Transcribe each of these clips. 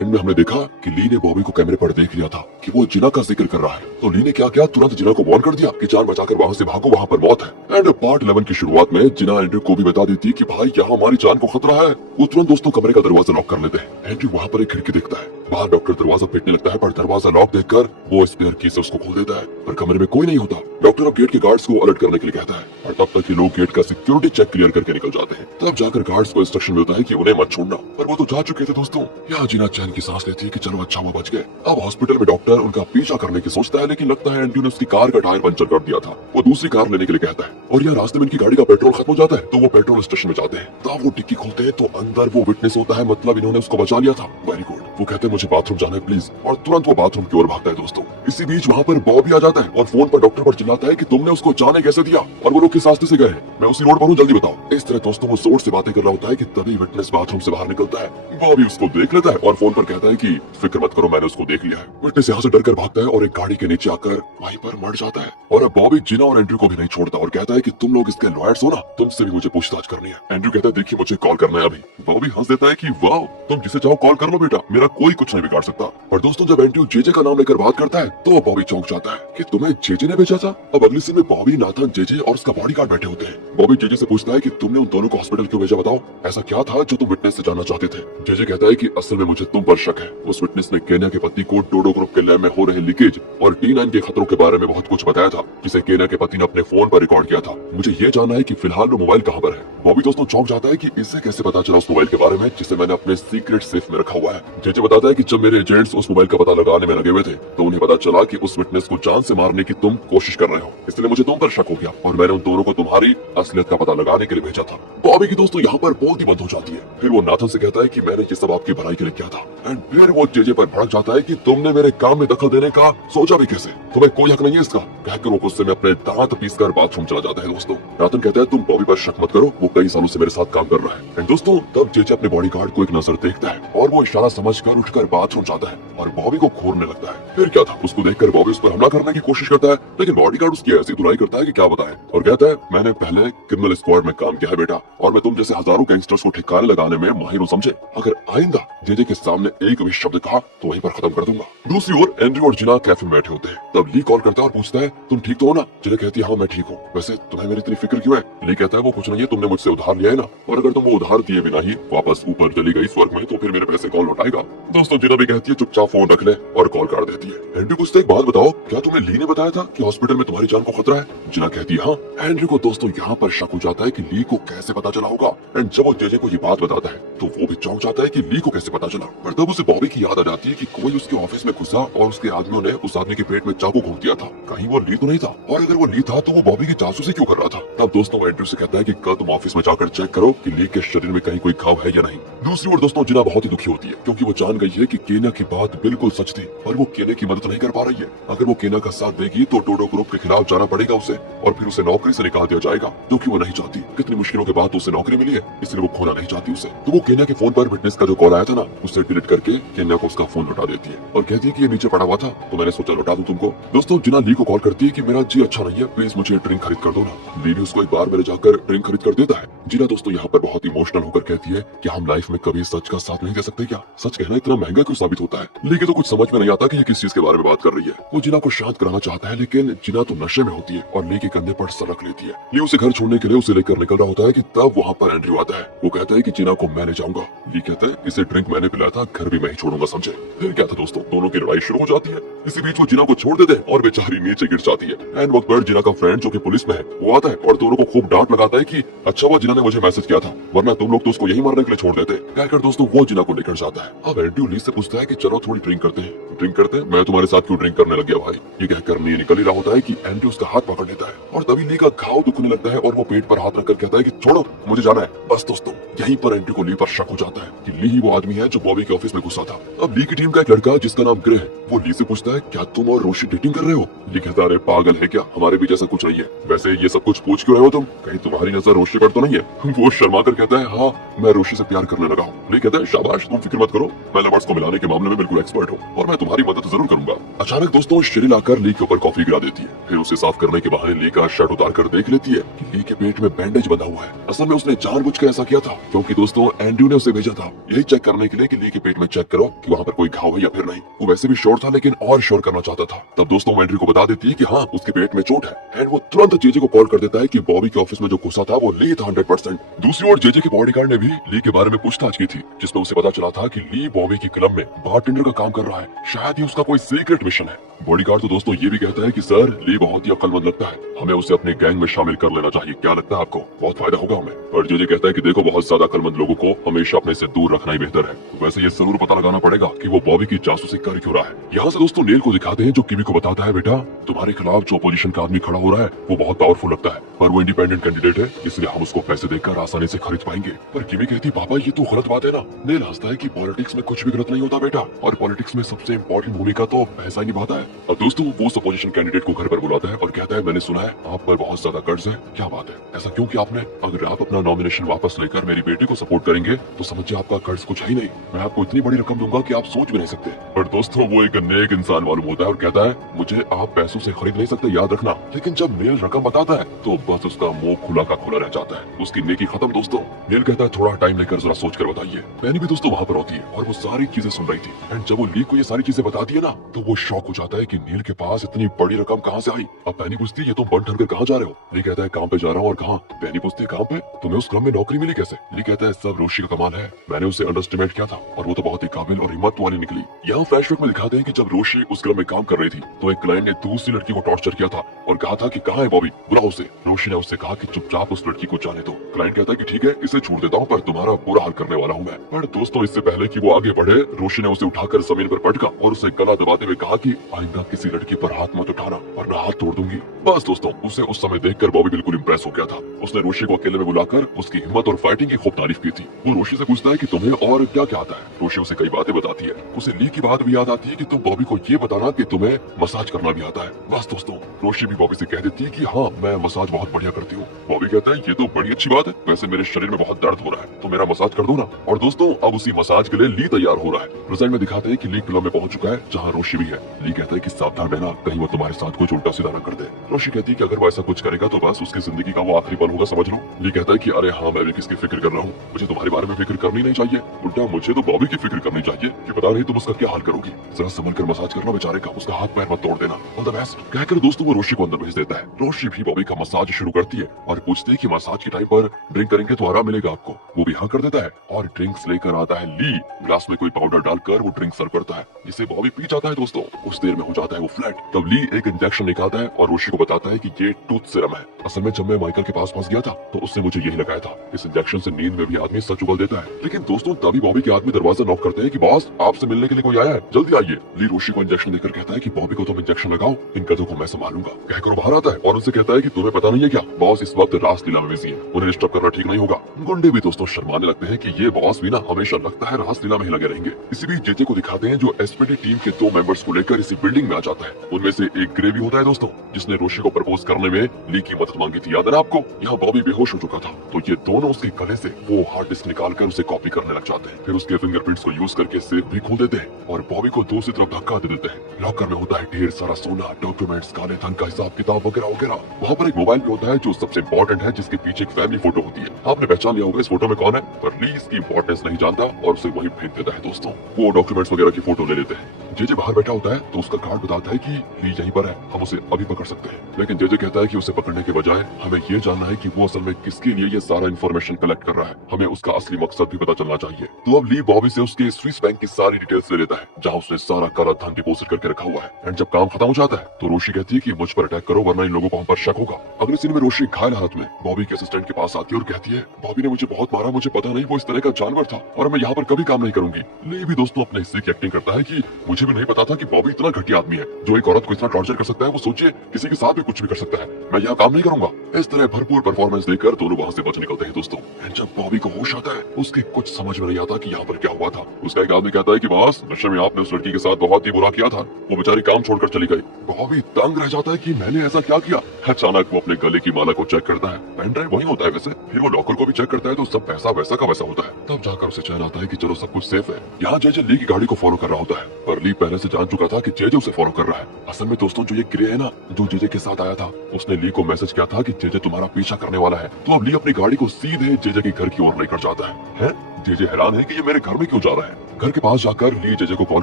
इनमें हमने देखा कि ली ने बॉबी को कैमरे पर देख लिया था कि वो जिना का जिक्र कर रहा है। तो ली ने क्या किया, तुरंत जिना को वार्न कर दिया कि जान बचाकर वहाँ से भागो, वहाँ पर मौत है। एंड पार्ट 11 की शुरुआत में जिना एंड्रयू को भी बता देती है कि भाई यहाँ हमारी जान को खतरा है। वो तुरंत दोस्तों कमरे का दरवाजा लॉक कर लेते हैं। एंड्रयू वहाँ पर एक खिड़की देखता है, बाहर डॉक्टर दरवाजा पीटने लगता है, पर दरवाजा लॉक देखकर वो स्पेयर की से उसको खोल देता है, पर कमरे में कोई नहीं होता। डॉक्टर अब गेट के गार्ड्स को अलर्ट करने के लिए कहता है और तब तक ये लोग गेट का सिक्योरिटी चेक क्लियर करके निकल जाते हैं। तब जाकर गार्ड्स को इंस्ट्रक्शन मिलता है कि उन्हें मत छोड़ना, पर वो तो जा चुके थे दोस्तों। यहाँ जिना चैन की सांस लेती है कि चलो अच्छा हुआ बच गए। अब हॉस्पिटल में डॉक्टर उनका पीछा करने की सोचता है, लेकिन लगता है एंड्रयू ने उसकी कार का टायर पंचर कर दिया था। वो दूसरी कार लेने के लिए कहता है और यहाँ रास्ते में इनकी गाड़ी का पेट्रोल खत्म हो जाता है, तो वो पेट्रोल स्टेशन में जाते हैं। तब वो डिक्की खोलते हैं तो अंदर वो विटनेस होता है, मतलब इन्होंने उसको बचा लिया था। Very good. वो कहते हैं मुझे बाथरूम जाना है प्लीज, और तुरंत वो बाथरूम की ओर भागता है दोस्तों। इसी बीच वहाँ पर बॉबी आ जाता है और फोन पर डॉक्टर पर चिल्लाता है कि तुमने उसको जाने कैसे दिया, और वो लोग किस रास्ते से गए हैं, मैं उसी रोड पर हूँ, जल्दी बताओ। इस तरह दोस्तों वो जोर से बातें कर रहा होता है कि तभी विटनेस बाथरूम से बाहर निकलता है। बॉबी उसको देख लेता है और फोन पर कहता है कि फिक्र मत करो, मैंने उसको देख लिया है। विटनेस यहाँ से डरकर भागता है और एक गाड़ी के नीचे आकर वहीं पर मर जाता है। और अब बॉबी जिना और एंड्रयू को भी नहीं छोड़ता और कहता है कि तुम लोग इसके लॉयर्स हो ना, तुमसे भी मुझे पूछताछ करनी है। एंड्रयू कहता है देखिए मुझे कॉल करना है अभी। बॉबी हंस देता है कि वाह, तुम जिसे चाहो कॉल कर लो बेटा, मेरा कोई कुछ नहीं बिगाड़ सकता। पर दोस्तों जब एंड्रयू जेजे का नाम लेकर बात करता है तो बॉबी चौंक जाता है कि तुम्हें जेजे ने भेजा था। अब अगली सीन में बॉबी, नाथन, जेजे और उसका बॉडीगार्ड बैठे होते हैं। बॉबी जेजे से पूछता है कि तुमने उन दोनों को हॉस्पिटल क्यों भेजा, बताओ ऐसा क्या था जो तुम विटनेस से जानना चाहते थे। जेजे कहता है कि असल में मुझे तुम पर शक है। उस विटनेस ने केन्या के पति को डोडो ग्रुप के लैब में हो रहे लीकेज और T9 के खतरों के बारे में बहुत कुछ बताया था, जिसे केन्या के पति ने अपने फोन पर रिकॉर्ड किया था। मुझे ये जानना है कि फिलहाल वो मोबाइल कहाँ पर है। बॉबी दोस्तों चौंक जाता है कि इससे कैसे पता चला उस मोबाइल के बारे में जिसे मैंने अपने सीक्रेट सेफ में रखा हुआ है। जेजे बताता है कि जब मेरे एजेंट्स उस मोबाइल का पता लगाने में लगे हुए थे तो उन्हें पता चला कि उस विटनेस को जान से मारने की तुम कोशिश कर रहे हो, इसलिए मुझे तुम पर शक हो गया और मैंने उन दोनों को तुम्हारी असलियत का पता लगाने के लिए भेजा था। बॉबी की दोस्तों यहाँ पर बोलती बंद हो जाती है। फिर वो नाथन से कहता है कि मैंने ये सब आपकी भलाई के लिए किया था। एंड फिर वो जेजे पर भड़क जाता है कि तुमने मेरे काम में दखल देने का सोचा भी कैसे, तुम्हें कोई हक नहीं है इसका। कहकर वो गुस्से में अपने दांत पीसकर बाथरूम चला जाता है दोस्तों। नाथन कहता है तुम बॉबी पर शक मत करो, वो कई सालों से मेरे साथ काम कर रहा है। एंड दोस्तों तब जेजे अपने बॉडीगार्ड को एक नजर देखता है और वो इशारा समझकर उठकर बाथरूम जाता है और बॉबी को घूरने लगता है। फिर क्या था, उसको देखकर बॉबी उस पर हमला करने की कोशिश करता है, लेकिन बॉडीगार्ड उसकी ऐसी धुलाई करता है कि क्या बताएं, और कहता है मैंने पहले क्रिमिनल स्क्वाड में काम किया है बेटा, और मैं तुम जैसे हजारों गैंगस्टर्स को ठिकाने लगाने में माहिर हूँ समझे। अगर आइंदा जेजे के सामने एक भी शब्द कहा तो वहीं पर खत्म कर दूंगा। दूसरी ओर एंड्रयू और जिना कैफे में बैठे होते हैं। तब ली कॉल करता है और पूछता है तुम ठीक तो हो ना। जिना कहती है हाँ मैं ठीक हूँ, वैसे तुम्हें मेरी इतनी फिक्र क्यों है। ली कहता है वो कुछ नहीं है, तुमने मुझसे उधार लिया है ना, और अगर तुम वो उधार दिए बिना ही वापस ऊपर चली गई स्वर्ग में तो फिर मेरे पैसे कौन लौटाएगा। दोस्तों जिना भी कहती है चुपचाप फोन रख ले और कॉल काट देती है। एंड्रयू पूछता है एक बात बताओ, क्या तुम्हें ली ने बताया था कि हॉस्पिटल में तुम्हारी जान को खतरा है। जिना कहती है हाँ। एंड्रयू को दोस्तों यहाँ पर शक हो जाता है कि ली को कैसे पता चला होगा। एंड जब वो जेजे को ये बात बताता है तो वो भी चौंक जाता है कि ली को कैसे पता चला। पर तब उसे बॉबी की याद आ जाती है कि कोई उसके ऑफिस में घुसा और उसके आदमियों ने उस आदमी के पेट में चाकू घोंप दिया था। कहीं वो ली तो नहीं था, और अगर वो ली था तो वो बॉबी की जासूसी क्यों कर रहा था। तब दोस्तों वो एंड्रयू से कहता है कि कल तुम ऑफिस में जाकर चेक करो कि ली के शरीर में कहीं कोई घाव है या नहीं। दूसरी ओर दोस्तों जिना बहुत ही दुखी होती है क्योंकि वो जान गई है कि केन्या की बात बिल्कुल सच थी, पर वो केन्या की मदद नहीं कर पा रही है। अगर वो केन्या का साथ देगी तो डोडो ग्रुप के खिलाफ जाना पड़ेगा उसे, और फिर उसे नौकरी से निकाल दिया जाएगा, जो कि वो नहीं चाहती। कितनी मुश्किलों के बाद तो उसे नौकरी मिली है, इसलिए वो खोना नहीं चाहती उसे। तो वो केन्या के फोन पर विटनेस का जो कॉल आया था ना, उसे डिलीट करके केन्या को उसका फोन लौटा देती है और कहती है कि ये नीचे पड़ा हुआ था तो मैंने सोचा लौटा दूं तुमको। दोस्तों जिना ली को कॉल करती है कि मेरा जी अच्छा नहीं है, प्लीज मुझे ड्रिंक खरीद कर दो ना। ली भी उसको एक बार मेरे जाकर ड्रिंक खरीद कर देता है। जिना दोस्तों यहाँ पर बहुत इमोशनल होकर कहती है कि हम लाइफ में कभी सच का साथ नहीं दे सकते क्या, सच कहना इतना महंगा क्यों साबित होता है। ली के तो कुछ समझ में नहीं आता कि ये किस चीज के बारे में बात कर रही है। वो जिना को शांत कराना चाहता है, लेकिन जिना तो नशे में होती है और ली के कंधे पर सर रख लेती है। ली उसे घर छोड़ने के लिए उसे लेकर निकल रहा होता है कि तब वहाँ पर एंड्रयू आता है। वो कहता है कि जिना को मैं ले जाऊंगा। ली कहता है इसे ड्रिंक मैंने पिलाया था, घर भी मैं ही छोड़ूंगा समझे। फिर क्या था दोस्तों, दोनों की लड़ाई शुरू हो जाती है। इसी बीच वो जिना को छोड़ देते हैं और बेचारी नीचे गिर जाती है। एंड वक्त पर जिना का फ्रेंड जो कि पुलिस में है वो आता है और दोनों को खूब डांट लगाता है कि अच्छा वो जिना ने मुझे मैसेज किया था, वरना तुम लोग तो उसको यही मारने के लिए छोड़ देते। कहकर दोस्तों वो जिना को लेकर जाता है। अब एंड्रयू ली से पूछता है कि चलो थोड़ी ड्रिंक करते हैं। ड्रिंक करते हैं, मैं तुम्हारे साथ क्यों ड्रिंक करने लग गया भाई। ये कहकर नी निकल ही रहा होता है कि एंड्रयू उसका हाथ पकड़ लेता है और तभी ली का घाव दुखने लगता है और वो पेट पर हाथ रखकर कहता है कि छोड़ो मुझे जाना है। बस दोस्तों यहीं पर एंड्रयू को ली पर शक हो जाता है कि ली ही वो आदमी है जो बॉबी के ऑफिस में घुसा था। अब ली की टीम का एक लड़का जिसका नाम ग्रे है, वो ली से पूछता है क्या तुम और रोशी डेटिंग कर रहे हो। ली कहता है अरे पागल है क्या, हमारे भी जैसा कुछ नहीं है। वैसे ये सब कुछ पूछ क्यों रहे हो तुम, कहीं तुम्हारी नजर रोशी पर तो नहीं है। वो शर्मा कर कहता है हाँ मैं रोशी से प्यार करने लगा हूँ। ली कहता है शाबाश तुम फिक्र मत करो, मैं लवर्स को मिलाने के मामले में बिल्कुल एक्सपर्ट हूँ और मैं तुम्हारी मदद जरूर करूंगा। अचानक दोस्तों शेरिल आकर ली के ऊपर कॉफी गिरा देती है। फिर उसे साफ करने के बहाने ली का शर्ट उतार कर देख लेती है कि ली के पेट में बैंडेज बंधा हुआ है। असल में उसने जानबूझकर ऐसा किया था क्योंकि दोस्तों एंड्रयू ने उसे भेजा था यही चेक करने के लिए कि ली के पेट में चेक करो कि वहाँ पर कोई घाव है या फिर नहीं। वो वैसे भी श्योर था लेकिन और श्योर करना चाहता था। तब दोस्तों एंड्रयू को बता देती है कि हाँ उसके पेट में चोट है एंड वो तुरंत जेजे को कॉल कर देता है कि बॉबी के ऑफिस में जो घुसा था वो ली था 100%। दूसरी ओर जेजे के बॉडीगार्ड ने भी ली के बारे में पूछताछ की थी जिसमें उसे पता चला था कि ली बॉबी की क्लब में बारटेंडर का काम कर रहा है। शायद ये उसका कोई सीक्रेट मिशन है। बॉडीगार्ड तो दोस्तों ये भी कहता है कि सर ली बहुत ही अक्लमंद लगता है, हमें उसे अपने गैंग में शामिल कर लेना चाहिए। क्या लगता है आपको? बहुत फायदा होगा हमें। और जेजे कहता है कि देखो बहुत ज्यादा अक्लमंद लोगों को हमेशा अपने से दूर रखना ही बेहतर है। वैसे ये जरूर पता लगाना पड़ेगा कि वो बॉबी की जासूसी कर क्यों रहा है। यहाँ से दोस्तों नेल को दिखाते हैं जो किमी को बताता है बेटा तुम्हारे खिलाफ जो अपोजिशन का आदमी खड़ा हो रहा है वो बहुत पावरफुल लगता है पर वो इंडिपेंडेंट कैंडिडेट है इसलिए हम उसको पैसे देकर आसानी से खरीद पाएंगे। पर किमी कहती पापा ये तो गलत बात है ना। नेल हंसता है कि पॉलिटिक्स में कुछ भी गलत नहीं होता बेटा और पॉलिटिक्स में सबसे इम्पोर्टेंट भूमिका तो पैसा ही निभाता है। अब दोस्तों वो उस अपोजिशन कैंडिडेट को घर पर बुलाता है और कहता है मैंने सुना है आप पर बहुत ज्यादा कर्ज है। क्या बात है? ऐसा क्यों कि आपने? अगर आप अपना नॉमिनेशन वापस लेकर मेरी बेटी को सपोर्ट करेंगे तो समझिए आपका कर्ज कुछ है ही नहीं। मैं आपको इतनी बड़ी रकम दूंगा कि आप सोच भी नहीं सकते। पर दोस्तों वो एक नेक इंसान मालूम होता है और कहता है मुझे आप पैसों से खरीद नहीं सकते याद रखना। लेकिन जब नेल रकम बताता है तो बस उसका मुंह खुला का खुला रह जाता है। उसकी नेकी खत्म दोस्तों। नेल कहता है थोड़ा टाइम लेकर जरा सोच कर बताइए। पैनी भी दोस्तों वहाँ पर होती है और वो सारी चीजें सुन रही थी एंड जब वो ली को ये सारी चीजें बताती है ना तो वो शॉक हो जाता है कि नील के पास इतनी बड़ी रकम कहाँ से आई। अब पैनी पूछती है ये तुम बन ठन कर कहाँ जा रहे हो? ली कहता है काम पे जा रहा हूँ। और कहाँ? पैनी पूछती है काम पे? तुम्हें उस क्लब में नौकरी मिली कैसे? ली कहता है सब रोशी का कमाल है, मैंने उसे अंडर एस्टिमेट किया था और वो तो बहुत ही काबिल और हिम्मत वाली निकली। यहाँ फ्लैशबैक में दिखाते हैं कि जब रोशी उस क्लब में काम कर रही थी तो एक क्लाइंट ने दूसरी लड़की को टॉर्चर किया था और कहा था कि कहाँ है बॉबी, बुलाओ उसे। रोशी ने उससे कहा कि चुपचाप उस लड़की को जाने दो। क्लाइंट कहता है कि ठीक है इसे छोड़ देता हूँ पर तुम्हारा बुरा हाल करने वाला हूँ मैं। पर दोस्तों इससे पहले कि वो आगे बढ़े रोशी ने उसे उठाकर जमीन पर पटका और उसे गला दबाते हुए कहा कि आइंदा किसी लड़की पर हाथ मत उठाना वरना हाथ तोड़ दूंगी। बस दोस्तों उसे उस समय देखकर बॉबी बिल्कुल इंप्रेस हो गया था। उसने रोशी को अकेले में बुलाकर उसकी हिम्मत और फाइटिंग की खूब तारीफ की थी। वो रोशी से पूछता है कि तुम्हें और क्या क्या आता है। रोशी उसे कई बातें बताती है। उसे ली की बात भी याद आती है कि तुम बॉबी को ये बताना कि तुम्हें मसाज करना भी आता है। बस दोस्तों रोशी भी बॉबी से कह देती है कि हाँ मैं मसाज बहुत बढ़िया करती हूँ। बॉबी कहता है ये तो बड़ी अच्छी बात है, वैसे मेरे शरीर में बहुत दर्द हो रहा है तो मेरा मसाज कर दो ना। और दोस्तों अब उसी मसाज के लिए ली तैयार हो रहा है। प्रेजेंट में दिखाते हैं कि ली क्लब में पहुंच चुका है जहाँ रोशी भी है। ली कहता है कि सावधान रहना कहीं वो तुम्हारे साथ कुछ उल्टा सीधा न कर दे। रोशी कहती है कि अगर वो ऐसा कुछ करेगा तो बस उसकी जिंदगी का वो आखिरी पल होगा समझ लो। ली कहता है कि अरे हाँ मैं भी किसकी फिक्र कर रहा हूँ, मुझे तुम्हारे बारे में फिक्र करनी नहीं चाहिए, उल्टा मुझे तो बॉबी की फिक्र करनी चाहिए कि पता नहीं तुम उसका क्या हाल करोगी। जरा संभल कर मसाज करना बेचारे का, उसका हाथ पैर मत तोड़ देना। ऑल द बेस्ट कहकर दोस्तों वो रोशी को अंदर भेज देता है। रोशी भी बॉबी का मसाज शुरू करती है और पूछती है कि मसाज के टाइम पर ड्रिंक करेंगे तो आराम मिलेगा आपको। वो भी हाँ कर देता है और ड्रिंक्स लेकर आता है ली। ग्लास में कोई पाउडर डालकर वो ड्रिंक सर्व करता है जिसे बॉबी पी जाता है। दोस्तों उस देर में हो जाता है वो फ्लैट। तब ली एक इंजेक्शन निकालता है और रोशी को बताता है कि ये टूथ सिरम है। असल में जब मैं माइकल के पास फंस गया था तो उसने मुझे यही लगाया था। इस इंजेक्शन से नींद में भी आदमी सच उगल देता है। लेकिन दोस्तों तभी बॉबी के आदमी दरवाजा नॉक करते हैं कि बॉस आपसे मिलने के लिए कोई आया है, जल्दी आइए। ली रोशी को इंजेक्शन देकर कहता है कि बॉबी को तुम इंजेक्शन लगाओ, इन कदों को मैं संभालूंगा। कहकर बाहर आता है और उनसे कहता है कि तुम्हें पता नहीं है क्या बॉस इस वक्त रासलीला में बिजी है, उन्हें डिस्टर्ब करना ठीक नहीं होगा। गुंडे भी दोस्तों शर्माने लगते हैं कि ये बॉस भी ना हमेशा लगता है रासलीला में ही लगे रहेंगे। इसी बीच जेजे को दिखाते हैं जो एसपीडी टीम के 2 मेंबर्स को लेकर इसी बिल्डिंग में आ जाता है। उनमें से एक ग्रेवी होता है दोस्तों जिसने रोशी को प्रपोज करने में ली की मदद मांगी थी, याद है ना आपको। यहाँ बॉबी बेहोश हो चुका था तो ये दोनों उसके गले से वो हार्ड डिस्क निकालकर उसे कॉपी करने लग जाते हैं। फिर उसके फिंगरप्रिंट्स को यूज करके सेफ भी खोल देते हैं और बॉबी को दूसरी तरफ धक्का दे देते हैं। लॉकर में होता है ढेर सारा सोना, डॉक्यूमेंट्स, काले धन का हिसाब किताब वगैरह वगैरह। वहाँ पर एक मोबाइल भी होता है जो सबसे इम्पोर्टेंट है जिसके पीछे एक फैमिली फोटो होती है। आपने पहचान लिया होगा इस फोटो में कौन है, पर ली इसकी इंपॉर्टेंस नहीं जानता और उसे वही फेंक देता है। दोस्तों वो डॉक्यूमेंट्स वगैरह की फोटो ले लेते हैं। जेजे बाहर बैठा होता है तो उसका गार्ड बताता है कि ली यहीं पर है, हम उसे अभी पकड़ सकते हैं। लेकिन जेजे कहता है कि उसे पकड़ने के बजाय हमें ये जानना है कि वो असल में किसके लिए ये सारा इन्फॉर्मेशन कलेक्ट कर रहा है, हमें उसका असली मकसद भी पता चलना चाहिए। तो अब ली बॉबी से उसके स्विस बैंक की सारी डिटेल्स ले लेता है जहाँ उसने सारा काला धन डिपॉजिट करके रखा हुआ है। एंड जब काम खत्म हो जाता है तो रोशी कहती है कि मुझ पर अटैक करो वरना इन लोगों को हम पर शक होगा। अगले सीन में रोशी घायल हालत में बॉबी के असिस्टेंट के पास आती है और कहती है बॉबी ने मुझे बहुत मारा, मुझे पता नहीं वो इस तरह का जानवर था और मैं यहाँ पर कभी काम नहीं करूंगी। ली भी दोस्तों अपने हिस्से की एक्टिंग करता है कि मुझे भी नहीं पता था कि बॉबी इतना घटिया आदमी है जो एक औरत को इतना टॉर्चर कर सकता है। वो सोचिए किसी के साथ भी कुछ भी कर सकता है, मैं यहाँ काम नहीं करूंगा। इस तरह भरपूर परफॉर्मेंस देकर दोनों वहाँ से बच निकलते हैं दोस्तों। एंड जब बॉबी को होश आता है उसके कुछ समझ में नहीं आता कि यहाँ पर क्या हुआ था। उसका एक आदमी कहता है कि बॉस, नशे में आपने उस लड़की के साथ बहुत ही बुरा किया था, वो बेचारी काम छोड़कर चली गई। बॉबी तंग रह जाता है कि मैंने ऐसा क्या किया। अचानक वो अपने गले की माला को चेक करता है, पेन ड्राइव वही होता है वैसे। फिर वो लॉकर को भी चेक करता है तो सब पैसा वैसा का वैसा होता है। तब जाकर उसे चैन आता है कि चलो सब कुछ सेफ है। यहाँ जेजे ली की गाड़ी को फॉलो कर रहा होता है, पर ली पहले से जान चुका था कि जेजे उसे फॉलो कर रहा है। असल में दोस्तों जो ये ग्रे है ना, जो जेजे के साथ आया था, उसने ली को मैसेज किया था कि जेजे तुम्हारा पीछा करने वाला है। तो अब ली अपनी गाड़ी को सीधे जेजे के घर की ओर लेकर जाता है? जेजे हैरान है कि ये मेरे घर में क्यों जा रहा है। घर के पास जाकर ली जेजे को कॉल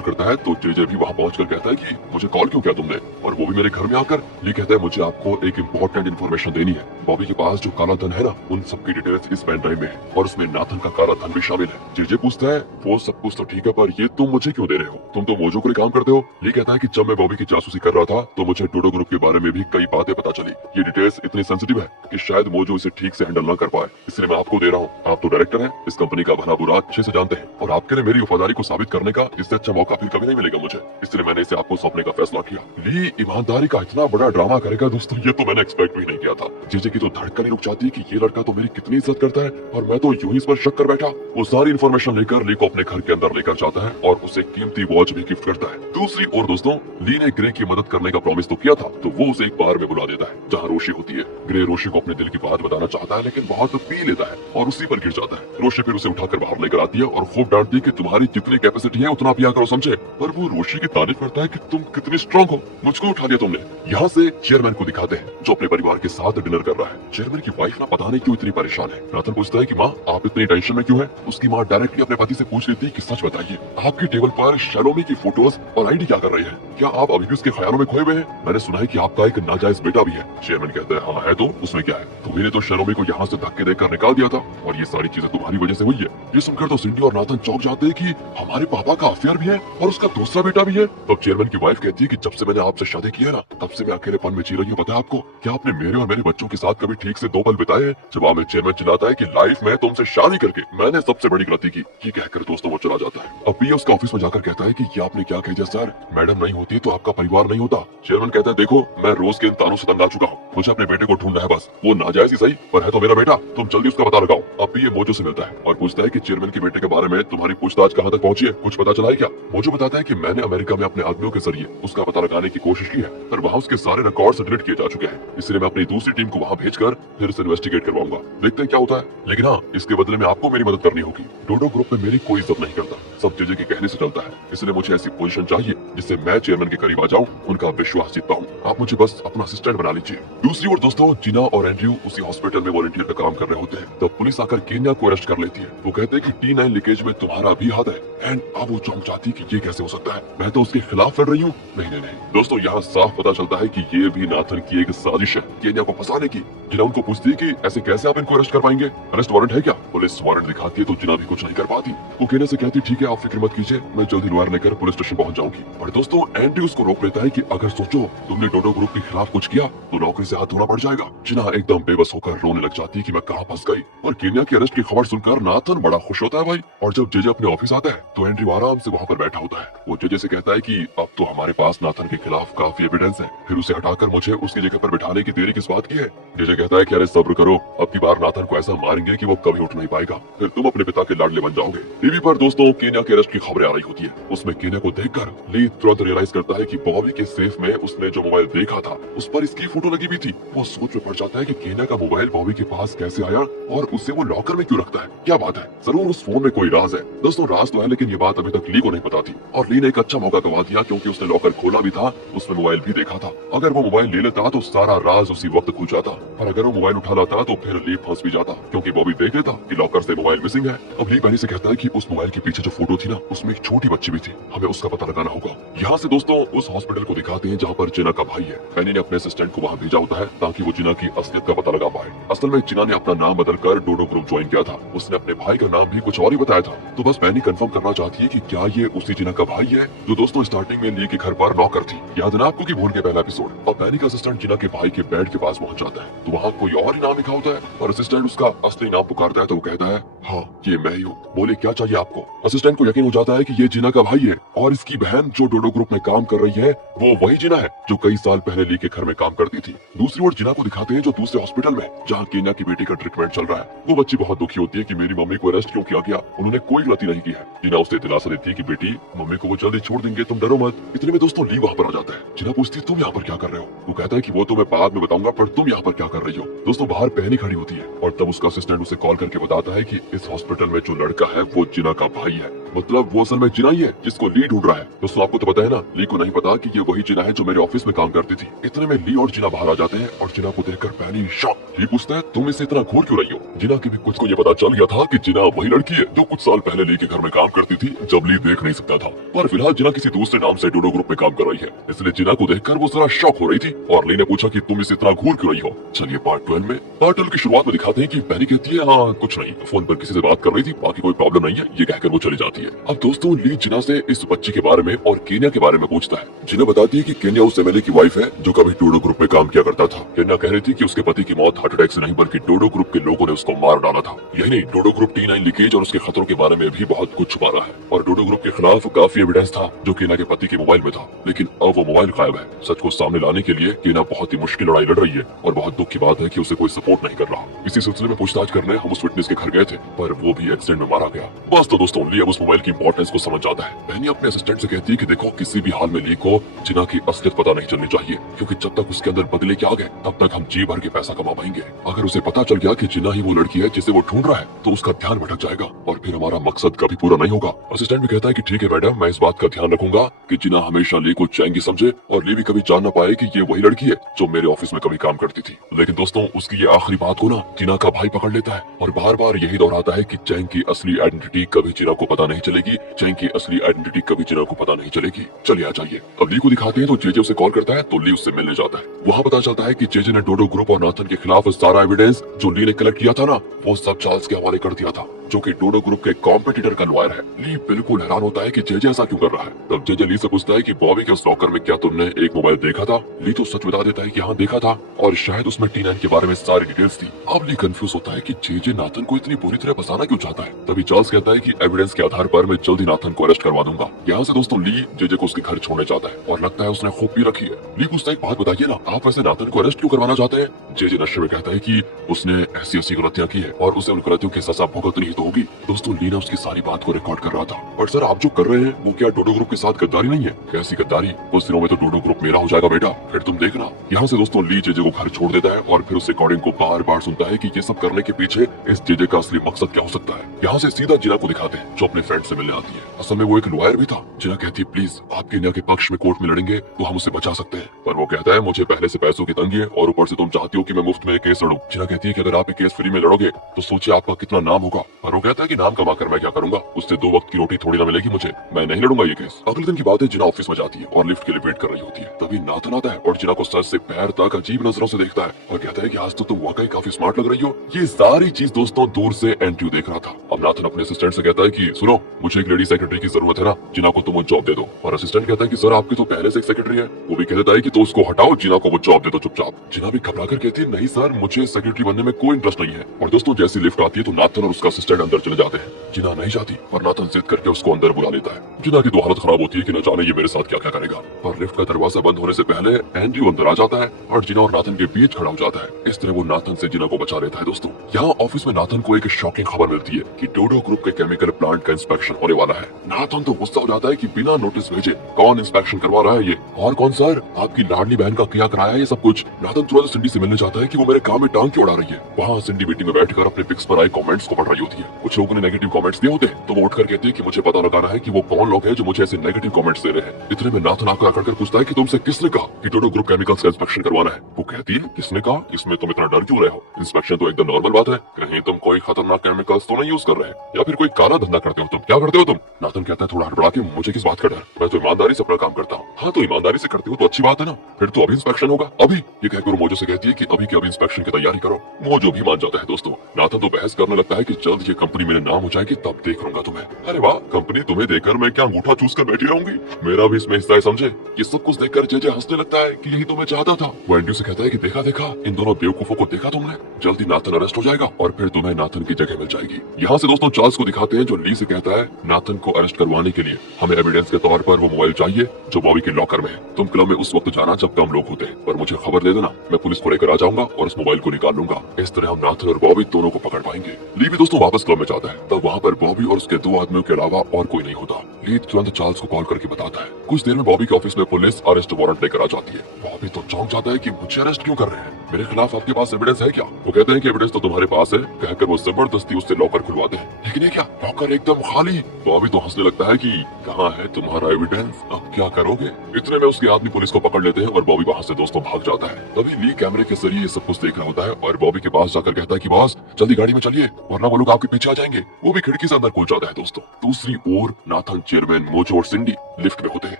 करता है तो जेजे भी वहाँ पहुंचकर कहता है कि मुझे कॉल क्यों किया तुमने, और वो भी मेरे घर में आकर। ली कहता है मुझे आपको एक इम्पोर्टेंट इन्फॉर्मेशन देनी है। बॉबी के पास जो काला धन है ना, उन सबकी डिटेल्स इस पेन ड्राइव में है और उसमें नाथन का काला धन भी शामिल है। जेजे पूछता है वो सब कुछ तो ठीक है, पर ये तुम मुझे क्यों दे रहे हो, तुम तो मोजो के लिए काम करते हो। ली कहता है कि जब मैं बॉबी की जासूसी कर रहा था तो मुझे डोडो ग्रुप के बारे में भी कई बातें पता चली। ये डिटेल्स इतनी सेंसिटिव है कि शायद मोजो इसे ठीक से हैंडल न कर पाए, इसलिए मैं आपको दे रहा हूँ। आप तो डायरेक्टर हैं, इस कंपनी का भला बुरा अच्छे से जानते हैं, और आपके लिए मेरी वफादारी को साबित करने का इससे अच्छा मौका फिर कभी नहीं मिलेगा मुझे, इसलिए मैंने इसे आपको सौंपने का फैसला किया। ली ईमानदारी का इतना बड़ा ड्रामा करेगा दोस्तों, ये तो मैंने एक्सपेक्ट भी नहीं किया था। जेजे की तो धड़कन ही रुक जाती है कि ये लड़का तो मेरी कितनी इज्जत करता है और मैं तो यूं ही इस पर शक कर बैठा। वो सारी इन्फॉर्मेशन लेकर ली को अपने घर के अंदर लेकर जाता है और उसे कीमती वॉच भी गिफ्ट करता है। दूसरी ओर दोस्तों, ली ने ग्रे की मदद करने का प्रॉमिस तो किया था, तो वो उसे एक बार में बुला देता है जहाँ रोशी होती है। ग्रे रोशी को अपने दिल की बात बताना चाहता है लेकिन बहुत पी लेता है और उसी पर गिर जाता है। रोशी फिर उसे उठाकर बाहर लेकर आती है और खूब डांटती है कि तुम्हारी जितनी कैपेसिटी है उतना पिया करो, समझे। पर वो रोशी की तारीफ करता है कि तुम कितनी स्ट्रांग हो, मुझको उठा दिया तुमने। यहाँ से चेयरमैन को दिखाते हैं जो अपने परिवार के साथ डिनर कर रहा है। चेयरमैन की वाइफ ना पता नहीं क्यों इतनी परेशान है। नाथन पूछता है कि माँ आप इतनी टेंशन में क्यों है। उसकी माँ डायरेक्टली अपने पति से पूछ लेती है कि सच बताइए, आपकी टेबल पर शैलोमी की फोटोज और आईडी क्या कर रही है, क्या आप अभी भी उसके ख्यालों में खोए हुए हैं। मैंने सुना है कि आपका एक नाजायज बेटा भी है। चेयरमैन कहता है हाँ है, तो उसमें क्या है, तुम्हें तो शैलोमी को यहाँ से धक्के देकर निकाल दिया था और ये सारी चीजें तुम्हारी वजह से हुई है। ये सुनकर तो सिंडी और नाथन चौंक जाते हैं कि हमारे पापा का अफेयर भी है और उसका दूसरा बेटा भी है। तब चेयरमैन की वाइफ कहती है कि जब से मैंने आपसे शादी की है ना, तब से मैं अकेलेपन में जी रही हूँ। पता है आपको, क्या आपने मेरे और मेरे बच्चों के साथ कभी ठीक से 2 पल बिताए हैं। जवाब में चेयरमैन चिल्लाता है कि लाइफ में तुमसे शादी करके मैंने सबसे बड़ी गलती की। ये कहकर दोस्तों वो चला जाता है। अब पीए उसका ऑफिस में जाकर कहता है कि ये आपने क्या कह दिया सर, मैडम नहीं होती तो आपका परिवार नहीं होता। चेयरमैन कहता है देखो मैं रोज के इन तानों से तंग आ चुका हूँ, मुझे अपने बेटे को ढूंढना है बस, वो नाजायज ही सही पर है तो मेरा बेटा, तुम जल्दी उसका पता लगाओ। अब पीए मोजो से मिलता है और पूछता है कि चेयरमैन के बेटे के बारे में तुम्हारी पूछताछ कहाँ तक पहुंची है, कुछ पता चला है क्या। मोजो बताता है कि मैंने अमेरिका में अपने आदमियों के जरिए उसका पता लगाने की कोशिश की है, पर वहाँ उसके सारे रिकॉर्ड्स डिलीट किए जा चुके हैं, इसलिए मैं अपनी दूसरी टीम को वहाँ भेजकर फिर से इन्वेस्टिगेट करवाऊंगा, देखते हैं क्या होता है। लेकिन हाँ, इसके बदले में आपको मेरी मदद करनी होगी। डोडो ग्रुप में मेरी कोई इज्जत नहीं करता, सब जेजे के कहने से चलता है, इसलिए मुझे ऐसी पोजीशन चाहिए जिससे मैं चेयरमैन के करीब आ जाऊं, उनका विश्वास जीत पाऊं। आप मुझे बस अपना असिस्टेंट बना लीजिए। दूसरी ओर दोस्तों, जिना और एंड्रयू उसी हॉस्पिटल में वॉलंटियर का काम कर रहे होते हैं, तब पुलिस आकर केन्या को अरेस्ट कर लेती है। वो कहते हैं कि T9 लीकेज में तुम्हारा भी हाथ है। एंड अब वो चौंक जाती है कि ये कैसे हो सकता है, मैं तो उसके खिलाफ लड़ रही हूँ। नहीं दोस्तों, यहाँ साफ पता चलता है कि ये भी नाथन की एक साजिश है केन्या को फंसाने की। जिना उनको पूछती है कि ऐसे कैसे आप इनको अरेस्ट कर पाएंगे, अरेस्ट वारंट है क्या। पुलिस वारंट दिखाती है तो जिना भी कुछ नहीं कर पाती। वो केन्या से कहती ठीक है आप फिक्र मत कीजिए, मैं जल्दी लॉयर लेकर पुलिस स्टेशन पहुंच जाऊंगी। पर दोस्तों एंड्रयू उसको रोक लेता है कि अगर सोचो तुमने डोडो ग्रुप के खिलाफ कुछ किया तो नौकरी से हाथ धोना पड़ जाएगा। जिना एकदम बेबस होकर रोने लग जाती है कि मैं कहाँ फंस गई। और केन्या की अरेस्ट की खबर सुनकर नाथन बड़ा खुश होता है भाई। और जब जेजे अपने ऑफिस आता है तो एंड्रयू आराम से वहाँ पर बैठा होता है। वो जेजे से कहता है कि अब तो हमारे पास नाथन के खिलाफ काफी एविडेंस है, फिर उसे हटाकर मुझे उसकी जगह पर बिठाने की देरी किस बात की है। जेजे कहता है कि अरे सब्र करो, अब की बार नाथन को ऐसा मारेंगे कि वो कभी उठ नहीं पाएगा, फिर तुम अपने पिता के लाडले बन जाओगे। टीवी पर दोस्तों केन्या के अरेस्ट की खबरें आ रही होती है। उसमें केन्या को देखकर ली तुरंत रियलाइज करता है कि बॉबी के सेफ में उसने जो मोबाइल देखा था उस पर इसकी फोटो लगी भी थी। वो सोच में पड़ जाता है कि केन्या का मोबाइल बॉबी के पास कैसे आया और उसे वो लॉकर में क्यों रखता है। क्या बात है, जरूर उस फोन में कोई राज है। दोस्तों राज तो है, लेकिन ये बात अभी तक ली को नहीं पता थी और ली ने एक अच्छा मौका गवा दिया क्योंकि उसने लॉकर खोला भी था, उसमें मोबाइल भी देखा था। अगर वो मोबाइल ले लेता तो सारा राज उसी वक्त खुल जाता, और अगर वो मोबाइल उठा लाता तो फिर ली फंस भी जाता क्योंकि बॉबी देख लेता कि लॉकर से मोबाइल मिसिंग है। अब ली पहले से कहता है कि उस मोबाइल के पीछे जो फोटो थी ना, उसमें एक छोटी बच्ची भी थी, हमें उसका पता लगाना होगा। यहाँ से दोस्तों उस हॉस्पिटल को दिखाते हैं जहाँ पर जिना का भाई है। पेनी ने अपने असिस्टेंट को वहाँ भेजा होता है ताकि वो जिना की असलियत का पता लगा पाए। असल में जिना ने अपना नाम बदलकर डोडो ग्रुप ज्वाइन किया था, उसने अपने भाई का नाम भी कुछ और ही बताया था। तो बस पेनी कंफर्म करना चाहती है कि क्या ये उसी जिना का भाई है जो दोस्तों स्टार्टिंग में ली के घर पर नौकर थी। याद ना आपको कि भूल के पहला एपिसोड। और पेनी का असिस्टेंट जिना के भाई के बेड के पास पहुंच जाता है तो वहाँ कोई और ही नाम लिखा होता है और असिस्टेंट उसका असली नाम पुकारता है तो वो कहता है हाँ, ये मैं ही हूँ। बोले क्या चाहिए आपको? असिस्टेंट को यकीन हो जाता है कि ये जिना का भाई है और इसकी बहन जो डोडो ग्रुप में काम कर रही है वो वही जिना है जो कई साल पहले ली के घर में काम करती थी। दूसरी ओर जिना को दिखाते हैं जो दूसरे हॉस्पिटल में जहाँ केन्या की बेटी का ट्रीटमेंट चल रहा है। वो बच्ची बहुत दुखी होती है कि मेरी मम्मी को अरेस्ट क्यों किया गया, उन्होंने कोई गलती नहीं की है। जिना उसे दिलासा देती है कि बेटी मम्मी को वो जल्दी छोड़ देंगे, तुम डरो मत। इतने में दोस्तों ली वहाँ पर आ जाता है। जिना पूछती है तुम यहाँ पर क्या कर रहे हो? वो कहता है कि वो तो मैं बाद में बताऊंगा, पर तुम यहाँ पर क्या कर रही हो? दोस्तों बाहर पहनी खड़ी होती है और तब उसका असिस्टेंट उसे कॉल करके बताता है कि इस हॉस्पिटल में जो लड़का है वो जिना का भाई है। मतलब वो असल में जिना ही है जिसको ली ढूंढ रहा है। दोस्तों आपको तो पता है ना, ली को नहीं पता कि ये वही जिना है जो मेरे ऑफिस में काम करती थी। इतने में ली और जिना बाहर आ जाते हैं और जिना को देखकर पहली शॉक। ली पूछता है तुम इससे इतना घूर क्यों रही हो? जिना की भी कुछ को ये पता चल गया था कि जिना वही लड़की है जो कुछ साल पहले ली के घर में काम करती थी जब ली देख नहीं सकता था। पर फिलहाल जिना किसी दूसरे नाम से डोडो ग्रुप में काम कर रही है, इसलिए जिना को देखकर वो जरा शॉक हो रही थी और ली ने पूछा कि तुम इससे इतना घूर क्यों रही हो? चलिए पार्ट 12 में। पार्ट 12 की शुरुआत में दिखाते हैं कि पहली कहती है हाँ कुछ नहीं, फोन पर किसी से बात कर रही थी, बाकी कोई प्रॉब्लम नहीं है, ये कहकर वो चली जाती है। अब दोस्तों ली जिना से इस बच्ची के बारे में और केन्या के बारे में पूछता है। जिना बताती है कि केन्या उस एमएलए की वाइफ है जो कभी डोडो ग्रुप में काम किया करता था। केन्या कह रही थी कि उसके पति की मौत हार्ट अटैक से नहीं बल्कि डोडो ग्रुप के लोगों ने उसको मार डाला था। यही नहीं, डोडो ग्रुप T9 लीकेज और उसके खतरों के बारे में भी बहुत कुछ छुपा रहा है और डोडो ग्रुप के खिलाफ काफी एविडेंस था जो केन्या के पति के मोबाइल में था, लेकिन अब वो मोबाइल गायब है। सच को सामने लाने के लिए केन्या बहुत ही मुश्किल लड़ाई लड़ रही है और बहुत दुख की बात है कि उसे कोई सपोर्ट नहीं कर रहा। इसी सिलसिले में पूछताछ करने हम उस विटनेस के घर गए थे, पर वो भी एक्सीडेंट में मारा गया। बस तो दोस्तों ली अब उस मोबाइल की इंपॉर्टेंस को समझ जाता है। बहनी अपने असिस्टेंट से कहती है कि देखो किसी भी हाल में ली को जिना की असलियत पता नहीं चलनी चाहिए, क्योंकि जब तक उसके अंदर बदले के आ गए तब तक हम जी भर के पैसा कमा पाएंगे। अगर उसे पता चल गया कि जिना ही वो लड़की है जिसे वो ढूंढ रहा है तो उसका ध्यान भटक जाएगा और फिर हमारा मकसद कभी पूरा नहीं होगा। असिस्टेंट भी कहता है कि ठीक है मैडम, मैं इस बात का ध्यान रखूंगा कि जिना हमेशा ली को चैंगी समझे और ली भी कभी जान न पाए कि ये वही लड़की है जो मेरे ऑफिस में कभी काम करती थी। लेकिन दोस्तों उसकी ये आखिरी बात को ना जिना का भाई पकड़ लेता है और बार बार यही दोहराता है कि चैंग की असली आइडेंटिटी कभी जिना को पता नहीं चलेगी, चैंग की असली आइडेंटिटी कभी जिना को पता नहीं चलेगी। चलिए आ जाइए। अब ली को दिखाते हैं तो जेजे उसे कॉल करता है तो ली उससे मिलने जाता है। वहाँ पता चलता है कि जेजे ने डोडो ग्रुप और नाथन के खिलाफ सारा एविडेंस जो ली ने कलेक्ट किया था ना वो सब चार्ल्स के हवाले कर दिया था, जो कि डोडो ग्रुप के कॉम्पिटिटर का लॉयर है। ली बिल्कुल हैरान होता है कि जेजे ऐसा क्यों कर रहा है। तब जेजे ली से पूछता है कि बॉबी के उस लॉकर में क्या तुमने एक मोबाइल देखा था? ली तो सच बता देता है कि हाँ देखा था और शायद उसमें T9 के बारे में सारी डिटेल्स थी। अब ली कंफ्यूज होता है कि जेजे नाथन को इतनी बुरी तरह फंसाना क्यों चाहता है। तभी चार्ल्स कहता है कि एविडेंस के आधार पर मैं जल्दी नाथन को अरेस्ट करवा दूंगा। यहाँ से दोस्तों ली जेजे को उसके घर छोड़ने जाता है और लगता है उसने खूब पी रखी है। ली पूछता है एक बात बताइए ना, आप वैसे नाथन को अरेस्ट क्यों करवाना चाहते हैं? जेजे नशे में कहता है कि उसने ऐसी ऐसी गलतियां की है और उसे उन गलतियों की सजा भुगतनी ही तो होगी। दोस्तों ली ने उसकी सारी बात को रिकॉर्ड कर रहा था। पर सर आप जो कर रहे हैं वो क्या डोडो ग्रुप के साथ गद्दारी नहीं है? कैसी गद्दारी? कुछ दिनों में तो डोडो ग्रुप मेरा हो जाएगा बेटा, फिर तुम देखना। यहाँ से दोस्तों ली जेजे को घर छोड़ देता है और फिर उस रिकॉर्डिंग को बार बार सुनता है कि ये सब करने के पीछे इस जेजे का असली मकसद क्या हो सकता है। यहाँ से सीधा जिना को दिखाते हैं जो अपने फ्रेंड से मिलने आती है। असल में वो एक लॉयर भी था। जिना कहती है प्लीज आप केन्या के पक्ष में कोर्ट में लड़ेंगे तो हम उसे बचा सकते हैं, पर वो कहता है मुझे पहले से पैसों की तंगी है और ऊपर से तुम चाहती हो कि मैं मुफ्त में केस लड़ूं। जिना कहती है कि अगर आप ये केस फ्री में लड़ोगे तो सोचिए आपका कितना नाम होगा। पर वो कहता है कि नाम कमाकर मैं क्या करूंगा, उससे 2 वक्त की रोटी थोड़ी ना मिलेगी मुझे, मैं नहीं लड़ूंगा ये केस। अगले दिन की बात है, जिना ऑफिस में जाती है और लिफ्ट के लिए वेट कर रही होती है। तभी नाथन आता है और जिना को सर से पैर तक अजीब नजरों से देखता है और कहता है कि आज तो तुम वाकई काफी स्मार्ट लग रही हो। ये सारी चीज दोस्तों दूर से एंड्रयू देख रहा था। अब नाथन अपने असिस्टेंट से कहता है कि सुनो मुझे एक लेडी सेक्रेटरी की जरूरत है ना, जिना को तुम वो जॉब दे दो। और असिस्टेंट कहता है कि सर आपकी तो पहले से एक सेक्रेटरी है। वो भी कह देता है कि तो उसको हटाओ, जिना को वो जॉब दे दो चुपचाप। जिना भी घबरा कर कहती है नहीं सर मुझे सेक्रेटरी बनने में कोई इंटरेस्ट नहीं है। और दोस्तों जैसी लिफ्ट आती है तो नाथन और उसका असिस्टेंट अंदर चले जाते हैं। जिना नहीं जाती पर नाथन जिद करके उसको अंदर बुला लेता है। जिना की तो हालत खराब होती है कि न जाने ये मेरे साथ क्या क्या करेगा। पर लिफ्ट का दरवाजा बंद होने से पहले एंड्रयू अंदर आ जाता है और जिना और नाथन के बीच खड़ा हो जाता है। इस तरह वो नाथन से जिना को बचा लेता है। दोस्तों यहाँ ऑफिस में नाथन को एक शॉकिंग खबर मिलती है कि डोडो ग्रुप के केमिकल प्लांट का इंस्पेक्शन होने वाला है। नाथन तो गुस्सा हो जाता है कि बिना नोटिस भेजे कौन इंस्पेक्शन करवा रहा है ये, और कौन सर आपकी लाडली बहन का किया कराया ये सब कुछ। नाथन तुरंत सिंडी से मिलने जाता है कि वो मेरे काम में टांग क्यों अड़ा रही है। वहाँ सिंडी मीटिंग में बैठकर अपने पिक्स पर आए कमेंट्स को पढ़ रही होती है। कुछ लोगों ने नेगेटिव कमेंट्स दिए होते तो वो उठकर कहती है कि मुझे पता लगाना है कि वो कौन लोग हैं जो मुझे ऐसे नेगेटिव कमेंट्स दे रहे हैं। इतने में नाथन आकर आकर पूछता है कि तुमसे किसने कहा कि डोडो ग्रुप केमिकल्स का इंस्पेक्शन करवाना है। वो कहती है किसने कहा, इसमें तुम इतना डर क्यों रहे हो, इंस्पेक्शन तो एकदम नॉर्मल बात है, कहीं तुम कोई खतरनाक केमिकल्स तो नहीं यूज कर रहे हैं या फिर कोई काला धंधा करते हो, तुम क्या करते हो तुम। नाथन कहता है थोड़ा हड़बड़ा के मुझे किस बात का डर, मैं तो ईमानदारी से अपना काम करता हूँ। हाँ तो ईमानदारी से करते हो तो अच्छी बात है ना, फिर तो अभी इंस्पेक्शन होगा अभी। ये कहकर मोजो से कहती है कि अभी के अभी इंस्पेक्शन की तैयारी करो। मोजो भी मान जाता है। दोस्तों नाथन तो बहस करने लगता है कि जल्द ये ये कंपनी मेरे नाम हो जाएगी तब देख लूंगा तुम्हें। अरे वाह, कंपनी तुम्हें देखकर मैं क्या अंगूठा चूस कर बैठी रहूंगी? मेरा भी इसमें हिस्सा है समझे। ये सब कुछ देखकर जेजे हंसने लगता है कि यही तो मैं चाहता था। वो एंड्रयू से कहता है कि देखा देखा, इन दोनों बेवकूफों को देखा तुमने, जल्दी नाथन अरेस्ट हो जाएगा और फिर तुम्हें नाथन की जगह मिल जाएगी। यहाँ से दोस्तों चार्ल्स को दिखाते हैं जो ली से कहता है नाथन को अरेस्ट करवाने के लिए हमें एविडेंस के तौर पर वो मोबाइल चाहिए जो बॉबी के लॉकर में है। तुम क्लब में उस वक्त जाना जब कम लोग होते हैं, पर मुझे खबर दे देना, मैं पुलिस को लेकर आ जाऊंगा और उस मोबाइल को निकाल लूंगा। इस तरह हम नाथन और बॉबी दोनों को पकड़ पाएंगे। ली भी दोस्तों वापस क्लब में जाता है, तब वहाँ पर बॉबी और उसके 2 आदमियों के अलावा और कोई नहीं होता। ली तुरंत चार्ल्स को कॉल करके बताता है। कुछ देर में बॉबी के ऑफिस में पुलिस अरेस्ट वारंट लेकर आ जाती है। बॉबी तो चौंक जाता है कि मुझे अरेस्ट क्यों कर रहे हैं, मेरे खिलाफ आपके पास एविडेंस है क्या? वो कहते हैं कि एविडेंस तो तुम्हारे पास है, कहकर वो जबरदस्ती उससे लॉकर खुलवाते हैं। लेकिन ये क्या, लॉकर एकदम खाली। बॉबी तो हंसने लगता है कि कहाँ है तुम्हारा एविडेंस, अब क्या करोगे? इतने में उसके आदमी पुलिस को पकड़ लेते हैं और बॉबी वहाँ से दोस्तों भाग जाता है। तभी ली कैमरे के जरिए ये सब कुछ देख रहा होता है और बॉबी के पास जाकर कहता है कि बॉस जल्दी गाड़ी में चलिए वरना वो लोग आपके पीछे आ जाएंगे। वो भी खिड़की से अंदर कूद जाता है दोस्तों। दूसरी ओर नाथन, चेयरमैन, मोजो और सिंडी लिफ्ट में होते हैं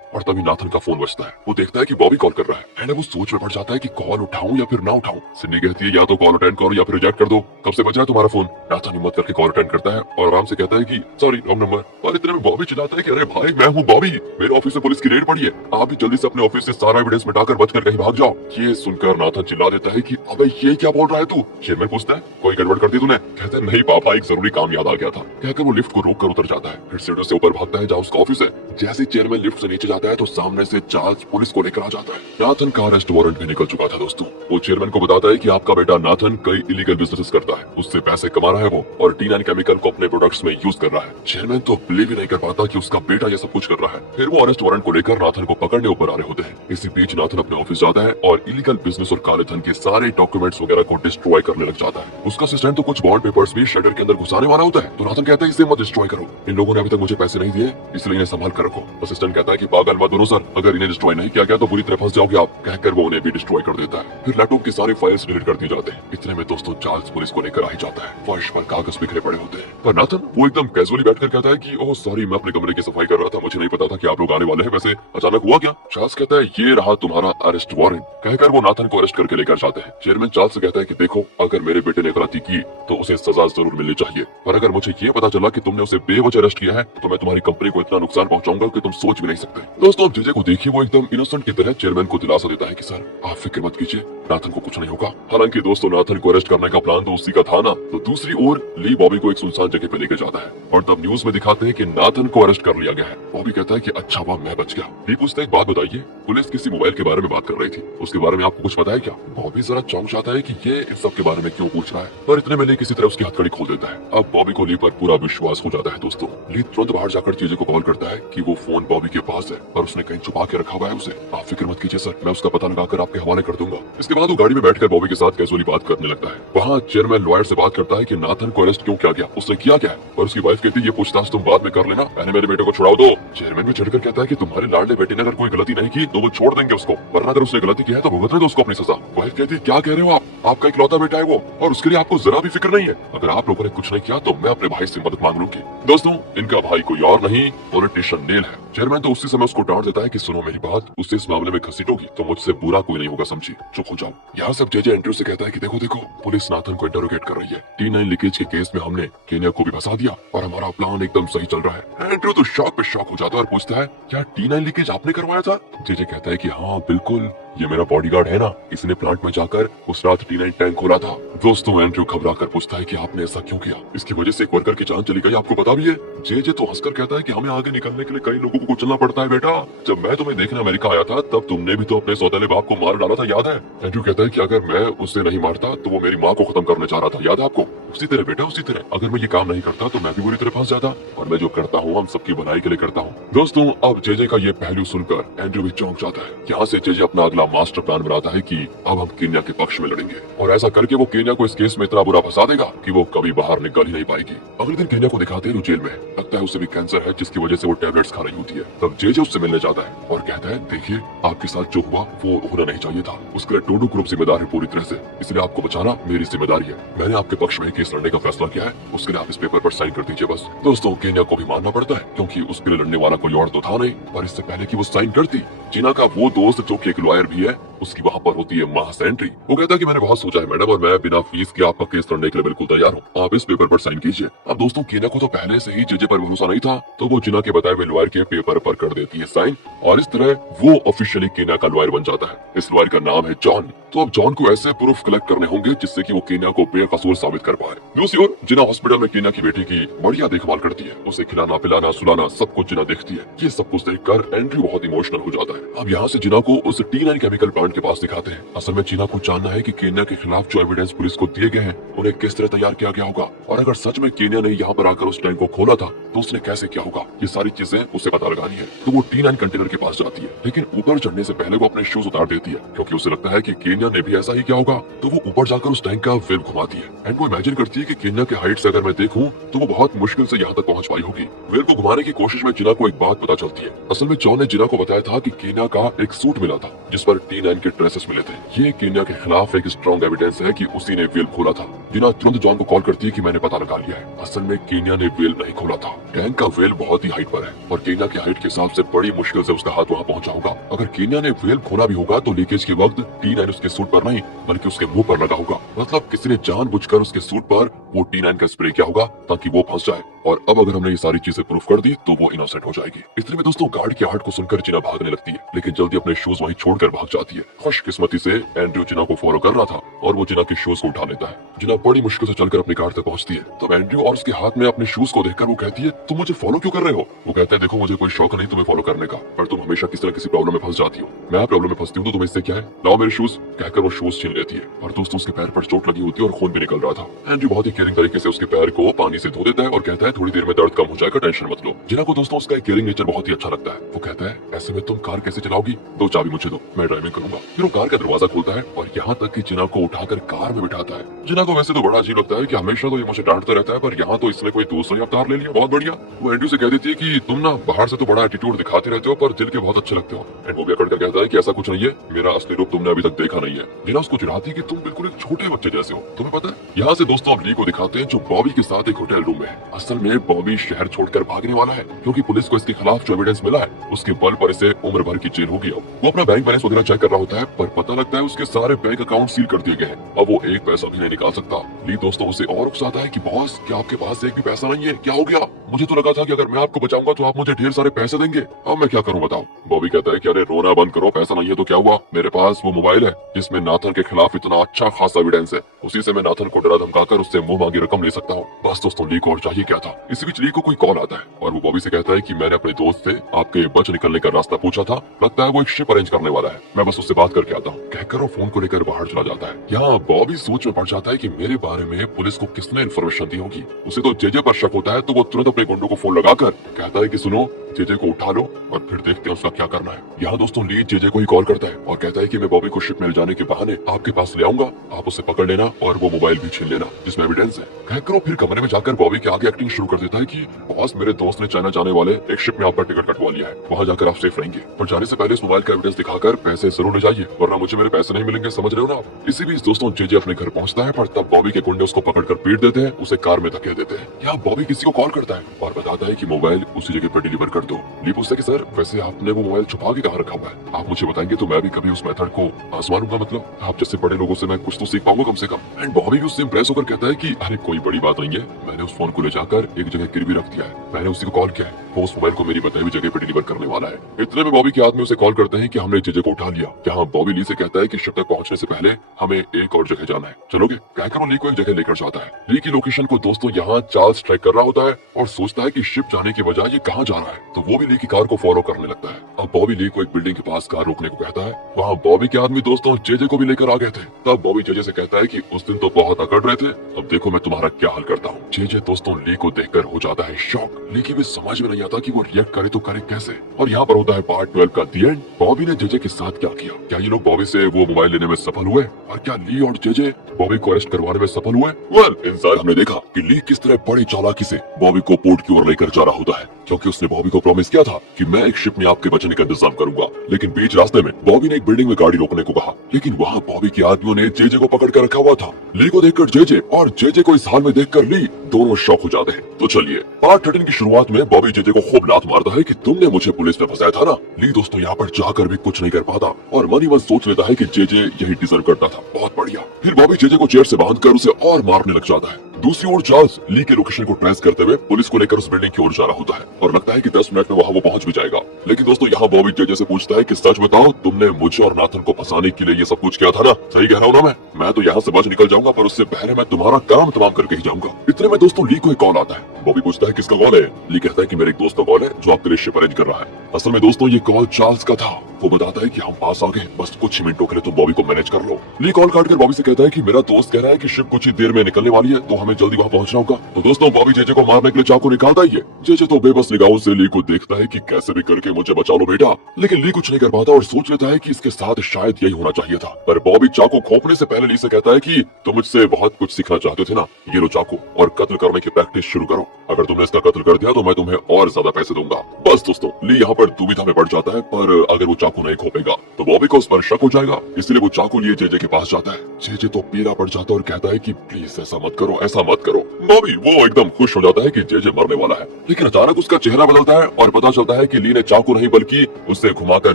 और तभी नाथन का फोन बजता है। वो देखता है कि बॉबी कॉल कर रहा है एंड वो सोच में पड़ जाता है कि कॉल उठाऊं या फिर ना उठाऊं। सिंडी कहती है या तो कॉल अटेंड करो या फिर रिजेक्ट कर दो, कब से बज रहा है तुम्हारा फोन? नाथन हिम्मत करके कॉल अटेंड करता है और आराम से कहता है कि सॉरी रॉन्ग नंबर। और इतने में बॉबी चिल्लाता है कि अरे भाई मैं हूँ बॉबी, मेरे ऑफिस से पुलिस की रेड पड़ी है, आप भी जल्दी से अपने ऑफिस से सारा एविडेंस मिटाकर बचकर कहीं भाग जाओ। ये सुनकर नाथन चिल्ला देता है कि अबे ये क्या बोल रहा है तू? चेयरमैन पूछता है कोई गड़बड़ कर दी तूने? कहता है नहीं पापा, एक जरूरी काम याद आ गया था, कहकर वो लिफ्ट को रोक कर उतर जाता है। फिर सीढ़ियों से ऊपर भागता है जहाँ उसका ऑफिस है। जैसे चेयरमैन लिफ्ट से नीचे जाता है तो सामने से चार्ल्स पुलिस को लेकर आ जाता है। नाथन का अरेस्ट वारंट भी निकल चुका था दोस्तों। वो चेयरमैन को बताता है कि आपका बेटा नाथन कई इलीगल बिजनेसेस करता है, उससे पैसे कमा रहा है वो और D9 केमिकल को अपने प्रोडक्ट्स में यूज कर रहा है। चेयरमैन तो बिलीव ही नहीं कर पाता कि उसका बेटा ये सब कुछ कर रहा है। फिर वो अरेस्ट वारंट को लेकर नाथन को पकड़ने ऊपर आ रहे होते हैं। इसी बीच नाथन अपने ऑफिस जाता है और इलीगल बिजनेस और काले धन के सारे डॉक्यूमेंट्स वगैरह को डिस्ट्रॉय करने लग जाता है। उसका असिस्टेंट तो कुछ बॉन्ड पेपर्स भी शेडर के अंदर घुसाने वाला होता है तो नाथन कहता है इसे मत डिस्ट्रॉय करो, इन लोगों ने अभी तक मुझे पैसे नहीं दिए इसलिए इन्हें संभाल कर रखो। असिस्टेंट कहता है कि पागल मत बनो सर, अगर इन्हें डिस्ट्रॉय नहीं किया गया तो बुरी तरह फंस जाओगे आप, कहकर वो उन्हें भी डिस्ट्रॉय कर देता है। फिर लैपटॉप की सारी फाइल्स डिलीट कर दिए जाते हैं। इतने में दोस्तों चार्ल्स पुलिस को लेकर आ ही जाता है। फर्श पर कागज बिखरे पड़े होते हैं पर नाथन वो एकदम कैजुअली बैठकर कहता है कि ओह सॉरी मैं अपने कमरे की सफाई कर रहा था, मुझे नहीं पता था कि आप लोग आने वाले हैं, वैसे अचानक हुआ क्या? चार्ल्स कहता है ये रहा तुम्हारा अरेस्ट वारंट, कहकर वो नाथन को अरेस्ट करके लेकर जाते हैं। चेयरमैन चार्ल्स से कहता है कि देखो अगर मेरे बेटे ने गलती की तो उसे सजा जरूर मिलनी चाहिए, पर अगर मुझे ये पता चला कि तुमने उसे बेवजह अरेस्ट किया है तो मैं तुम्हारी कंपनी को इतना नुकसान पहुंचाऊंगा कि तुम सोच भी नहीं सकते। दोस्तों अब जेजे को देखिए वो एकदम इनोसेंट की तरह चेयरमैन को दिलासा देता है कि सर आप फिक्र मत कीजिए, नाथन को कुछ नहीं होगा। हालांकि दोस्तों नाथन को अरेस्ट करने का प्लान तो उसी का था ना। तो दूसरी ओर ली बॉबी को एक सुनसान जगह पे लेकर जाता है और तब न्यूज में दिखाते हैं कि नाथन को अरेस्ट कर लिया गया है। बॉबी कहता है कि अच्छा हुआ मैं बच गया। ली पूछता है एक बात बताइए, पुलिस किसी मोबाइल के बारे में बात कर रही थी, उसके बारे में आपको कुछ पता है क्या? बॉबी जरा चौंक जाता है कि ये इस सब के बारे में क्यों पूछ रहा है, पर इतने में ली किसी तरह उसकी हथकड़ी खोल देता है। अब बॉबी को ली पर पूरा विश्वास हो जाता है दोस्तों। ली तुरंत बाहर जाकर जेजे को कॉल करता है कि वो फोन बॉबी के पास है और उसने कहीं छुपा के रखा हुआ है उसे। आप फिक्र मत कीजिए सर, मैं उसका पता लगाकर आपके हवाले कर दूंगा। इसके बाद वो गाड़ी में बैठकर बॉबी के साथ कैजुअली बात करने लगता है। वहाँ चेयरमैन लॉयर से बात करता है कि नाथन को अरेस्ट क्यों किया गया, उसने किया क्या है, और उसकी वाइफ कहती है ये पूछताछ तुम बाद में कर लेना, पहले मेरे बेटे को छुड़ाओ दो। चेयरमैन भी चिढ़कर कहता है कि तुम्हारे लाडले बेटे ने अगर कोई गलती नहीं की तो वो छोड़ देंगे उसको, वरना अगर उसने गलती की है तो भुगतने दो उसको अपनी सजा। वाइफ कहती है क्या कह रहे हो आप, आपका इकलौता बेटा है वो और उसके लिए आपको जरा भी फिक्र नहीं है, अगर आप लोगों ने कुछ नहीं किया तो मैं अपने भाई से मदद मांग लूंगी। दोस्तों इनका भाई कोई और नहीं पॉलिटिशियन नेल है। चेयरमैन तो उसी समय उसको डांट देता है कि सुनो मेरी बात, उससे इस मामले में घसीटोगी तो मुझसे बुरा कोई नहीं होगा, समझी, चुप हो जाओ। यहाँ सब जेजे एंड्रयू से कहता है कि देखो देखो पुलिस नाथन को इंटरोगेट कर रही है, D9 लीकेज के केस में हमने केन्या को भी फंसा दिया और हमारा प्लान एकदम सही चल रहा है। एंड्रयू तो शॉक पे शॉक हो जाता है और पूछता है क्या D9 लीकेज आपने करवाया था? जेजे कहता है कि हाँ बिल्कुल, ये मेरा बॉडीगार्ड है ना, इसने प्लांट में जाकर उस रात D9 टैंक खोला था। दोस्तों एंड्रयू घबरा कर पूछता है कि आपने ऐसा क्यों किया, इसकी वजह से एक वर्कर की जान चली गई, आपको पता भी है? जेजे तो हंसकर कहता है कि हमें आगे निकलने के लिए कई लोगों को कुचलना पड़ता है बेटा, जब मैं तुम्हें देखने अमेरिका आया था तब तुमने भी तो अपने सौतेले बाप को मार डाला था, याद है? एंड्रयू कहता है कि अगर मैं उसे नहीं मारता तो वो मेरी माँ को खत्म करने चाह रहा था, याद है आपको? उसी तरह बेटा उसी तरह, अगर मैं ये काम नहीं करता तो मैं भी बुरी तरह फंस जाता, और मैं जो करता हूँ हम सबकी भलाई के लिए करता हूँ। दोस्तों अब जेजे का ये पहलू सुनकर एंड्रयू भी चौंक जाता है। यहाँ से जेजे अपना अगला मास्टर प्लान बनाता है कि अब हम केन्या के पक्ष में लड़ेंगे और ऐसा करके वो केन्या को इस केस में इतना बुरा फंसा देगा कि वो कभी बाहर निकल ही नहीं पाएगी। अगले दिन केन्या को दिखाते हैं जेल में, लगता है उसे भी कैंसर है जिसकी वजह से वो टैबलेट्स खा रही होती है। तब जेजे उससे मिलने जाता है और कहता है देखिए आपके साथ जो हुआ वो होना नहीं चाहिए था, उसके लिए टोडो ग्रुप जिम्मेदार है पूरी तरह से, इसलिए आपको बचाना मेरी जिम्मेदारी है। मैंने आपके पक्ष में केस लड़ने का फैसला किया है, उसके लिए आप इस पेपर पर साइन कर दीजिए बस। दोस्तों केन्या को भी मानना पड़ता है क्योंकि उसके लिए लड़ने वाला कोई और तो था नहीं, पर इससे पहले कि वो साइन करती जीना का वो दोस्त जो कि एक लॉयर भी है उसकी वहाँ पर होती है मास एंट्री। वो कहता है कि मैंने बहुत सोचा है मैडम और मैं बिना फीस के आपका केस लड़ने के लिए बिल्कुल तैयार हूँ, आप इस पेपर पर साइन कीजिए। अब दोस्तों केना को तो पहले से ही जेजे पर भरोसा नहीं था, तो वो जिना के बताए हुए लॉयर के पेपर पर कर देती है साइन और इस तरह वो ऑफिशियली केना का लॉयर बन जाता है। इस लॉयर का नाम है जॉन। तो अब जॉन को ऐसे प्रूफ कलेक्ट करने होंगे जिससे कि वो केन्या को बेकसूर साबित कर पाए। दूसरी ओर जिना हॉस्पिटल में केन्या की बेटी की बढ़िया देखभाल करती है, उसे खिलाना पिलाना सुलाना सब कुछ जिना देखती है। ये सब कुछ देखकर एंड्रयू बहुत इमोशनल हो जाता है। अब यहाँ से जिना को उस T9 केमिकल प्लांट के पास दिखाते हैं। असल में जिना को जानना है कि केन्या के खिलाफ जो एविडेंस पुलिस को दिए गए हैं उन्हें किस तरह तैयार किया गया होगा और अगर सच में केन्या ने यहाँ पर आकर उस टैंक को खोला था तो उसने कैसे किया होगा। ये सारी चीजें उसे पता लगानी है। तो वो T9 कंटेनर के पास जाती है, लेकिन ऊपर चढ़ने से पहले वो अपने शूज उतार देती है क्योंकि उसे लगता है कि केन्या ने भी ऐसा ही किया होगा। तो वो ऊपर जाकर उस टैंक का वेल घुमाती है एंड वो इमेजिन करती है कि केन्या के हाइट से अगर मैं देखूं तो वो बहुत मुश्किल से यहाँ तक पहुंच पाई होगी। वेल को घुमाने की कोशिश में जिना को एक बात पता चलती है। असल में जॉन ने जिना को बताया था कि केन्या का एक सूट मिला था जिस पर T9 के ट्रेसेस मिले थे। ये केन्या के खिलाफ एक स्ट्रॉन्ग एविडेंस है कि उसी ने वेल खोला था। जिना तुरंत जॉन को कॉल करती है कि मैंने पता लगा लिया है, असल में केन्या ने वेल नहीं खोला था। टैंक का वेल बहुत ही हाइट पर है और केन्या की हाइट के हिसाब से बड़ी मुश्किल से उसका हाथ वहाँ पहुंचा होगा। अगर केन्या ने वेल खोला भी होगा तो लीकेज के वक्त T9 उसके सूट पर नहीं बल्कि उसके मुंह पर लगा होगा। मतलब किसी ने जानबूझकर उसके सूट पर वो T9 का स्प्रे किया होगा ताकि वो फंस जाए। और अब अगर हमने ये सारी चीजें प्रूफ कर दी तो वो इनोसेंट हो जाएगी। इतने में दोस्तों गार्ड की आहट को सुनकर जिना भागने लगती है, लेकिन जल्दी अपने शूज वहीं छोड़कर भाग जाती है। खुशकिस्मती से एंड्रयू जिना को फॉलो कर रहा था और वो जिना के शूज को उठा लेता है। जिना बड़ी मुश्किल से चलकर अपनी कार तक पहुंचती है। तब एंड्रयू और उसके हाथ में अपने शूज को देखकर वो कहती है तुम मुझे फॉलो क्यों कर रहे हो। वो कहता है देखो मुझे कोई शौक नहीं तुम्हें फॉलो करने का, पर तुम हमेशा किसी न किसी प्रॉब्लम में फंस जाती हो। मैं प्रॉब्लम में फंसती हूँ तो तुम्हें इससे क्या है, लाओ मेरे शूज। कहकर वो शूज छीन लेती है और दोस्तों उसके पैर पर चोट लगी होती है और खून भी निकल रहा था। एंड्रयू बहुत ही केयरिंग तरीके से उसके पैर को पानी से धो देता है और कहता है थोड़ी देर में दर्द कम हो जाएगा, टेंशन मत लो। जिना को दोस्तों उसका केयरिंग नेचर बहुत ही अच्छा लगता है। वो कहता है ऐसे में तुम कार कैसे चलाओगी, दो चाबी मुझे दो, मैं ड्राइविंग करूंगा। फिर वो कार का दरवाजा खोलता है और यहाँ तक कि जिना को उठाकर कार में बिठाता है। जिना को वैसे तो बड़ा अजीब लगता है कि हमेशा तो ये मुझे डांटता रहता है, पर यहाँ तो इसने कोई दूसरा ही अवतार ले लिया, बहुत बढ़िया। वो एंड्रयू से कह देती है कि तुम ना बाहर से तो बड़ा एटीट्यूड दिखाते रहते हो पर दिल के बहुत अच्छे लगते हो। एंड वो भी अकड़ कर कहता है कि ऐसा कुछ नहीं है, मेरा असली रूप तुमने अभी तक देखा नहीं है। जिना उसको चिढ़ाती है कि तुम बिल्कुल एक छोटे बच्चे जैसे हो, तुम्हें पता है। यहाँ से दोस्तों अब ली को दिखाते हैं जो बॉबी के साथ एक होटल रूम में है। असल में बॉबी शहर छोड़कर भागने वाला है क्योंकि पुलिस को इसके खिलाफ जो एविडेंस मिला है उसके बल पर इसे उम्र भर की जेल होगी। वो अपना बैंक बैलेंस वगैरह चेक कर रहा होता है पर पता लगता है उसके सारे बैंक अकाउंट सील कर दिए गए हैं। अब वो एक पैसा भी नहीं निकाल सकता। ली दोस्तों उसे और उकसाता है कि बॉस क्या आपके पास एक भी पैसा नहीं है, क्या हो गया। मुझे तो लगा था कि अगर मैं आपको बचाऊंगा तो आप मुझे ढेर सारे पैसे देंगे, अब मैं क्या करूं बताओ। बॉबी कहता है कि अरे रोना बंद करो, पैसा नहीं है तो क्या हुआ, मेरे पास वो मोबाइल है जिसमें नाथन के खिलाफ इतना अच्छा खासा एविडेंस है, उसी से मैं नाथन को डरा धमकाकर उससे मुंह मांगी रकम ले सकता हूँ। बस दोस्तों ली को और चाहिए क्या था। इसी बीच ली को कोई कॉल आता है और वो बॉबी से कहता है कि मैंने अपने दोस्त से आपके बच निकलने का रास्ता पूछा था, लगता है वो एक शिप अरेंज करने वाला है, मैं बस उससे बात करके आता हूँ। कहकर वो फोन को लेकर बाहर चला जाता है। यहाँ बॉबी सोच में पड़ जाता है कि मेरे बारे में पुलिस को किसने इन्फॉर्मेशन दी होगी। उसे तो जेजे पर शक होता है तो वो तुरंत अपने गुंडों को फोन लगाकर कहता है कि सुनो जेजे को उठा लो और फिर देखते हैं उसका क्या करना है। यहाँ दोस्तों ली जेजे को ही कॉल करता है और कहता है कि मैं बॉबी को शिप में ले जाने के बहाने आपके पास ले आऊंगा, आप उसे पकड़ लेना और वो मोबाइल भी छीन लेना जिसमें एविडेंस है। कहकर वो फिर कमरे में जाकर बॉबी के आगे एक्टिंग शुरू कर देता है कि बॉस मेरे दोस्त ने चाइना जाने वाले एक शिप में आपका टिकट कटवा लिया है, वहाँ जाकर आप सेफ रहेंगे, पर जाने से पहले इस मोबाइल का एविडेंस दिखाकर पैसे जरूर ले जाइए वरना मुझे मेरे पैसे नहीं मिलेंगे, समझ रहे हो ना आप। इसी बीच दोस्तों जेजे अपने घर पहुंचता है पर तब बॉबी के गुंडे उसको पकड़कर पीट देते हैं, उसे कार में धकेल देते हैं। यहाँ बॉबी किसी को कॉल करता है और बताता है कि मोबाइल उसी जगह पर डिलीवर कर दो। ली पूछता है कि सर वैसे आपने वो मोबाइल छुपा के कहाँ रखा हुआ है, आप मुझे बताएंगे तो मैं भी कभी उस मेथड को आजमा लूंगा, मतलब आप जैसे बड़े लोगों से मैं कुछ तो सीख पाऊंगा कम से कम। एंड बॉबी भी उससे इंप्रेस होकर कहता है कि अरे कोई बड़ी बात नहीं है, मैंने उस फोन को ले जाकर एक जगह गिरवी रख दिया है, मैंने उसी को कॉल किया है, वो उस मोबाइल को मेरी बताई हुई जगह पर डिलीवर करने वाला है। इतने में बॉबी के आदमी उसे कॉल करते हैं कि हमने जेजे को उठा लिया। यहाँ बॉबी ली से कहता है कि शिप तक पहुंचने से पहले हमें एक और जगह जाना है, चलोगे। कहकर वो ली को एक जगह लेकर जाता है। ली की लोकेशन को दोस्तों यहाँ चार्ल्स ट्रैक कर रहा होता है और सोचता है कि शिप जाने की बजाय ये कहाँ जा रहा है, तो वो भी ली की कार को फॉलो करने लगता है। अब बॉबी ली को एक बिल्डिंग के पास कार रोकने को कहता है। वहाँ बॉबी के आदमी दोस्तों जेजे को भी लेकर आ गए थे। तब बॉबी जेजे से कहता है कि उस दिन तो बहुत अकड़ रहे थे, अब देखो मैं तुम्हारा क्या हाल करता हूँ। जेजे दोस्तों ली को देखकर हो जाता है शॉक। ली की भी समझ में नहीं आता कि वो रिएक्ट करे तो करे कैसे। और यहाँ पर होता है पार्ट 12 का दी एंड। बॉबी ने जेजे के साथ क्या किया, क्या ये लोग बॉबी से वो मोबाइल लेने में सफल हुए और क्या ली और जेजे बॉबी को अरेस्ट करवाने में सफल हुए। वेल इंसान हमने देखा कि ली किस तरह बड़ी चालाकी से बॉबी को पोर्ट की ओर लेकर जा रहा होता है क्योंकि उसने बॉबी को प्रॉमिस किया था कि मैं एक शिप में आपके बचने का इंतजाम करूंगा। लेकिन बीच रास्ते में बॉबी ने एक बिल्डिंग में गाड़ी रोकने को कहा, लेकिन वहाँ बॉबी के आदमियों ने जेजे को पकड़ कर रखा हुआ था। ली को देखकर जेजे और जेजे को इस हाल में देखकर ली दोनों शॉक हो जाते हैं। तो चलिए पार्ट 13 की शुरुआत में बॉबी जेजे को खूब लात मारता है कि तुमने मुझे पुलिस में फंसाया था ना। ली दोस्तों यहाँ पर जाकर भी कुछ नहीं कर पाता और मन ही मन सोच लेता है कि जेजे यही डिजर्व करता था। बहुत बढ़िया। फिर बॉबी जेजे को चेयर से बांधकर उसे और मारने लग जाता है। दूसरी ओर चार्ल्स ली के लोकेशन को ट्रेस करते हुए पुलिस को लेकर उस बिल्डिंग की ओर जा रहा होता है और लगता है कि 10 मिनट में वहाँ वो पहुंच भी जाएगा। लेकिन दोस्तों यहाँ बॉबी जेजे से पूछता है कि सच बताओ तुमने मुझे और नाथन को फंसाने के लिए ये सब कुछ किया था ना? सही कह रहा हूँ ना मैं तो यहाँ से बच निकल जाऊंगा, पर उससे पहले मैं तुम्हारा काम तमाम करके ही जाऊंगा। इतने में दोस्तों ली को एक कॉल आता है। बॉबी पूछता है किसका कॉल है? ली कहता है कि मेरे एक दोस्त का कॉल है जो आपके लिए शिप अरेंज कर रहा है। असल में दोस्तों ये कॉल चार्ल्स का था। वो बताता है कि हम पास आ गए, बस कुछ ही मिनटों के लिए तुम बॉबी को मैनेज कर लो। ली कॉल काटकर बॉबी से कहता है कि मेरा दोस्त कह रहा है कि शिप कुछ ही देर में निकलने वाली है, तो हमें जल्दी वहाँ पहुंचना होगा। तो दोस्तों बॉबी जेजे को मारने के लिए चाकू निकालता ही है। जेजे तो बेबस निगाहों से ली को देखता है कि कैसे भी करके मुझे बचा लो बेटा, लेकिन ली कुछ नहीं कर पाता और सोच लेता है कि इसके साथ शायद यही होना चाहिए था। पर बॉबी चाकू खोपने से पहले ली से कहता है कि तुम मुझसे बहुत कुछ सीखना चाहते थे ना, ये लो चाकू और कत्ल करने की प्रैक्टिस शुरू करो। अगर तुमने इसका कत्ल कर दिया तो मैं तुम्हें और ज्यादा पैसे दूंगा। बस दोस्तों ली यहाँ पर दुविधा में पड़ जाता है, पर अगर वो चाकू नहीं खोपेगा तो बॉबी को उस पर शक हो जाएगा, इसलिए वो चाकू लिए जेजे के पास जाता है। जेजे तो पीला पड़ जाता है और कहता है कि प्लीज ऐसा मत करो, ऐसा मत करो। बॉबी वो एकदम खुश हो जाता है कि जेजे मरने वाला है, लेकिन अचानक उसका चेहरा बदलता है और पता चलता है कि ली ने चाकू नहीं बल्कि उससे घुमाकर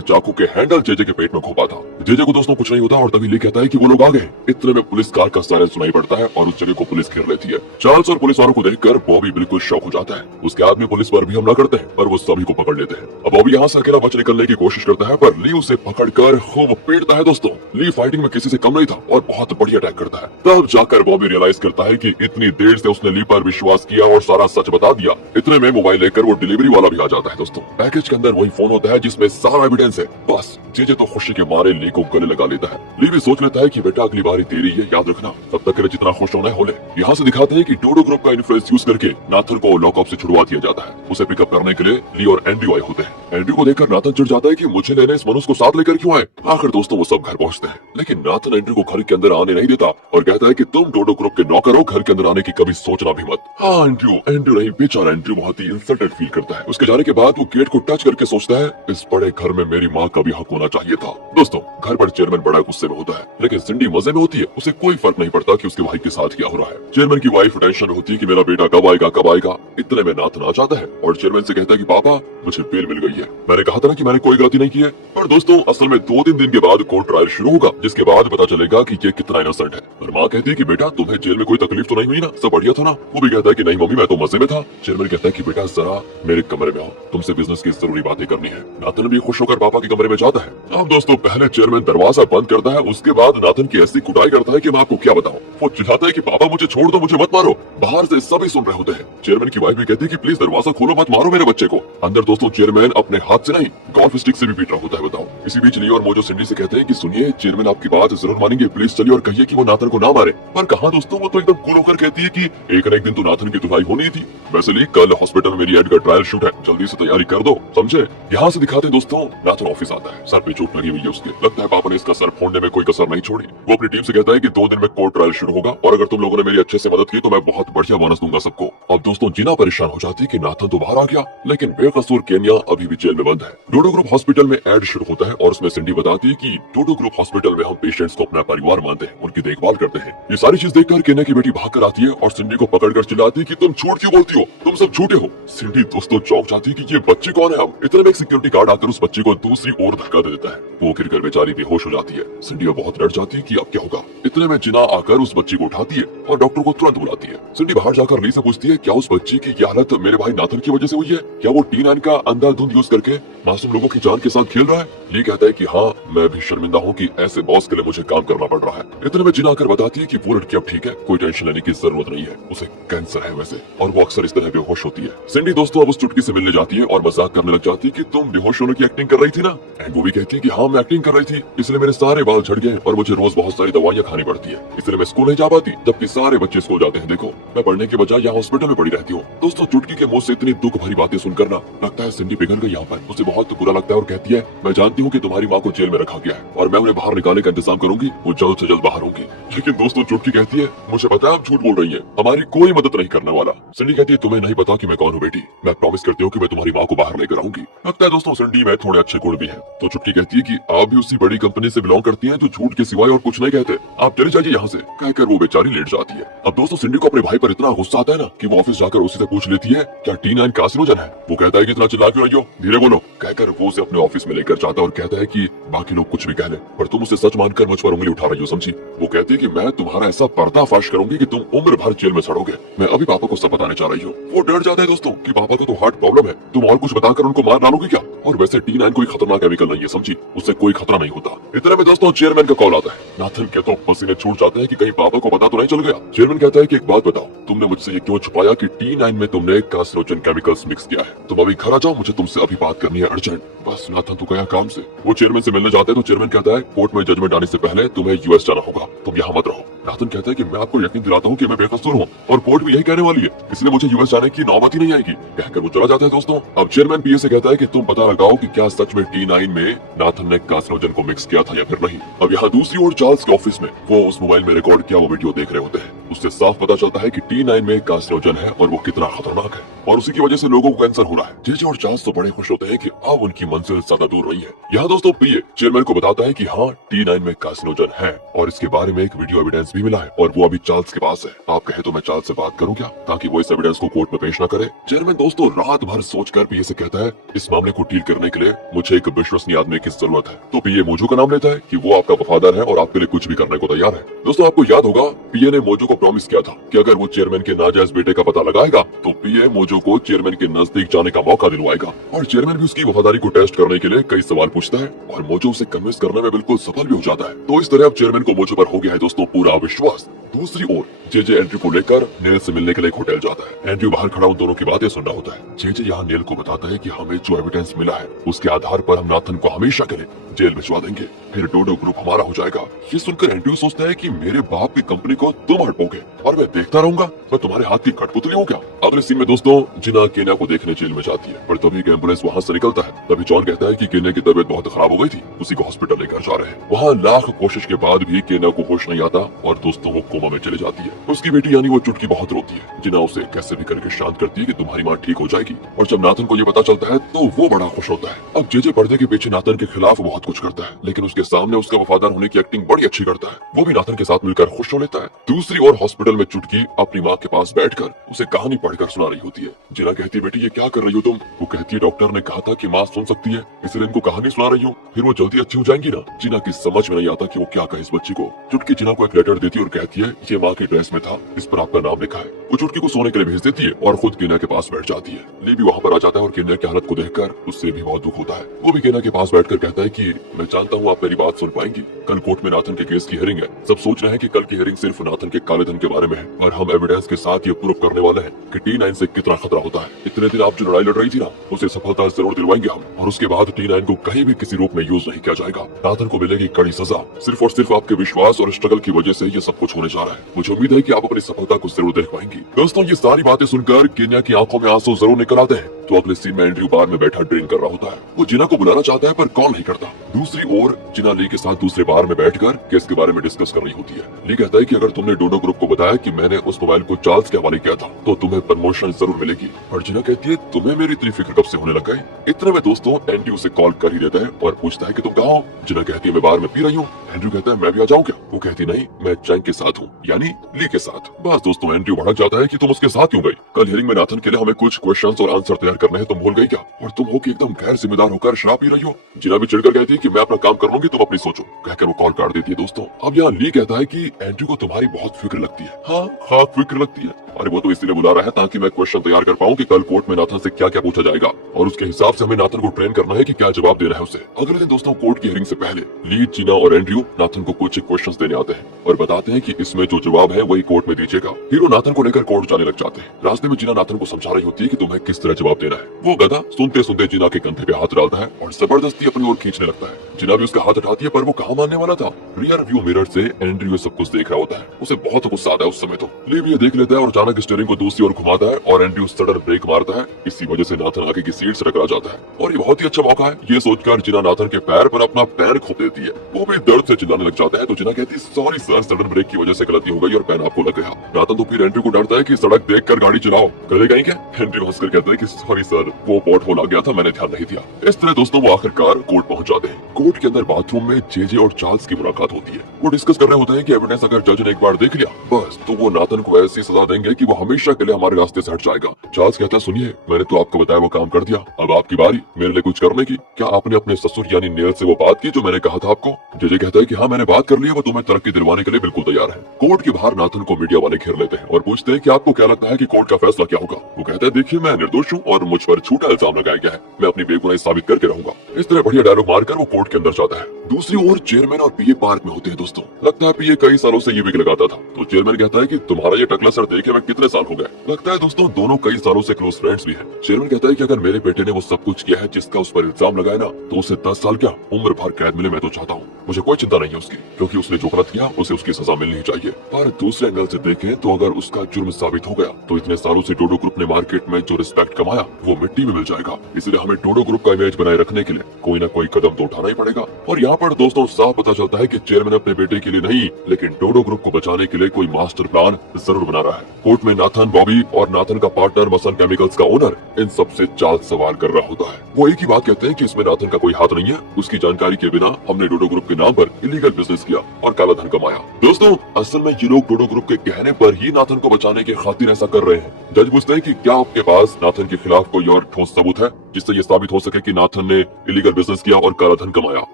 चाकू के हैंडल जेजे के पेट में घोपा था। जेजे को दोस्तों कुछ नहीं होता और तभी ली कहता है कि वो लोग आ गए। इतने में पुलिस कार का सायरन सुनाई पड़ता है और उस जगह को पुलिस घेर लेती है। चार्ल्स और पुलिस वालों को देखकर बॉबी बिल्कुल शॉक हो जाता है। उसके आदमी पुलिस पर भी हमला करते हैं, पर वो सभी को पकड़ लेते हैं। अब बॉबी यहाँ से अकेला बच निकलने की कोशिश करता है, पर ली उसे पकड़कर खूब पीटता है। दोस्तों ली फाइटिंग में किसी से कम नहीं था और बहुत बढ़िया अटैक करता है। तब जाकर बॉबी रियलाइज करता है कि इतनी देर से उसने ली पर विश्वास किया और सारा सच बता दिया। इतने में मोबाइल लेकर वो डिलीवरी वाला भी आ जाता है। दोस्तों पैकेज के अंदर वही फोन होता है जिसमें सारा एविडेंस है। बस जेजे तो खुशी के मारे ली को गले लगा लेता है। ली भी सोच लेता है कि बेटा अगली बारी तेरी है, याद रखना, तब तक के लिए जितना खुश होना है हो ले। यहाँ से दिखाते हैं कि डोडो ग्रुप का इन्फ्लुएंस यूज करके नाथन को लॉकअप से छुड़वा दिया जाता है। उसे पिकअप करने के लिए ली और एंड्रयू आए होते हैं। एंड्रयू को देखकर नाथन चिढ़ जाता है कि मुझे लेने इस मनुष्य को साथ लेकर क्यों आए। आखिर दोस्तों वो सब घर पहुंचते हैं, लेकिन नाथन एंड्रयू को घर के अंदर आने नहीं देता और कहता है कि तुम डोडो ग्रुप के नौकर हो, घर के अंदर आने की कभी सोचना भी मत। हाँ एंड्रयू नहीं, बेचारा एंड्रयू बहुत ही इंसल्टेड फील करता है। उसके जाने के बाद वो गेट को टच करके सोचता है इस बड़े घर में मेरी माँ का भी हक होना चाहिए था। दोस्तों घर पर चेयरमैन बड़ा गुस्से में होता है, लेकिन सिंडी मजे में होती है। उसे कोई फर्क नहीं पड़ता कि उसके भाई के साथ क्या हो रहा है। चेयरमैन की वाइफ टेंशन में होती है कि मेरा बेटा कब आएगा कब आएगा। इतने में नाथन आ जाता है और चेयरमैन से कहता है कि पापा मुझे बेल मिल गई है। मैंने कहा था ना कि मैंने कोई गलती नहीं की है। पर दोस्तों असल में 2-3 दिन के बाद कोर्ट ट्रायल शुरू होगा, जिसके बाद पता चलेगा कि ये कितना इनोसेंट है। और माँ कहती है कि बेटा तुम्हें जेल में कोई तकलीफ तो नहीं हुई ना, सब बढ़िया था ना। वो भी कहता है कि नहीं मम्मी मैं तो मजे में था। चेयरमैन कहता है कि बेटा जरा मेरे कमरे में आओ, तुमसे बिजनेस की जरूरी बातें करनी है। नाथन भी खुश होकर पापा के कमरे में जाता है। अब दोस्तों पहले चेयरमैन दरवाजा बंद करता है, उसके बाद नाथन की ऐसी कुटाई करता है कि मैं आपको क्या बताऊं। वो चिल्लाता है कि पापा मुझे छोड़ दो, मुझे मत मारो। बाहर से सभी सुन रहे होते हैं। चेयरमैन की वाइफ भी कहती है कि प्लीज दरवाजा खोलो, मत मारो मेरे बच्चे को। अंदर दोस्तों चेयरमैन अपने हाथ से नहीं गोल्फ स्टिक से भी पीट रहा होता है। बताओ। इसी बीच ली और मोजो सिंडी से कहते हैं कि सुनिए चेयरमैन आपकी बात जरूर मानेंगे, प्लीज चलिए और कहिए कि वो नाथन को ना मारे। पर कहाँ दोस्तों, वो तो एकदम कूल होकर कहती है कि एक न एक दिन तो नाथन की दुहाई होनी थी। वैसे ली कल हॉस्पिटल में मेरी एड का ट्रायल शूट है, जल्दी से तैयारी कर दो, समझे। यहाँ से दिखाते दोस्तों नाथन ऑफिस आता है, सर पे चोट लगी हुई है उसके। लगता है पापा ने इसका सर फोड़ने में कोई कसर नहीं छोड़ी। वो अपनी टीम से कहता है कि 2 दिन में कोर्ट ट्रायल शुरू होगा और अगर तुम लोगों ने मेरी अच्छे से मदद की तो मैं बहुत बढ़िया बोनस दूंगा सबको। अब दोस्तों जिना परेशान हो जाती है कि नाथन तो बाहर आ गया, लेकिन बेकसूर केन्या अभी भी जेल में बंद है। डोडो ग्रुप हॉस्पिटल में एड शुरू होता है और उसमें सिंडी बताती है कि डोडो ग्रुप हॉस्पिटल में हम पेशेंट्स को अपना परिवार मानते हैं, उनकी देखभाल करते हैं। ये सारी चीज देखकर केन्या की बेटी भाग कर आती है और सिंडी को पकड़कर चिल्लाती है कि तुम झूठ क्यों बोलती हो, तुम सब झूठे हो। सिंडी दोस्तों चौंक जाती है कि ये बच्ची कौन है। अब इतने में एक सिक्योरिटी गार्ड आकर उस बच्ची को दूसरी ओर धक्का दे देता है। वो गिरकर बेचारी बेहोश हो जाती है। सिंडी बहुत डर जाती है कि अब क्या होगा। इतने में जिना आकर उस बच्ची को उठाती है और डॉक्टर को तुरंत बुलाती है। सिंडी बाहर जाकर ली से पूछती है क्या उस बच्ची की ये हालत मेरे भाई नाथन की वजह से हुई है? क्या वो टी9 का अंधाधुंध यूज करके मासूम लोगों की जान के साथ खेल रहा है? ली कहता है कि हाँ मैं भी शर्मिंदा हूँ कि ऐसे बॉस के लिए मुझे काम करना पड़ रहा है। इतने में जिना आकर बताती है कि वो लड़की अब ठीक है, कोई टेंशन लेने की जरूरत नहीं है, उसे कैंसर है वैसे, और वो अक्सर इस तरह बेहोश होती है। सिंडी दोस्तों अब उस चुटकी से मिलने जाती है और मजाक करने लग जाती है कि तुम बेहोश होने की एक्टिंग कर रही थी ना। एंड वो भी कहती है कि हाँ मैं एक्टिंग कर रही थी, इसलिए मेरे सारे बाल झड़ गए और मुझे रोज बहुत सारी दवाइयाँ खानी पड़ती है, इसलिए मैं स्कूल नहीं जा पाती, जबकि सारे बच्चे स्कूल जाते हैं। देखो मैं पढ़ने के बजाय यहाँ हॉस्पिटल में पड़ी रहती हूँ। दोस्तों चुटकी के मुंह से इतनी दुख भरी बातें सुनकर ना लगता है सिंडी पिघल गई यहाँ पर। उसे बहुत बुरा लगता है और कहती है मैं जानती हूँ कि तुम्हारी माँ को जेल में रखा गया है और मैं उन्हें बाहर निकालने का इंतजाम करूंगी, वो जल्द से जल्द बाहर होंगी। लेकिन दोस्तों चुटकी कहती है, मुझे पता है आप झूठ बोल रही है, हमारी कोई मदद नहीं करने वाला। सिंडी कहती है, तुम्हें नहीं पता कि मैं कौन हूँ बेटी, मैं प्रॉमिस करती हूँ कि मैं तुम्हारी माँ को बाहर लेकर आऊंगी। लगता है दोस्तों सिंडी में थोड़े अच्छे गुण भी है। तो चुटकी कहती है कि आप भी उसी बड़ी कंपनी से बिलोंग करती हैं जो झूठ के सिवाय और कुछ नहीं कहते, आप चले जाइए यहाँ से, कहकर वो बेचारी लेट जाती है। अब दोस्तों सिंडी को अपने भाई पर इतना गुस्सा आता है ना कि वो ऑफिस जाकर उसी से पूछ लेती है, क्या T9 कार्सिनोजन है? वो कहता है कि इतना चिल्ला क्यों रही हो, धीरे बोलो, कहकर वो उसे अपने ऑफिस में लेकर जाता है और कहता है कि बाकी लोग कुछ भी कह ले पर तुम उसे सच मानकर मुझ पर उंगली उठा रही हो, समझी? वो कहती है कि मैं तुम्हारा ऐसा पर्दाफाश करूंगी कि तुम उम्र भर जेल में सड़ोगे। मैं अभी पापा को सब बताने जा रही हूँ। वो डर जाता है दोस्तों कि पापा को तो हार्ट प्रॉब्लम है, तुम और कुछ बताकर उनको मार डालोगे क्या? और वैसे T9 कोई खतरनाक केमिकल नहीं है, समझी, उससे कोई खतरा नहीं होता। इतने में दोस्तों चेयरमैन का कॉल आता है। नाथन के तो पसीने छूट जाते हैं कि कहीं पापा को पता तो नहीं चल गया। चेयरमैन कहता है कि एक बात बताओ, तुमने मुझसे ये क्यों छुपाया कि T9 में तुमने कार्सिनोजन केमिकल्स मिक्स किया है? तुम अभी घर आ जाओ, मुझे तुमसे अभी बात करनी है अर्जेंट। बस नाथन तो गया काम से। वो चेयरमैन से मिलने जाते हैं तो चेयरमैन कहता है, कोर्ट में जजमेंट आने से पहले तुम्हें यूएस जाना होगा, तुम यहाँ मत रहो। नाथन कहता है कि मैं आपको यकीन दिलाता हूँ कि मैं बेकसूर हूँ और कोर्ट भी यही कहने वाली है, इसलिए मुझे यूएस जाने की नौबत ही नहीं आएगी, कहकर वो चला जाता है। दोस्तों अब चेयरमैन पीए से कहता है कि तुम पता लगाओ कि क्या सच में T9 में नाथन ने कार्सिनोजन को मिक्स किया था या फिर नहीं। अब यहाँ दूसरी ओर चार्ल्स के ऑफिस में वो उस मोबाइल में रिकॉर्ड किया वो वीडियो देख रहे होते हैं। उससे साफ पता चलता है कि T9 में कार्सिनोजन है और वो कितना खतरनाक है और उसी की वजह से लोगों को कैंसर हो रहा है। जेजे और चार्ल्स तो बड़े खुश होते हैं कि अब उनकी मंजिल ज्यादा दूर नहीं है। यहाँ दोस्तों पीए चेयरमैन को बताता है कि हाँ T9 में कार्सिनोजन है और इसके बारे में एक वीडियो एविडेंस भी मिला है और वो अभी चार्ल्स के पास है। आप कहे तो मैं चार्ल्स से बात करूं क्या, ताकि वो इस एविडेंस को कोर्ट में पेश न करे? चेयरमैन दोस्तों रात भर सोचकर पीए से कहता है, इस मामले को डील करने के लिए मुझे एक विश्वसनीय आदमी की जरूरत है। तो पीए मोजो का नाम लेता है कि वो आपका वफादार है और आपके लिए कुछ भी करने को तैयार है। दोस्तों आपको याद होगा पीए ने मोजो को प्रॉमिस किया था कि अगर वो चेयरमैन के नाजायज बेटे का पता लगाएगा तो पीए मोजो को चेयरमैन के नजदीक जाने का मौका दिलवाएगा। और चेयरमैन भी उसकी वफादारी को टेस्ट करने के लिए कई सवाल पूछता है और मोजो उसे कन्विंस करने में बिल्कुल सफल भी हो जाता है। तो इस तरह अब चेयरमैन को मोजो पर हो गया है दोस्तों पूरा विश्वास। दूसरी ओर जेजे एंड्रयू को लेकर नेल से मिलने के लिए एक होटल जाता है। एंड्रयू बाहर खड़ा उन दोनों की बातें सुन रहा होता है। जेजे यहाँ नेल को बताता है कि हमें जो एविडेंस मिला है उसके आधार पर हम नाथन को हमेशा के लिए जेल भिजवा देंगे, फिर डोडो ग्रुप हमारा हो जाएगा। ये सुनकर एंड्रयू सोचता है कि मेरे बाप की कंपनी को तुम हड़पोगे और मैं देखता रहूंगा, मैं तुम्हारे हाथ की कठपुतली हूँ क्या? अगले सीन में दोस्तों जिना केन्या को देखने जेल में जाती है पर तभी एक एम्बुलेंस वहाँ से निकलता है। तभी जॉन कहता है कि केन्या की तबीयत बहुत खराब हो गई थी, उसी को हॉस्पिटल लेकर जा रहे हैं। वहाँ लाख कोशिश के बाद भी केन्या को होश नहीं आता और दोस्तों वो कोमा में चली जाती है। उसकी बेटी यानी वो चुटकी बहुत रोती है। जिना उसे कैसे भी करके शांत करती है कि तुम्हारी माँ ठीक हो जाएगी। और जब नाथन को ये पता चलता है तो वो बड़ा खुश होता है। अब जेजे पर्दे के पीछे नाथन के खिलाफ बहुत कुछ करता है लेकिन उसके सामने उसका वफादार होने की एक्टिंग बड़ी अच्छी करता है। वो भी नाथन के साथ मिलकर खुश हो लेता है। दूसरी ओर हॉस्पिटल में चुटकी अपनी माँ के पास बैठकर उसे कहानी पढ़कर सुना रही होती है। जिना कहती है, बेटी ये क्या कर रही हो तुम? वो कहती है, डॉक्टर ने कहा था कि माँ सुन सकती है इसलिए इनको कहानी सुना रही हूँ, फिर वो जल्दी अच्छी हो जाएंगी ना। जिना की समझ में नहीं आता कि वो क्या कहे इस बच्ची को। चुटकी जिना को एक लेटर देती है और कहती है ये माँ की ड्रेस में था, इस पर आपका नाम लिखा है। वो चुटकी को सोने के लिए भेज देती है और खुद केन्या के पास बैठ जाती है। ली भी वहाँ पर आ जाता है और केन्या की हालत को देखकर उससे भी बहुत दुख होता है। वो भी केन्या के पास बैठकर कहता है कि मैं जानता हूँ आप मेरी बात सुन पाएंगी, कल कोर्ट में नाथन के केस की हियरिंग है। सब सोच रहे हैं कि कल की हियरिंग सिर्फ नाथन के काले धन के बारे में है और हम एविडेंस के साथ ये प्रूफ करने वाले हैं कि T9 से कितना खतरा होता है। इतने दिन आप जो लड़ाई लड़ रही थी ना उसे सफलता जरूर दिलवाएंगे हम और उसके बाद T9 को कहीं भी किसी रूप में यूज नहीं किया जाएगा। नाथन को मिलेगी कड़ी सजा, सिर्फ और सिर्फ आपके विश्वास और स्ट्रगल की वजह से ये सब कुछ होने जा रहा है। मुझे उम्मीद है कि आप अपनी सफलता को जरूर देख पाएंगी। दोस्तों ये सारी बातें सुनकर केन्या की आंखों में आंसू जरूर निकल आते हैं। तो अगले सीन में एंड्रयू बार में बैठा ड्रिंक कर रहा होता है। वो जिना को बुलाना चाहता है पर कॉल नहीं करता। दूसरी ओर जिना ली के साथ दूसरे बार में बैठकर केस के बारे में डिस्कस कर रही होती है। ली कहता है कि अगर तुमने डोडो ग्रुप को बताया कि मैंने उस मोबाइल को चार्ल्स के हवाले किया था तो तुम्हें प्रमोशन जरूर मिलेगी। और जिना कहती है, तुम्हें मेरी इतनी फिक्र कब से होने लग गई? इतने में दोस्तों एंड्रयू से कॉल कर ही देता है और पूछता है कि तुम कहाँ हो? जिना कहती है, मैं बार में पी रही हूँ। एंड्रयू कहता है, मैं भी आ जाऊँ क्या? वो कहती नहीं, मैं चैंग के साथ हूँ, यानी ली के साथ। बस दोस्तों एंड्रयू भड़क जाता है कि तुम उसके साथ क्यों गई? कल हियरिंग में नाथन के लिए हमें कुछ क्वेश्चंस और आंसर तैयार करने हैं, तुम भूल गई क्या? और तुम हो कि एकदम गैर जिम्मेदार होकर शराब पी रही हो। जिना भी चिढ़कर कहती है कि मैं अपना काम कर लूंगी, तुम अपनी सोचो, कहकर वो कॉल काट देती है। दोस्तों अब यहाँ ली कहता है कि एंड्रयू को तुम्हारी बहुत फिक्र लगती है। हाँ फिक्र लगती है। अरे वो तो इसलिए बुला रहा है ताकि मैं क्वेश्चन तैयार कर पाऊँ कि कल कोर्ट में नाथन से क्या क्या पूछा जाएगा और उसके हिसाब से हमें नाथन को ट्रेन करना है कि क्या जवाब देना है उसे। अगले दिन दोस्तों कोर्ट की हियरिंग से पहले ली, जिना और एंड्रयू नाथन को कुछ क्वेश्चंस देने आते हैं और बताते हैं कि इसमें जो जवाब है वही कोर्ट में दीजिएगा। हीरो नाथन को लेकर कोर्ट जाने लग जाते हैं। रास्ते में जिना नाथन को समझा रही होती है कि तुम्हें किस तरह जवाब देना है। वो गधा सुनते सुनते जिना के कंधे पे हाथ डालता है और जबरदस्ती अपनी ओर खींचने लगता है। जिना भी उसका हाथ उठाती है, पर वो कहाँ मानने वाला था। रियर व्यू मिरर से एंड्रयू सब कुछ देख रहा होता है। उसे बहुत गुस्सा आता है उस समय तो। ली भी ये देख लेता है और अचानक स्टीयरिंग को दूसरी ओर घुमाता है और एंड्रयू सडन ब्रेक मारता है। इसी वजह से नाथन आगे की सीट से टकरा जाता है और ये बहुत ही अच्छा मौका है। ये सोचकर जिना नाथन के पैर पर अपना पैर खोप देती है। वो भी दर्द से चिल्लाने लग जाता है तो जिना कहती है सॉरी सर, सडन ब्रेक की वजह से गलती हो गई और पैर आपको लग गया। नाथन तो फिर एंड्रयू को डांटता है कि सड़क देखकर गाड़ी चलाओ, गले गई क्या। एंड्रयू हंसकर कहता है कि सॉरी सर, वो पॉट होल आ गया था, मैंने ध्यान नहीं दिया। इस तरह दोस्तों वो आखिरकार कोर्ट पहुंच जाते हैं। कोर्ट के अंदर बाथरूम में जेजे और चार्ल्स की मुलाकात होती है। वो डिस्कस कर रहे होते हैं कि एविडेंस अगर जज ने एक बार देख लिया बस तो वो नाथन को ऐसी सजा देंगे कि वो हमेशा के लिए हमारे रास्ते से हट जाएगा। चार्ल्स कहता है सुनिए, मैंने तो आपको बताया वो काम कर दिया, अब आपकी बारी मेरे लिए कुछ करने की। क्या आपने अपने ससुर यानी नेल से वो बात की जो मैंने कहा था आपको। जेजे कहता है कि हाँ मैंने बात कर ली है, वो तुम्हें तरक्की दिलवाने के लिए बिल्कुल तैयार है। कोर्ट के बाहर नाथन को मीडिया वाले घेर लेते हैं और पूछते हैं कि आपको क्या लगता है कि कोर्ट का फैसला क्या होगा। वो कहता है देखिए मैं निर्दोष हूँ और मुझ पर झूठा इल्जाम लगाया गया है, मैं अपनी बेगुनाही साबित करके रहूंगा। इस तरह बढ़िया डायलॉग मारकर वो कोर्ट के अंदर जाता है। दूसरी ओर चेयरमैन और पीए पार्क में होते हैं दोस्तों। लगता है पीए कई सालों से ये विग लगाता था तो चेयरमैन कहता है कि तुम्हारा ये टकला सर देखे मैं कितने साल हो गए। लगता है दोस्तों दोनों कई सालों से क्लोज फ्रेंड्स भी हैं। चेयरमैन कहता है कि अगर मेरे बेटे ने वो सब कुछ किया है जिसका उस पर इल्जाम लगाया ना तो उसे 10 साल क्या उम्र भर कैद मिले मैं तो चाहता हूँ। मुझे कोई चिंता नहीं है उसकी, क्योंकि उसने जो गलत किया उसे उसकी सजा मिलनी चाहिए। पर दूसरे एंगल से देखें तो अगर उसका जुर्म साबित हो गया तो इतने सालों से डोडो ग्रुप ने मार्केट में जो रिस्पेक्ट कमाया वो मिट्टी में मिल जाएगा। इसलिए हमें डोडो ग्रुप का इमेज बनाए रखने के लिए कोई ना कोई कदम तो उठाना ही पड़ेगा। और यहाँ पर दोस्तों साफ पता चलता है कि चेयरमैन अपने बेटे के लिए नहीं लेकिन डोडो ग्रुप को बचाने के लिए कोई मास्टर प्लान जरूर बना रहा है। कोर्ट में नाथन, बॉबी और नाथन का पार्टनर मसन केमिकल्स का ओनर इन सबसे चार्ल्स सवाल कर रहा होता है। वो एक ही बात कहते हैं कि इसमें नाथन का कोई हाथ नहीं है, उसकी जानकारी के बिना हमने डोडो ग्रुप के नाम पर इलीगल बिजनेस किया और काला धन कमाया। दोस्तों असल में ये लोग डोडो ग्रुप के कहने पर ही नाथन को बचाने की खातिर ऐसा कर रहे हैं। जज पूछते हैं कि क्या आपके पास नाथन के खिलाफ कोई और ठोस सबूत है जिससे ये साबित हो सके कि नाथन ने इलीगल बिजनेस किया और काला धन कमाया।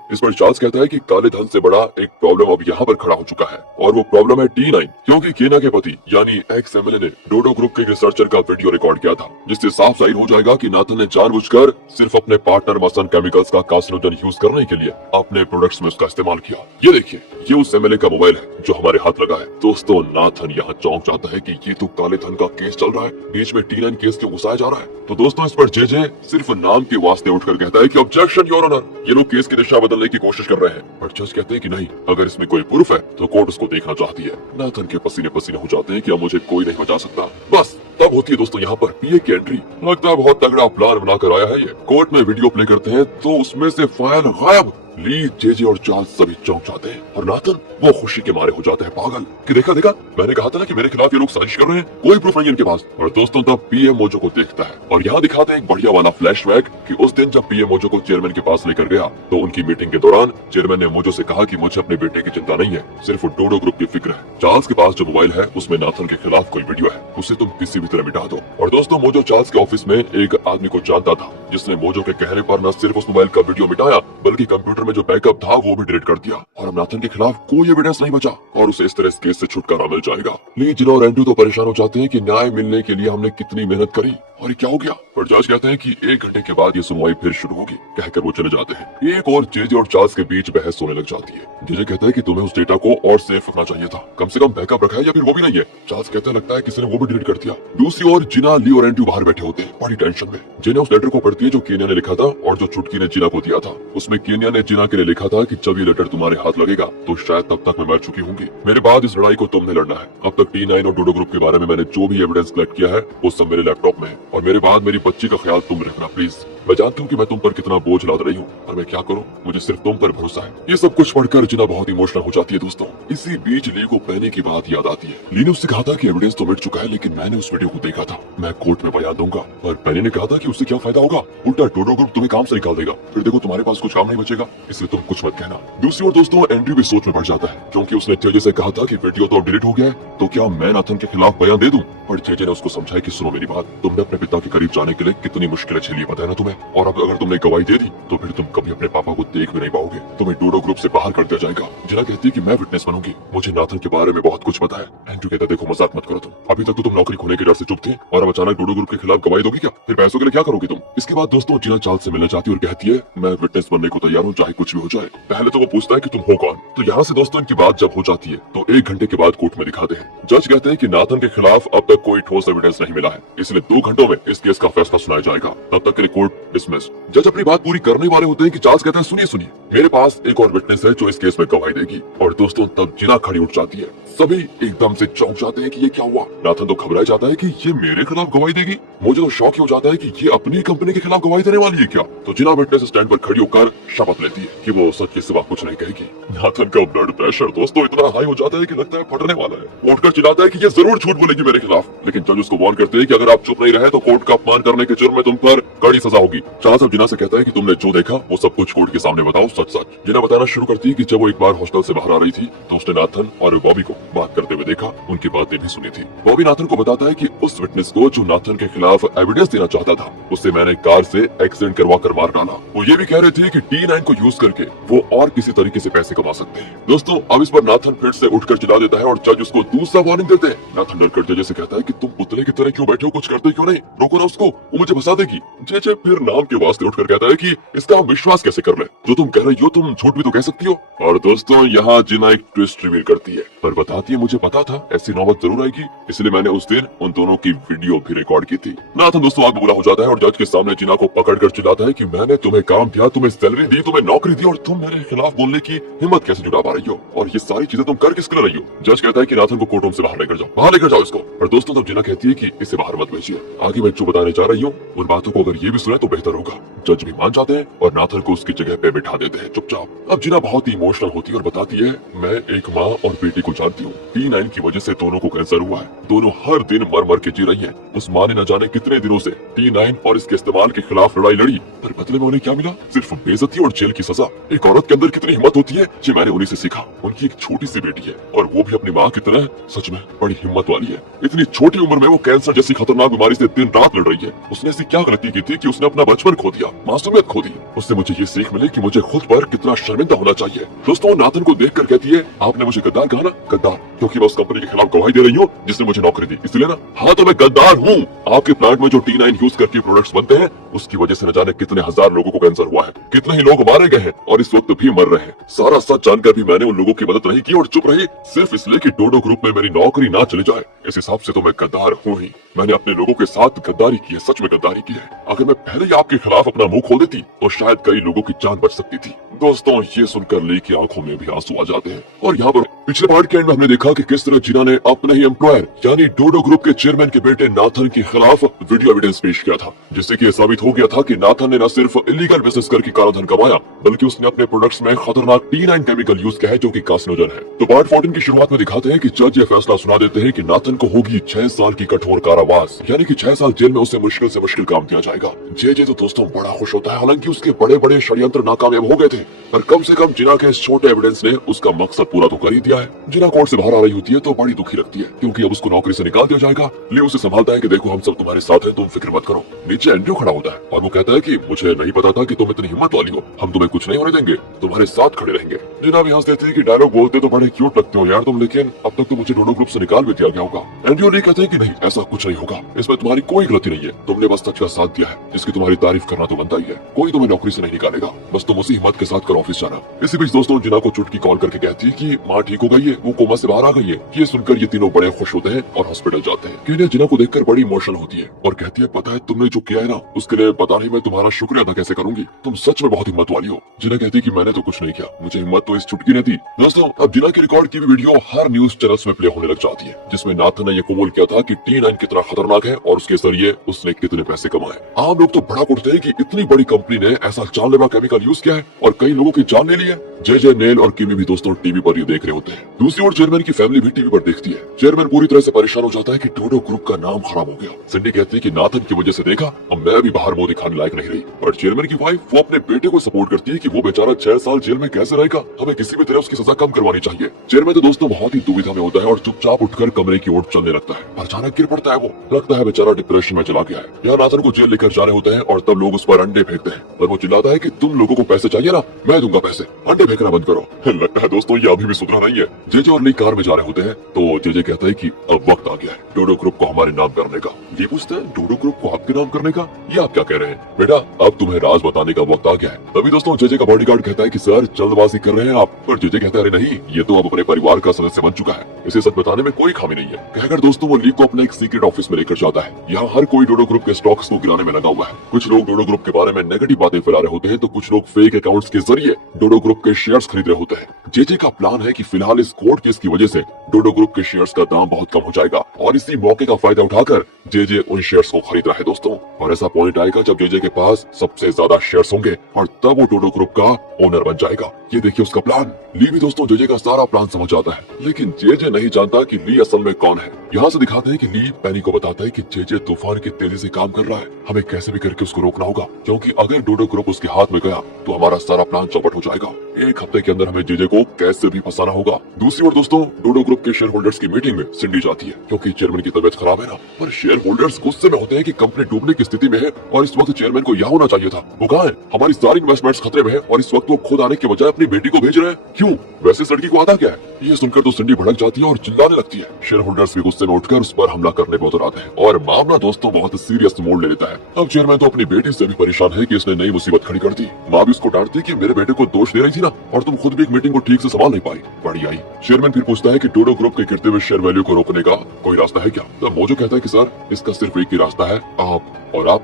इस पर चार्ल्स कहता है कि काले धन से बड़ा एक प्रॉब्लम अब यहाँ पर खड़ा हो चुका है और वो प्रॉब्लम है T9, क्योंकि केना के पति यानी एक्स एमएलए ने डोडो ग्रुप के रिसर्चर का वीडियो रिकॉर्ड किया था जिससे साफ जाहिर हो जाएगा कि नाथन ने जानबूझकर सिर्फ अपने पार्टनर मसन केमिकल्स का कार्सिनोजन यूज करने के लिए अपने प्रोडक्ट्स में उसका इस्तेमाल किया। ये देखिए ये उस एमएलए का मोबाइल है जो हमारे हाथ लगा है। दोस्तों नाथन यहाँ चौंक जाता है कि ये तो काले धन का केस चल रहा है, बीच में T9 केस क्यों घुसाया जा रहा है। तो दोस्तों इस पर जेजे सिर्फ नाम के वास्ते उठकर कहता है कि ऑब्जेक्शन योर ऑनर, ये लोग केस की दिशा बदलने की कोशिश कर रहे हैं। पर जज कहते हैं कि नहीं, अगर इसमें कोई प्रूफ है तो कोर्ट उसको देखना चाहती है। नाथन के पसीने पसीने हो जाते हैं कि अब मुझे कोई नहीं बचा सकता। बस तब होती है दोस्तों यहाँ पर पीए की एंट्री। लगता है बहुत तगड़ा प्लान बनाकर आया है ये। कोर्ट में वीडियो प्ले करते हैं तो उसमें से फाइल गायब। ली, जेजे और चार्ल्स सभी चौंक जाते हैं और नाथन वो खुशी के मारे हो जाते हैं पागल कि देखा देखा मैंने कहा था ना कि मेरे खिलाफ ये लोग साजिश कर रहे हैं, कोई प्रूफ नहीं इनके पास। और दोस्तों तब पीए मोजो को देखता है और यहाँ दिखाते हैं एक बढ़िया वाला फ्लैशबैक कि उस दिन जब पीए मोजो को चेयरमैन के पास लेकर गया तो उनकी मीटिंग के दौरान चेयरमैन ने मोजो से कहा कि मुझे अपने बेटे की चिंता नहीं है, सिर्फ डोडो ग्रुप की फिक्र है। चार्ल्स के पास जो मोबाइल है उसमें नाथन के खिलाफ कोई वीडियो है, उसे तुम किसी भी तरह मिटा दो। और दोस्तों मोजो चार्ल्स के ऑफिस में एक आदमी को जानता था जिसने मोजो के कहने पर न सिर्फ उस मोबाइल का वीडियो मिटाया बल्कि कंप्यूटर में जो बैकअप था वो भी डिलीट कर दिया। और अब नाथन के खिलाफ कोई एविडेंस नहीं बचा और उसे इस तरह इस केस से छुटकारा मिल जाएगा। ली, जिना और एंड्रयू तो परेशान हो जाते हैं कि न्याय मिलने के लिए हमने कितनी मेहनत करी और क्या हो गया। पर जज कहते हैं कि 1 घंटे के बाद ये सुनवाई फिर शुरू होगी, कहकर वो चले जाते हैं। एक और जेजे और चार्ल्स के बीच बहस होने लग जाती है। जेजे कहता है कि तुम्हें उस डेटा को और सेफ रखना चाहिए था, कम से कम बैकअप रखा है या फिर वो भी नहीं है। चार्ल्स कहता है लगता है किसी ने वो भी डिलीट कर दिया। दूसरी ओर जिना, ली और एंड्रयू बाहर बैठे होते हैं बड़ी टेंशन में। जिना उस लेटर को पढ़ती है जो केनिया ने लिखा था और जो चुटकी ने जिना को दिया था। उसमें केनिया ने जिना के लिए लिखा था कि जब ये लेटर तुम्हारे हाथ लगेगा तो शायद तब तक मैं मर चुकी होंगी। मेरे बाद इस लड़ाई को तुमने लड़ना है। अब तक T9 और डोडो ग्रुप के बारे में मैंने जो भी एविडेंस कलेक्ट किया है वो सब मेरे लैपटॉप में है और मेरे बाद मेरी बच्ची का ख्याल तुम रखना प्लीज। मैं जानती हूँ कि मैं तुम पर कितना बोझ लाद रही हूँ और मैं क्या करूँ, मुझे सिर्फ तुम पर भरोसा है। ये सब कुछ पढ़कर जिना बहुत इमोशनल हो जाती है दोस्तों। इसी बीच ली को पैनी की बात याद आती है। ली ने उससे कहा था कि एविडेंस तो मिट चुका है लेकिन मैंने उस वीडियो को देखा था, मैं कोर्ट में बयान दूंगा। पर पैनी ने कहा था कि उससे क्या फायदा होगा, उल्टा डोडो ग्रुप तुम्हें काम से निकाल देगा, फिर देखो तुम्हारे पास कुछ काम नहीं बचेगा, इसलिए तुम कुछ मत कहना। दूसरी ओर दोस्तों एंड्रयू भी सोच में पड़ जाता है क्योंकि उसने जेजे से कहा था कि वीडियो तो डिलीट हो गया है तो क्या मैं नाथन के खिलाफ बयान दे दूं। पर जेजे ने उसको समझाया कि सुनो मेरी बात, तुमने अपने पिता के करीब जाने के लिए कितनी मुश्किलें झेली पता है ना तुम्हें, और अब अगर तुमने गवाही दे दी तो फिर तुम कभी अपने पापा को देख भी नहीं पाओगे, तुम्हें डोडो ग्रुप से बाहर कर दिया जाएगा। जिना कहती है कि मैं विटनेस बनूंगी, मुझे नाथन के बारे में बहुत कुछ पता है। एंड्रयू कहता है देखो मजाक मत करो तुम, अभी तक तो तुम नौकरी खोने के डर से चुप थे और अब अचानक डोडो ग्रुप के खिलाफ गवाही दोगी क्या, फिर पैसों के लिए क्या करोगी तुम। इसके बाद दोस्तों जिना चार्ल्स से मिलना चाहती है और कहती है मैं विटनेस बनने को तैयार हूँ चाहे कुछ भी हो जाए। पहले तो वो पूछता है कि तुम हो कौन। तो यहाँ से दोस्तों इनकी बात जब हो जाती है तो 1 घंटे के बाद कोर्ट में दिखाते हैं। जज कहते हैं कि नाथन के खिलाफ अब तक कोई ठोस एविडेंस नहीं मिला है, इसलिए 2 घंटों में इस केस का फैसला सुनाया जाएगा। तब तक के लिए कोर्ट डिसमिस। जज अपनी बात पूरी करने वाले होते हैं कि चार्ल्स कहता है सुनिए सुनिए, मेरे पास एक और विटनेस है जो इस केस में गवाही देगी। और दोस्तों तब जिना खड़ी उठ जाती है। सभी एकदम से चौंक जाते हैं कि ये क्या हुआ। नाथन तो घबरा जाता है कि ये मेरे खिलाफ गवाही देगी। मुझे तो शौक ही हो जाता है कि ये अपनी कंपनी के खिलाफ गवाही देने वाली है क्या। तो जिना विटनेस स्टैंड पर खड़ी होकर शपथ लेती है कि वो सच के सिवा कुछ नहीं कहेगी। नाथन का ब्लड प्रेशर दोस्तों इतना हाई हो जाता है कि लगता है फटने वाला है। उठकर चिल्लाता है कि ये जरूर झूठ बोलेगी मेरे खिलाफ। लेकिन जज उसको वार्न करते हैं कि अगर आप चुप नहीं रहे तो कोर्ट का अपमान करने के जुर्म में तुम पर कड़ी सजा होगी। चार्ल्स अब जिना से कहता है कि तुमने जो देखा वो सब कुछ कोर्ट के सामने बताओ सच सच। जिना बताना शुरू करती है कि जब वो एक बार हॉस्टल से बाहर आ रही थी तो उसने नाथन और बॉबी को बात करते हुए देखा, उनकी बातें भी सुनी थी। बॉबी नाथन को बताता है कि उस विटनेस को जो नाथन के खिलाफ एविडेंस देना चाहता था उसे मैंने कार से एक्सीडेंट करवा कर मार डाला। वो ये भी कह रहे थे कि T9 को यूज करके वो और किसी तरीके से पैसे कमा सकते हैं। दोस्तों अब इस पर नाथन फिर से उठकर चिल्ला देता है और जज उसको दूसरा वार्निंग देते हैं। नाथन डरकर जज से कहता है कि तुम पुतले की तरह क्यों बैठे हो, कुछ करते क्यों नहीं, रोको ना उसको, वो मुझे फंसा देगी। जज फिर नाम के वास्ते उठकर कहता है कि इसका हम विश्वास कैसे कर ले, जो तुम कह रही हो तुम झूठ भी तो कह सकती हो। और दोस्तों यहाँ जिना एक ट्विस्ट रिवील करती है पर बताती है मुझे पता था ऐसी नौबत जरूर आएगी, इसलिए मैंने उस दिन उन दोनों की वीडियो भी रिकॉर्ड की थी। नाथन दोस्तों आग बुरा हो जाता है और जज के सामने जिना को पकड़कर चिल्लाता है कि मैंने तुम्हें काम दिया, तुम्हें सैलरी दी, तुम्हें नौकरी दी और तुम मेरे खिलाफ बोलने की हिम्मत कैसे जुटा पा रही हो, और ये सारी चीजें तुम कर किसके लिए रही हो। जज कहता है कि नाथन को कोर्ट रूम से बाहर लेकर जाओ, बाहर लेकर जाओ इसको। और दोस्तों तब जिना कहती है कि इसे बाहर मत भेजिए, आगे मैं जो बताने जा रही हूँ उन बातों को अगर ये भी सुने तो बेहतर होगा। जज भी मान जाते हैं और नाथन को उसकी जगह पे बिठा देते हैं चुपचाप। अब जिना बहुत ही इमोशनल होती है और बताती है मैं एक माँ और बेटी को जानती हूँ, T9 की वजह से दोनों को कैंसर हुआ है, दोनों हर दिन मर मर के जी रही है। उस माँ ने न जाने कितने दिनों से T9 और इसके इस्तेमाल के खिलाफ लड़ाई लड़ी, पर बदले में उन्हें क्या मिला, सिर्फ बेइज्जती और जेल की सजा। एक औरत के अंदर कितनी हिम्मत होती है ये मैंने उन्हीं से सीखा। उनकी एक छोटी सी बेटी है और वो भी अपनी माँ की तरह सच में बड़ी हिम्मत वाली है। इतनी छोटी उम्र में वो कैंसर जैसी खतरनाक बीमारी से दिन रात लड़ रही है। उसने ऐसी क्या गलती की थी कि उसने अपना बचपन खो दिया, मासूमियत खो दी। उससे मुझे ये सीख मिली कि मुझे खुद पर कितना शर्मिंदा होना चाहिए। दोस्तों नाथन को देखकर कहती है आपने मुझे गद्दार कहा ना, गद्दार क्योंकि मैं उस कंपनी के खिलाफ गवाही दे रही हूँ जिसने मुझे नौकरी दी, इसलिए ना। हाँ तो मैं गद्दार हूँ। आपके प्लांट में जो T9 यूज करके प्रोडक्ट्स बनते हैं उसकी वजह से न जाने कितने हजार लोगों को कैंसर हुआ है, कितने ही लोग मारे गए हैं और इस वक्त भी मर रहे हैं। सारा सच जानकर भी मैंने उन लोगों की मदद नहीं की और चुप रही सिर्फ इसलिए कि डोडो ग्रुप में मेरी नौकरी ना चली जाए। इस हिसाब से तो मैं गद्दार हूँ ही। मैंने अपने लोगों के साथ गद्दारी की है, सच में गद्दारी की है। अगर मैं पहले ही आपके खिलाफ अपना मुंह खोल देती तो शायद कई लोगों की जान बच सकती थी। दोस्तों ये सुनकर ली की आंखों में भी आंसू आ जाते हैं। और यहाँ पर पिछले पार्ट के एंड में हमने देखा कि किस तरह जिना ने अपने ही एम्प्लॉयर यानी डोडो ग्रुप के चेयरमैन के बेटे नाथन के खिलाफ वीडियो एविडेंस पेश किया था, जिससे कि यह साबित हो गया था कि नाथन ने न सिर्फ इलीगल बिजनेस करके काला धन कमाया बल्कि उसने अपने प्रोडक्ट्स में खतरनाक T9 केमिकल यूज किया है जो कि कार्सिनोजन है। तो पार्ट 14 की शुरुआत में दिखाते हैं कि जज ये फैसला सुना देते हैं कि नाथन को होगी 6 साल की कठोर कारावास, यानी कि 6 साल जेल में उसे मुश्किल से मुश्किल काम दिया जाएगा। जे तो दोस्तों बड़ा खुश होता है, हालांकि उसके बड़े बड़े षड्यंत्र नाकामयाब हो गए थे पर कम से कम जिना के इस छोटे एविडेंस ने उसका मकसद पूरा तो कर ही दिया है। जिना कोर्ट से बाहर आ रही होती है तो बड़ी दुखी लगती है क्योंकि अब उसको नौकरी से निकाल दिया जाएगा। लियो उसे संभालता है कि देखो हम सब तुम्हारे साथ हैं, तुम फिक्र मत करो। नीचे एंड्रयू खड़ा होता है और वो कहता है कि मुझे नहीं पता था कि तुम इतनी हिम्मत वाली हो, हम तुम्हें कुछ नहीं होने देंगे, तुम्हारे साथ खड़े रहेंगे। जिना भी हंस देती है कि डायलॉग बोलते तो बड़े क्यूट लगते हो यार तुम, लेकिन अब तक तो मुझे डोडो ग्रुप से निकाल भी दिया गया होगा। एंड्रयू ली कहते हैं कि नहीं ऐसा कुछ नहीं होगा, इसमें तुम्हारी कोई गलती नहीं है, तुमने बस सच का साथ दिया है जिसकी तुम्हारी तारीफ करना तो बनता ही है। कोई तुम्हें नौकरी से नहीं निकालेगा, बस तुम उसी हिम्मत के साथ कर ऑफिस जाना। इसी बीच दोस्तों जिना को चुटकी कॉल करके कहती है कि माँ ठीक हो गई है, वो कोमा से बाहर आ गई है। ये सुनकर ये तीनों बड़े खुश होते हैं और हॉस्पिटल जाते हैं। केनिया जिना को देखकर बड़ी इमोशनल होती है और कहती है पता है तुमने जो किया है ना उसके लिए पता नहीं मैं तुम्हारा शुक्रिया अदा कैसे करूंगी, तुम सच में बहुत हिम्मत वाली हो। जिना कहती है कि मैंने तो कुछ नहीं किया, मुझे हिम्मत तो इस चुटकी ने दी। दोस्तों अब जिना की रिकॉर्ड की भी वीडियो हर न्यूज चैनल्स में प्ले होने लग जाती है जिसमें नाथन ने ये कबूल किया था कि T9 कितना खतरनाक है और उसके जरिए उसने कितने पैसे कमाए। आम लोग तो बड़ा उठते हैं कि इतनी बड़ी कंपनी ने ऐसा जानलेवा केमिकल यूज किया है और कई लोगों की जान ले ली है। जे नेल और किमी भी दोस्तों टीवी पर ये देख रहे होते हैं। दूसरी ओर चेयरमैन की फैमिली भी टीवी पर देखती है। चेयरमैन पूरी तरह से परेशान हो जाता है कि डोडो ग्रुप का नाम खराब हो गया। सिंडी कहती है कि नाथन की वजह से देखा अब मैं भी बाहर मुंह दिखाने लायक नहीं रही। और चेयरमैन की वाइफ वो अपने बेटे को सपोर्ट करती है कि वो बेचारा 6 साल जेल में कैसे रहेगा, हमें किसी भी तरह उसकी सजा कम करवानी चाहिए। चेयरमैन तो दोस्तों बहुत ही दुविधा में होता है और चुपचाप उठकर कमरे की ओर चलने लगता है। अचानक गिर पड़ता है, वो लगता है बेचारा डिप्रेशन में चला गया है। यहाँ नाथन को जेल लेकर जा रहे होते हैं और तब लोग उस पर अंडे फेंकते हैं और वो चिल्लाता है कि तुम लोगों को पैसे चाहिए ना, मैं दूंगा पैसे, अंडे फेंकना बंद करो। लगता है दोस्तों ये अभी भी सुधरा नहीं है। जे और ली कार में जा रहे होते हैं तो जे कहता है कि अब वक्त आ गया है डोडो ग्रुप को हमारे नाम करने का। ये पूछता है डोडो ग्रुप को आपके नाम करने का, ये आप क्या कह रहे हैं बेटा, अब तुम्हें राज बताने का वक्त आ गया है। तभी दोस्तों जेजे का बॉडीगार्ड कहता है कि सर जल्दबाजी कर रहे हैं आप, पर जेजे कहता है अरे नहीं, ये तो अब अपने परिवार का सदस्य बन चुका है, इसे सच बताने में कोई खामी नहीं है। कहकर दोस्तों वो ली को अपने एक सीक्रेट ऑफिस में लेकर जाता है। यहाँ हर कोई डोडो ग्रुप के स्टॉक्स को गिराने में लगा हुआ है। कुछ लोग डोडो ग्रुप के बारे में नेगेटिव बातें फैला रहे होते हैं, तो कुछ लोग फेक अकाउंट्स के जरिए डोडो ग्रुप के शेयर्स खरीद रहे होते हैं। जेजे का प्लान है कि फिलहाल इस कोर्ट केस की वजह से डोडो ग्रुप के शेयर्स का दाम बहुत कम हो जाएगा और इसी मौके का फायदा उठाकर जेजे उन शेयर्स को खरीद रहा है दोस्तों। और ऐसा पॉइंट आएगा जब जेजे के पास सबसे ज्यादा शेयर्स होंगे और तब वो डोडो ग्रुप का ओनर बन जाएगा। ये देखिए उसका प्लान। ली भी दोस्तों जेजे का सारा प्लान समझ आता है, लेकिन जेजे नहीं जानता कि ली असल में कौन है। यहाँ से दिखाते हैं कि ली पेनी को बताता है कि जेजे तूफान की तेजी से काम कर रहा है, हमें कैसे भी करके उसको रोकना होगा, क्योंकि अगर डोडो ग्रुप उसके हाथ में गया तो हमारा सारा प्लान चौपट हो जाएगा। एक हफ्ते के अंदर हमें जेजे को कैसे भी फंसाना होगा। दूसरी ओर दोस्तों डोडो ग्रुप के शेयर होल्डर्स की मीटिंग में सिंडी जाती है, क्योंकि चेयरमैन की तबीयत खराब है ना। पर शेयर होल्डर्स गुस्से में होते हैं कि कंपनी डूबने की स्थिति में है और इस वक्त चेयरमैन को यहाँ होना चाहिए था। वो कहाँ है? हमारी सारी इन्वेस्टमेंट्स खतरे में है और इस वक्त वो खुद आने के बजाय अपनी बेटी को भेज रहे हैं। क्यों? वैसे इस लड़की को आता क्या है? ये सुनकर तो सिंडी भड़क जाती है और चिल्लाने लगती है। शेयर होल्डर्स भी गुस्से में उठकर उस पर हमला करने में उतर आते हैं और मामला दोस्तों बहुत सीरियस मोड़ ले लेता है। अब चेयरमैन तो अपनी बेटी से भी परेशान है कि इसने नई मुसीबत खड़ी कर दी। माँ भी उसको डांटती कि मेरे बेटे को दोष दे रही थी ना, और तुम खुद भी एक मीटिंग को ठीक से संभाल नहीं पाई। बड़ी आई। चेयरमैन फिर पूछता है कि डोडो ग्रुप के गिरते हुए शेयर वैल्यू को रोकने का कोई रास्ता है क्या? तब मोजो कहता है कि सर इसका सिर्फ एक ही रास्ता है, आप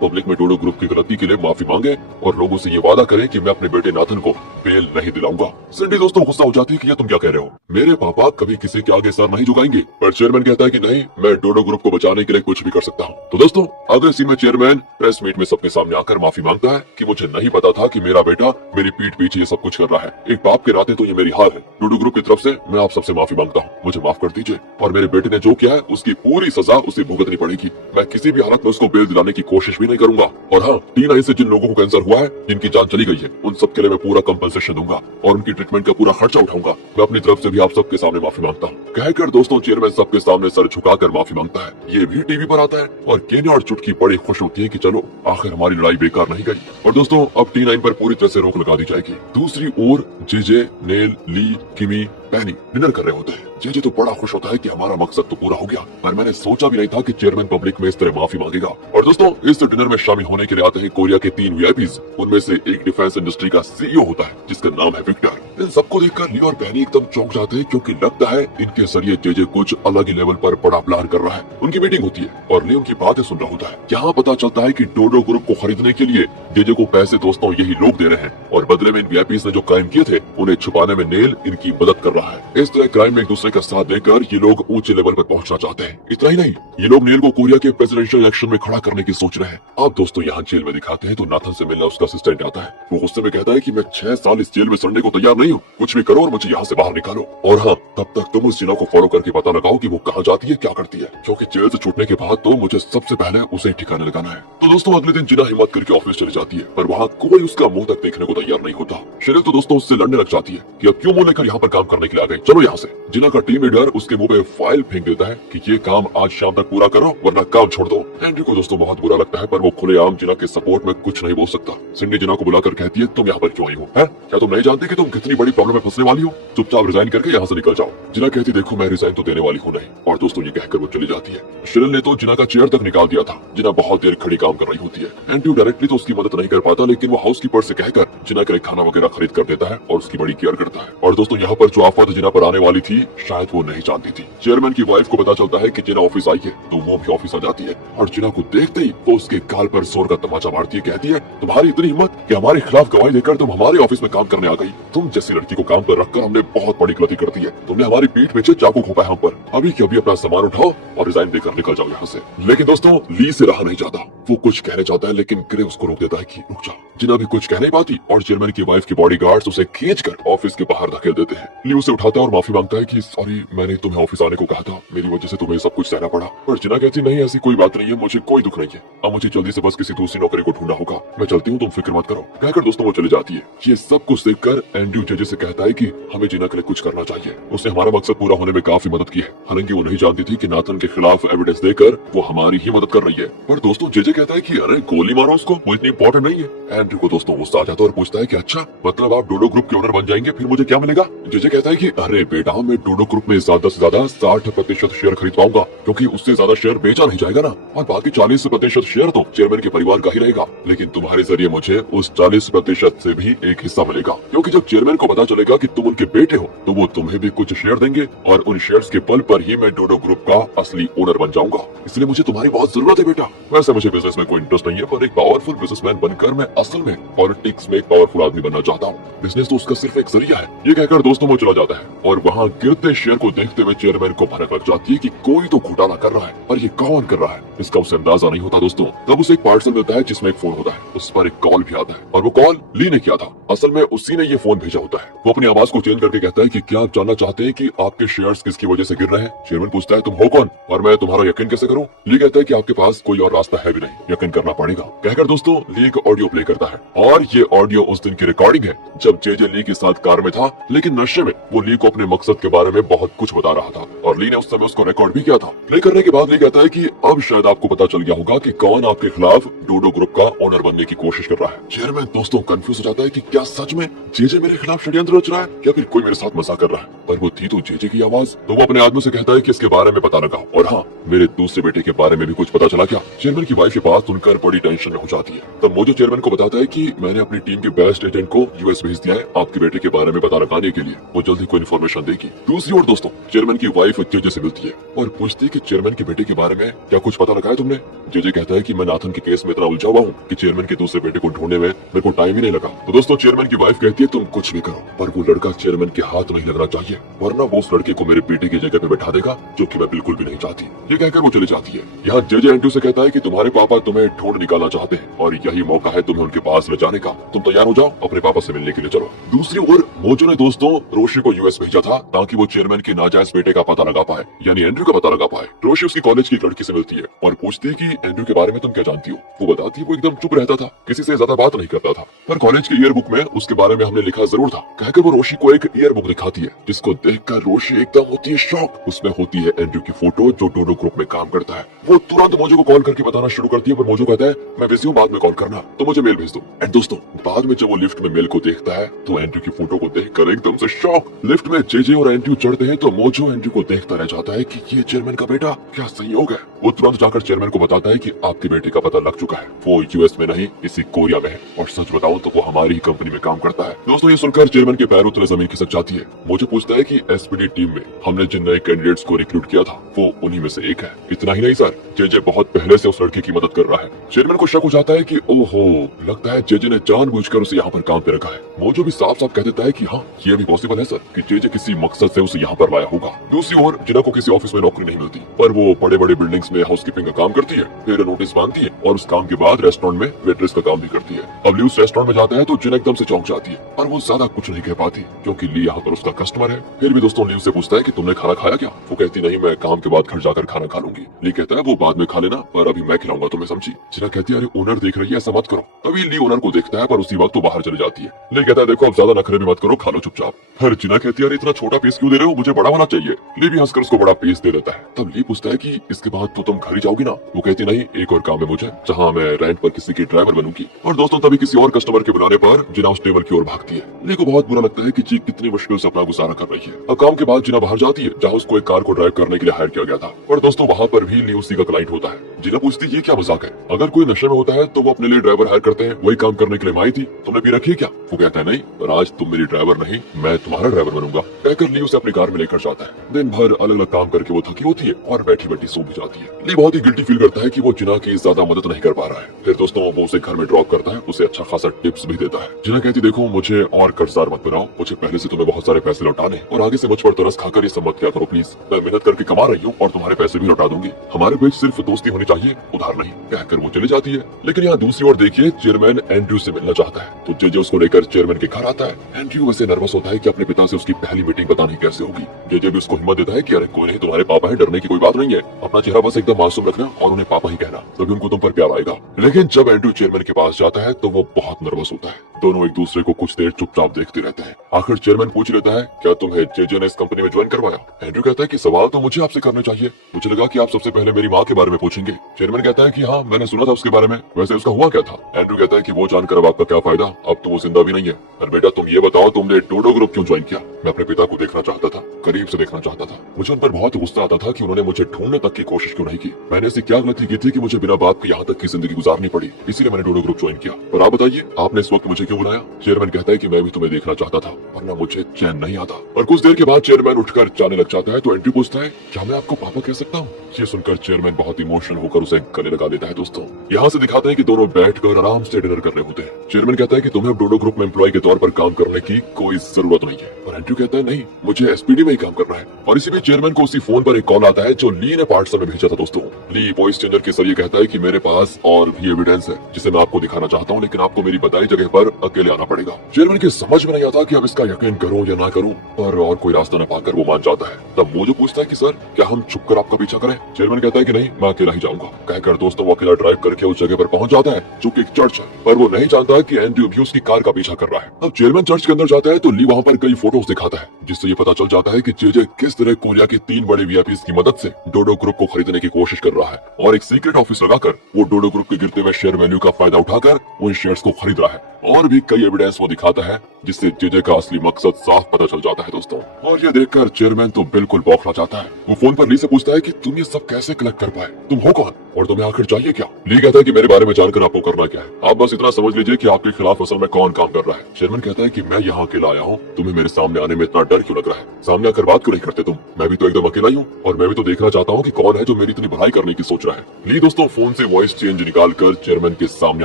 पब्लिक में डोडो ग्रुप की गलती के लिए माफी मांगे और लोगों से ये वादा करें कि मैं अपने बेटे नाथन को बेल नहीं दिलाऊंगा। सिंडी दोस्तों गुस्सा हो जाती है कि ये तुम क्या कह रहे हो, मेरे पापा कभी किसी के आगे सर नहीं झुकाएंगे। पर चेयरमैन कहता है कि नहीं, मैं डोडो ग्रुप को बचाने के लिए कुछ भी कर सकता हूँ। तो दोस्तों अगले सीन में चेयरमैन प्रेस मीट में सबके सामने आकर माफी मांगता है कि मुझे नहीं पता था कि मेरा बेटा मेरी पीठ पीछे ये सब कुछ कर रहा है। एक बाप के नाते तो ये मेरी हार है। डोडो ग्रुप की तरफ से मैं आप सबसे माफी मांगता हूँ, मुझे माफ कर दीजिए और मेरे बेटे ने जो किया है उसकी पूरी सजा उसे भुगतनी पड़ेगी। मैं किसी भी हालत में उसको बेल दिलाने की कोशिश भी नहीं करूंगा। और हाँ, T9 से जिन लोगों को कैंसर हुआ है, जिनकी जान चली गई है, उन सब के लिए मैं पूरा कंपनसेशन दूंगा और उनकी ट्रीटमेंट का पूरा खर्चा उठाऊंगा। मैं अपनी तरफ से भी आप सबके सामने माफी मांगता हूँ। कहकर दोस्तों चेयरमैन सबके सामने सर झुकाकर माफी मांगता है। ये भी टीवी पर आता है और केन्या और चुटकी बड़ी खुश होती है कि चलो आखिर हमारी लड़ाई बेकार नहीं गई। और दोस्तों अब T9 पर पूरी तरह से रोक लगा दी जाएगी। दूसरी ओर जेजे, नेल, ली, किमी, पेनी डिनर कर रहे होते हैं। जेजे तो बड़ा खुश होता है कि हमारा मकसद तो पूरा हो गया, पर मैंने सोचा भी नहीं था कि चेयरमैन पब्लिक में इस तरह माफी मांगेगा। और दोस्तों इस डिनर में शामिल होने के लिए आते हैं कोरिया के 3 वीआईपीज। उनमें से एक डिफेंस इंडस्ट्री का सीईओ होता है जिसका नाम है विक्टर। इन सबको देखकर ली और पेनी एकदम चौंक जाते हैं, क्योंकि लगता है इनके जरिए जेजे कुछ अलग ही लेवल पर बड़ा प्लान कर रहा है। उनकी मीटिंग होती है और ली उनकी बातें सुन रहा होता है। यहाँ पता चलता है कि डोडो ग्रुप को खरीदने के लिए जेजे को पैसे दोस्तों यही लोग दे रहे हैं और बदले में इन वीआईपीज ने जो क्राइम किए थे उन्हें छुपाने में नेल इनकी मदद कर रहा है। इस तरह क्राइम में एक दूसरे का साथ देकर ये लोग ऊंचे लेवल पर पहुंचना चाहते हैं। इतना ही नहीं, ये लोग नेल को कोरिया के प्रेसिडेंशियल इलेक्शन में खड़ा करने की सोच रहे हैं। अब दोस्तों यहाँ जेल में दिखाते हैं तो नाथन से मिलना उसका असिस्टेंट आता है। वो गुस्से में कहता है कि मैं 6 साल इस जेल में सड़ने को तैयार नहीं हूँ, कुछ भी करो और मुझे यहाँ से बाहर निकालो। और हाँ, तब तक तुम उस जिना को फॉलो करके पता लगाओ कि वो कहाँ जाती है, क्या करती है, क्योंकि जेल से छूटने के बाद तो मुझे सबसे पहले उसे ठिकाने लगाना है। तो दोस्तों अगले दिन जिना हिम्मत करके ऑफिस चली जाती है, पर वहाँ कोई उसका मुंह तक देखने को तैयार नहीं होता। शेरिल तो दोस्तों उससे लड़ने लग जाती है कि अब क्यों मुंह लेकर यहाँ पर काम करने के लिए आ गई, चलो यहाँ से। जिना का टीम लीडर उसके मुंह पे फाइल फेंक देता है कि ये काम आज शाम तक पूरा करो वरना काम छोड़ दो। एंड्रयू को दोस्तों बहुत बुरा लगता है, पर वो खुलेआम जिना के सपोर्ट में कुछ नहीं बोल सकता। सिंडी जिना को बुलाकर कहती है तुम यहाँ पर क्यों आई हो, है? क्या तुम नहीं जानते कि तुम कितनी बड़ी प्रॉब्लम में फंसने वाली हो? चुपचाप रिजाइन करके यहाँ से निकल जाओ। जिना कहती देखो मैं रिजाइन तो देने वाली हूँ नहीं। और दोस्तों ये कहकर वो चली जाती है। शेरिल ने तो जिना का चेयर तक निकाल दिया था। जिना बहुत देर खड़ी काम कर रही होती है। एंड्रयू डायरेक्टली तो उसकी मदद नहीं कर पाता, लेकिन वो हाउसकीपर से कहकर जिना के लिए खाना वगैरह खरीद कर देता है और उसकी बड़ी केयर करता है। और दोस्तों यहाँ पर जो आफत जिना पर आने वाली थी शायद वो नहीं जानती थी। चेयरमैन की वाइफ को पता चलता है कि जिना ऑफिस आई है, तो वो भी ऑफिस आ जाती है और जिना को देखते ही वो उसके गाल पर जोर का तमाचा मारती है। कहती है तुम्हारी इतनी हिम्मत कि हमारे खिलाफ गवाही देकर तुम हमारे ऑफिस में काम करने आ गई। तुम जैसी लड़की को काम पर रखकर हमने बहुत बड़ी गलती कर दी है। तुमने हमारी पीठ पीछे चाकू घोंपा है हम पर। अभी के अभी अपना सामान उठाओ और रिजाइन देकर निकल जाओ यहाँ से। लेकिन दोस्तों ली से रहा नहीं जाता। वो कुछ कहने चाहता है लेकिन ग्रे उसको रोक देता है कि रुक जा। जिना भी कुछ कह नहीं पाती और चेयरमैन की वाइफ के बॉडीगार्ड्स उसे खींचकर ऑफिस के बाहर धकेल देते हैं। ली उसे उठाता है और माफी मांगता है कि सॉरी मैंने तुम्हें ऑफिस आने को कहा था, मेरी वजह से तुम्हें सब कुछ सहना पड़ा। पर जिना कहती नहीं ऐसी कोई बात नहीं है, मुझे कोई दुख नहीं है। अब मुझे जल्दी से बस किसी दूसरी नौकरी को ढूंढना होगा, मैं चलती हूँ, तुम फिक्र मत करो। कहकर दोस्तों वो चली जाती है। ये सब कुछ देखकर एंड्रयू जेजे से कहता है कि हमें जिना के लिए कुछ करना चाहिए। उसने हमारा मकसद पूरा होने में काफी मदद की है। हालांकि वो नहीं जानती थी कि नाथन के खिलाफ एविडेंस देकर वो हमारी ही मदद कर रही है। पर दोस्तों जेजे कहता है कि अरे गोली मारो उसको, वो इतनी इंपॉर्टेंट नहीं है। एंड्रयू को दोस्तों गुस्सा आ जाता है और पूछता है कि अच्छा मतलब आप डोडो ग्रुप के ओनर बन जाएंगे, फिर मुझे क्या मिलेगा? जेजे कहता है कि अरे बेटा मैं डोडो डूडो ग्रुप में ज्यादा से ज्यादा 60% शेयर खरीद पाऊंगा, क्योंकि उससे ज्यादा शेयर बेचा नहीं जाएगा ना, और बाकी 40% शेयर तो चेयरमैन के परिवार का ही रहेगा। लेकिन तुम्हारे जरिए मुझे उस 40% से भी एक हिस्सा मिलेगा, क्योंकि जब चेयरमैन को पता चलेगा कि तुम उनके बेटे हो तो वो तुम्हें भी कुछ शेयर देंगे, और उन शेयर्स के बल पर ही मैं डूडो ग्रुप का असली ओनर बन जाऊंगा। इसलिए मुझे तुम्हारी बहुत जरूरत है बेटा। वैसे मुझे बिजनेस में कोई इंटरेस्ट नहीं है, पर एक पावरफुल बिजनेसमैन बनकर मैं असल में पॉलिटिक्स में एक पावरफुल आदमी बनना चाहता हूँ। बिजनेस तो उसका सिर्फ एक जरिया है। ये कहकर दोस्तों वो चला जाता है, और वहाँ गिरते शेयर को देखते हुए चेयरमैन को भनक लग जाती है कि कोई तो घोटाला कर रहा है, और ये कौन कर रहा है इसका उसे अंदाजा नहीं होता दोस्तों। तब उसे एक पार्सल मिलता है जिसमें एक फोन होता है, उस पर एक कॉल भी आता है, और वो कॉल ली ने किया था। असल में उसी ने ये फोन भेजा होता है। वो अपनी आवाज को चेंज करके कहता है कि क्या आप जानना चाहते हैं कि आपके शेयर्स किसकी वजह से गिर रहे हैं? चेयरमैन पूछता है तुम हो कौन और मैं तुम्हारा यकीन कैसे करूं? ली कहता है कि आपके पास कोई और रास्ता है भी नहीं, यकीन करना पड़ेगा। कहकर दोस्तों ली एक ऑडियो प्ले करता है, और ये ऑडियो उस दिन की रिकॉर्डिंग है जब जेजे ली के साथ कार में था, लेकिन नशे में वो ली को अपने मकसद के बारे में बहुत कुछ बता रहा था, और ली ने उस समय उसको रिकॉर्ड भी किया था। प्ले करने के बाद ली कहता है कि अब शायद आपको पता चल गया होगा कि कौन आपके खिलाफ डूडो ग्रुप का ओनर बनने की कोशिश कर रहा है। चेयरमैन दोस्तों कंफ्यूज हो जाता है कि क्या सच में जेजे मेरे खिलाफ षड्यंत्र रच रहा है, या फिर कोई मेरे साथ मजाक कर रहा है। पर वो थी तो जेजे की आवाज, तो वो अपने आदमी से कहता है कि इसके बारे में पता लगाओ, और हाँ मेरे दूसरे बेटे के बारे में भी कुछ पता चला क्या? चेयरमैन की वाइफ ये बात सुनकर बड़ी टेंशन में हो जाती है। तब मोजो चेयरमैन को बताता है कि मैंने अपनी टीम के बेस्ट एजेंट को यूएस भेज दिया है आपके बेटे के बारे में पता लगाने के लिए, वो जल्दी कोई इन्फॉर्मेशन देगी। दूसरी ओर दोस्तों चेयरमैन की वाइफ जेजे से मिलती है और पूछती है कि चेयरमैन के बेटे के बारे में क्या कुछ पता लगाया तुमने? जेजे कहता है कि मैं नाथन के केस में इतना उलझा हुआ हूँ कि चेयरमैन के दूसरे बेटे को ढूंढने में मेरे को टाइम ही नहीं लगा। तो दोस्तों चेयरमैन की वाइफ कहती है तुम कुछ भी करो, पर वो लड़का चेयरमैन के हाथ नहीं लगना चाहिए, वरना वो उस लड़के को मेरे बेटे की जगह पे बैठा देगा, जो कि मैं बिल्कुल भी नहीं चाहती। ये कहकर वो चली जाती है। यहाँ जेजे एंड्रू से कहता है कि तुम्हारे पापा तुम्हें ढूंढ निकालना चाहते हैं, और यही मौका है तुम्हें उनके पास ले जाने का। तुम तैयार हो जाओ, अपने पापा से मिलने के लिए चलो। दूसरी ओर मोजो ने दोस्तों रोशी को यूएस भेजा था ताकि वो चेयरमैन के नाजायज बेटे का पता लगा पाए, यानी एंड्रू का पता लगा पाए। रोशी उसकी कॉलेज की एक लड़की से मिलती है और पूछती है कि एंड्रू के बारे में तुम क्या जानती हो? वो बताती है वो एकदम चुप रहता था, किसी से ज्यादा बात नहीं करता था, पर कॉलेज की ईयर बुक में उसके बारे में हमने लिखा जरूर था। कहकर वो रोशी को एक ईयर बुक दिखाती है, जिसको देखकर रोशी एकदम होती है शॉक। उसमें होती है एंड्रू की फोटो जो डूडो ग्रुप में काम करता है। वो तुरंत मोजो को कॉल करके बताना शुरू करती है, पर मोजो कहता है मैं बिजी हूँ, बाद में कॉल करना, तो मुझे मेल भेज दो। एंड दोस्तों बाद में जब वो लिफ्ट में मेल को देखता है तो एंड्रू की फोटो को देखकर एकदम से शॉक। लिफ्ट में जेजे और एंड्रू चढ़ते हैं तो मोजो एंड्रू को देखता रह जाता है कि ये चेयरमैन का बेटा, क्या संयोग है। वो तुरंत जाकर चेयरमैन को बताता है कि आपके बेटे का पता लग चुका है, वो यूएस में नहीं इसी कोरिया में है, और सच बताऊं तो वो हमारी ही कंपनी में काम करता है। दोस्तों ये सुनकर चेयरमैन के पैरों तले जमीन खिसक जाती है। मुझे पूछता है कि एसपीडी टीम में हमने जिन नए कैंडिडेट्स को रिक्रूट किया था वो उन्हीं में से एक है। इतना ही नहीं सर, जेजे बहुत पहले से उस लड़के की मदद कर रहा है। चेयरमैन को शक हो जाता है कि ओहो, लगता है जेजे ने जानबूझकर उसे यहाँ पर काम पे रखा है। मोजो भी साफ साफ कह देता है कि हाँ ये भी पॉसिबल है सर, कि जेजे किसी मकसद से उसे यहाँ पर लाया होगा। दूसरी ओर जिना को किसी ऑफिस में नौकरी नहीं मिलती, पर वो बड़े बड़े बिल्डिंग्स में हाउसकीपिंग का काम करती है, फिर नोटिस मांगती है, और उस काम के बाद रेस्टोरेंट में वेट्रेस का काम भी करती है। अब ली उस रेस्टोरेंट में जाता है तो जिना एकदम से चौंक जाती है, और वो ज्यादा कुछ नहीं कह पाती क्योंकि ली यहाँ पर उसका कस्टमर है। फिर भी दोस्तों ली उससे पूछता है कि तुमने खाना खाया क्या? वो कहती नहीं, मैं काम के बाद घर जाकर खाना खा लूंगी। ली कहता है वो बाद में खा लेना, पर अभी मैं खिलाऊंगा तुम्हें, समझी? जिना कहती है अरे ओनर देख रही है, ऐसा मत करो। तभी ली ओनर को देखता है, पर उसी वक्त वो बाहर चली जाती है। ली कहता है देखो अब ज्यादा नखरे भी मत करो, खा लो चुपचाप। फिर जिना कहती है अरे इतना छोटा पीस क्यों दे रहे हो, मुझे बड़ा वाला चाहिए। ली भी हंसकर उसको बड़ा पीस दे देता है। तब ली पूछता है कि इसके बाद तो तुम घर ही जाओगी ना? वो कहती नहीं, एक और काम है मुझे, जहाँ मैं रेंट पर किसी की ड्राइवर बनूंगी। और दोस्तों तभी किसी और कस्टमर के बुलाने पर जिना उस टेबल की ओर भागती है। ली को बहुत बुरा लगता है कि जी कितनी मुश्किल से अपना गुजारा कर रही है। अब काम के बाद जिना बाहर जाती है जहाँ उसको एक कार को ड्राइव करने के लिए हायर किया गया था, और दोस्तों वहाँ पर भी ली उसी का क्लाइंट होता है। जिना पूछती है ये क्या मजाक है, अगर कोई नशे में होता है तो वो अपने लिए ड्राइवर हायर करते हैं, वही काम करने के लिए आई थी, तुमने पी रखी है क्या? वो कहता है नहीं, पर आज तुम मेरी ड्राइवर नहीं, मैं तुम्हारा ड्राइवर बनूंगा। कहकर ली उसे अपनी कार में लेकर जाता है। दिन भर अलग अलग काम करके वो थकी होती है और बैठी बैठी सो भी जाती है। ली बहुत ही गिल्टी फील करता है कि वो जिना की ज्यादा मदद नहीं कर पा रहा है। फिर दोस्तों वो उसे घर में ड्रॉप करता है, उसे अच्छा खासा टिप्स भी देता है। जिना कहती देखो मुझे और कर्जदार मत बनाओ, मुझे पहले से तुम्हें बहुत सारे पैसे लौटाने, और आगे से मुझ पर तरस खाकर ये सब मत किया करो प्लीज। मैं मेहनत करके कमा रही हूँ और तुम्हारे पैसे भी लौटा दूंगी, हमारे बीच सिर्फ दोस्ती होनी चाहिए, उधार नहीं। कहकर वो चली जाती है। लेकिन यहाँ दूसरी ओर देखिए चेयरमैन एंड्रू से मिलना चाहता है, तो जेजे उसको लेकर चेयरमैन के घर आता है। एंड्रू वैसे नर्वस होता है कि अपने पिता से उसकी पहली मीटिंग बतानी कैसे होगी। जेजे भी उसको हिम्मत देता है कि अरे कोई नहीं, तुम्हारे पापा है, डरने की कोई बात नहीं है, अपना चेहरा बस एकदम मासूम रखना और उन्हें पापा ही कहना, तभी उनको तुम पर प्यार आएगा। लेकिन जब एंड्रू चेयरमैन के पास जाता है तो वो बहुत नर्वस होता है। दोनों एक दूसरे को कुछ देर चुपचाप देखते रहते हैं। आखिर चेयरमैन पूछ लेता है क्या तुम्हें जेजे ने इस कंपनी में ज्वाइन करवाया? एंड्रू कहता है कि सवाल तो मुझे आपसे करने चाहिए, मुझे लगा कि आप सबसे पहले मेरी माँ के बारे में पूछेंगे। चेयरमैन कहता है कि हाँ मैंने सुना था उसके बारे में, वैसे उसका हुआ क्या था? एंड्रू कहता है कि वो जानकर अब आपका क्या फायदा, अब तो वो जिंदा भी नहीं है। और बेटा तुम ये बताओ तुमने डोडो ग्रुप क्यों ज्वाइन किया? मैं अपने पिता को देखना चाहता था, करीब से देखना चाहता था। मुझे उन पर बहुत गुस्सा आता था कि उन्होंने मुझे ढूंढने तक की कोशिश क्यों नहीं की। मैंने ऐसी क्या गलती की थी कि मुझे बिना बाप के यहाँ तक की जिंदगी गुजारनी पड़ी, इसीलिए मैंने डोडो ग्रुप ज्वाइन किया। और आप बताइए आपने इस वक्त मुझे क्यों बुलाया? चेयरमैन कहता है कि मैं भी तुम्हें देखना चाहता था, वरना मुझे चैन नहीं आता। और कुछ देर के बाद चेयरमैन उठकर जाने लग जाता है तो एंड्रू पूछता है क्या मैं आपको पापा कह सकता हूँ? ये सुनकर चेयरमैन बहुत इमोशनल होकर उसे गले लगा देता है। दोस्तों यहाँ से दिखाते हैं कि दोनों बैठकर आराम से डिनर कर रहे होते हैं। चेयरमैन कहता है कि तुम्हें अब डोडो ग्रुप में एम्प्लॉय के तौर पर काम करने की कोई जरूरत नहीं है, और एंड्रू कहता है नहीं मुझे एसपीडी में ही काम करना है। और इसी बीच चेयरमैन को उसी फोन पर एक कॉल आता है जो ली ने पार्टनर में भेजा था। दोस्तों ली वॉइस चेंजर के जरिए कहता है कि मेरे पास और भी एविडेंस है जिसे मैं आपको दिखाना चाहता हूँ, लेकिन आपको मेरी बताई जगह पर अकेले आना पड़ेगा। चेयरमैन की समझ में नहीं आता कि अब इसका यकीन करूं या ना करूं, पर और कोई रास्ता न पाकर वो मान जाता है। तब मोजो पूछता है कि सर क्या हम छुप कर आपका पीछा करें? चेयरमैन कहता है कि नहीं मैं अकेला ही जाऊंगा। कहकर दोस्तों वो अकेला ड्राइव करके उस जगह पर पहुंच जाता है जो कि एक चर्च है, पर वो नहीं जानता कि एंड्रू भी उसकी कार का पीछा कर रहा है। अब चेयरमैन चर्च के अंदर जाता है तो ली वहाँ पर कई फोटोज दिखाता है, जिससे ये पता चल जाता है कि जेजे किस तरह कोरिया की 3 बड़े वीआईपीज की मदद से डोडो ग्रुप को खरीदने की कोशिश कर रहा है, और एक सीक्रेट ऑफिस लगाकर वो डोडो ग्रुप के गिरते हुए शेयर वैल्यू का फायदा उठाकर उन शेयर्स को खरीद रहा है। और भी कई एविडेंस वो दिखाता है जिससे जेजे का असली मकसद साफ पता चल जाता है। दोस्तों और ये देखकर चेयरमैन तो बिल्कुल बौखला जाता है। वो फोन पर ली से पूछता है कि तुम ये सब कैसे कलेक्ट कर पाए, तुम हो कौन और तुम्हें आखिर चाहिए क्या? ली कहता है कि मेरे बारे में जानकर आपको करना क्या है, आप बस इतना समझ लीजिए कि आपके खिलाफ असल में कौन काम कर रहा है। चेयरमैन कहता है कि मैं यहाँ अकेला आया हूँ, तुम्हें मेरे सामने आने में इतना डर क्यों लग रहा है? सामने आकर बात क्यों नहीं करते तुम? मैं भी तो एकदम अकेला ही हूँ, और मैं भी तो देखना चाहता हूँ कि कौन है जो मेरी इतनी भलाई करने की सोच रहा है। ली दोस्तों फोन से वॉइस चेंज निकाल कर चेयरमैन के सामने